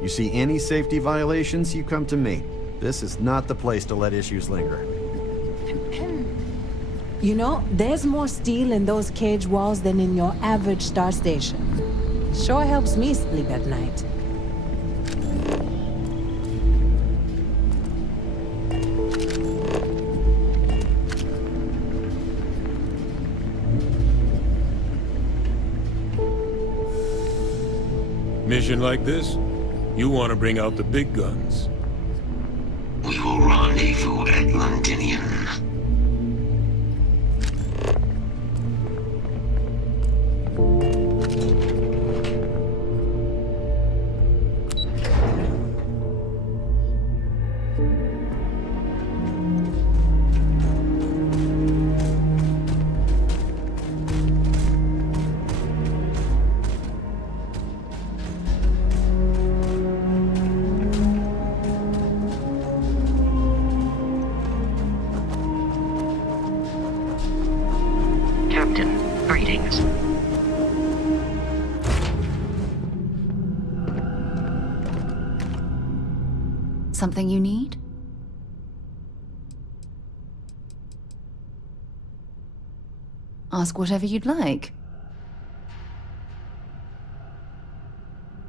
You see any safety violations, you come to me. This is not the place to let issues linger. You know, there's more steel in those cage walls than in your average star station. Sure helps me sleep at night. mission like this, you want to bring out the big guns. We will rendezvous at Londinion. Something you need? Ask whatever you'd like.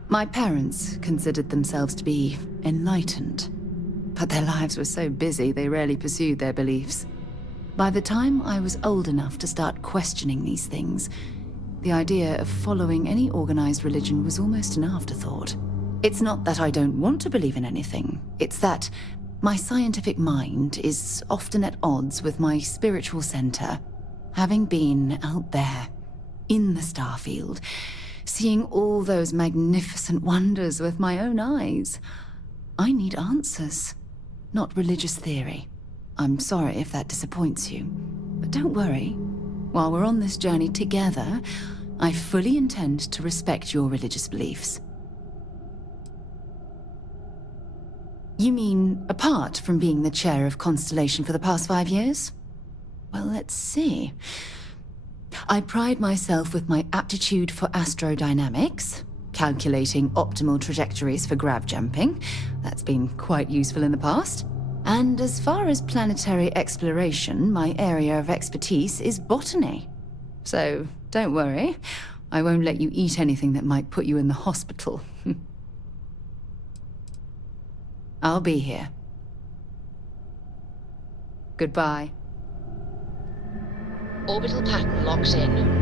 My parents considered themselves to be enlightened, but their lives were so busy they rarely pursued their beliefs. By the time I was old enough to start questioning these things, the idea of following any organized religion was almost an afterthought. It's not that I don't want to believe in anything, it's that my scientific mind is often at odds with my spiritual center. Having been out there, in the Starfield, seeing all those magnificent wonders with my own eyes, I need answers, not religious theory. I'm sorry if that disappoints you, but don't worry. While we're on this journey together, I fully intend to respect your religious beliefs. You mean apart from being the chair of Constellation for the past 5 years? Well, let's see. I pride myself with my aptitude for astrodynamics, calculating optimal trajectories for grav jumping. That's been quite useful in the past. And as far as planetary exploration, my area of expertise is botany. So don't worry, I won't let you eat anything that might put you in the hospital. I'll be here. Goodbye. Orbital pattern locked in.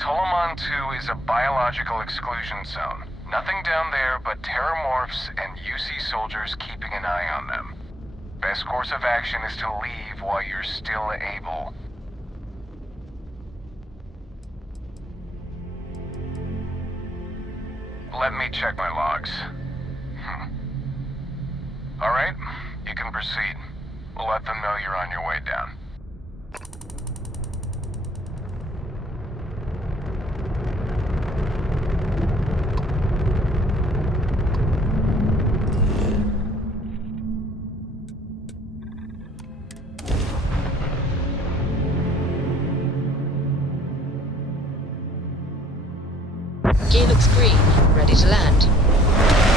Toliman 2 is a biological exclusion zone. Nothing down there but Terrormorphs and UC soldiers keeping an eye on them. Best course of action is to leave while you're still able. Let me check my logs. Alright, you can proceed. We'll let them know you're on your way down. Gear looks green, ready to land.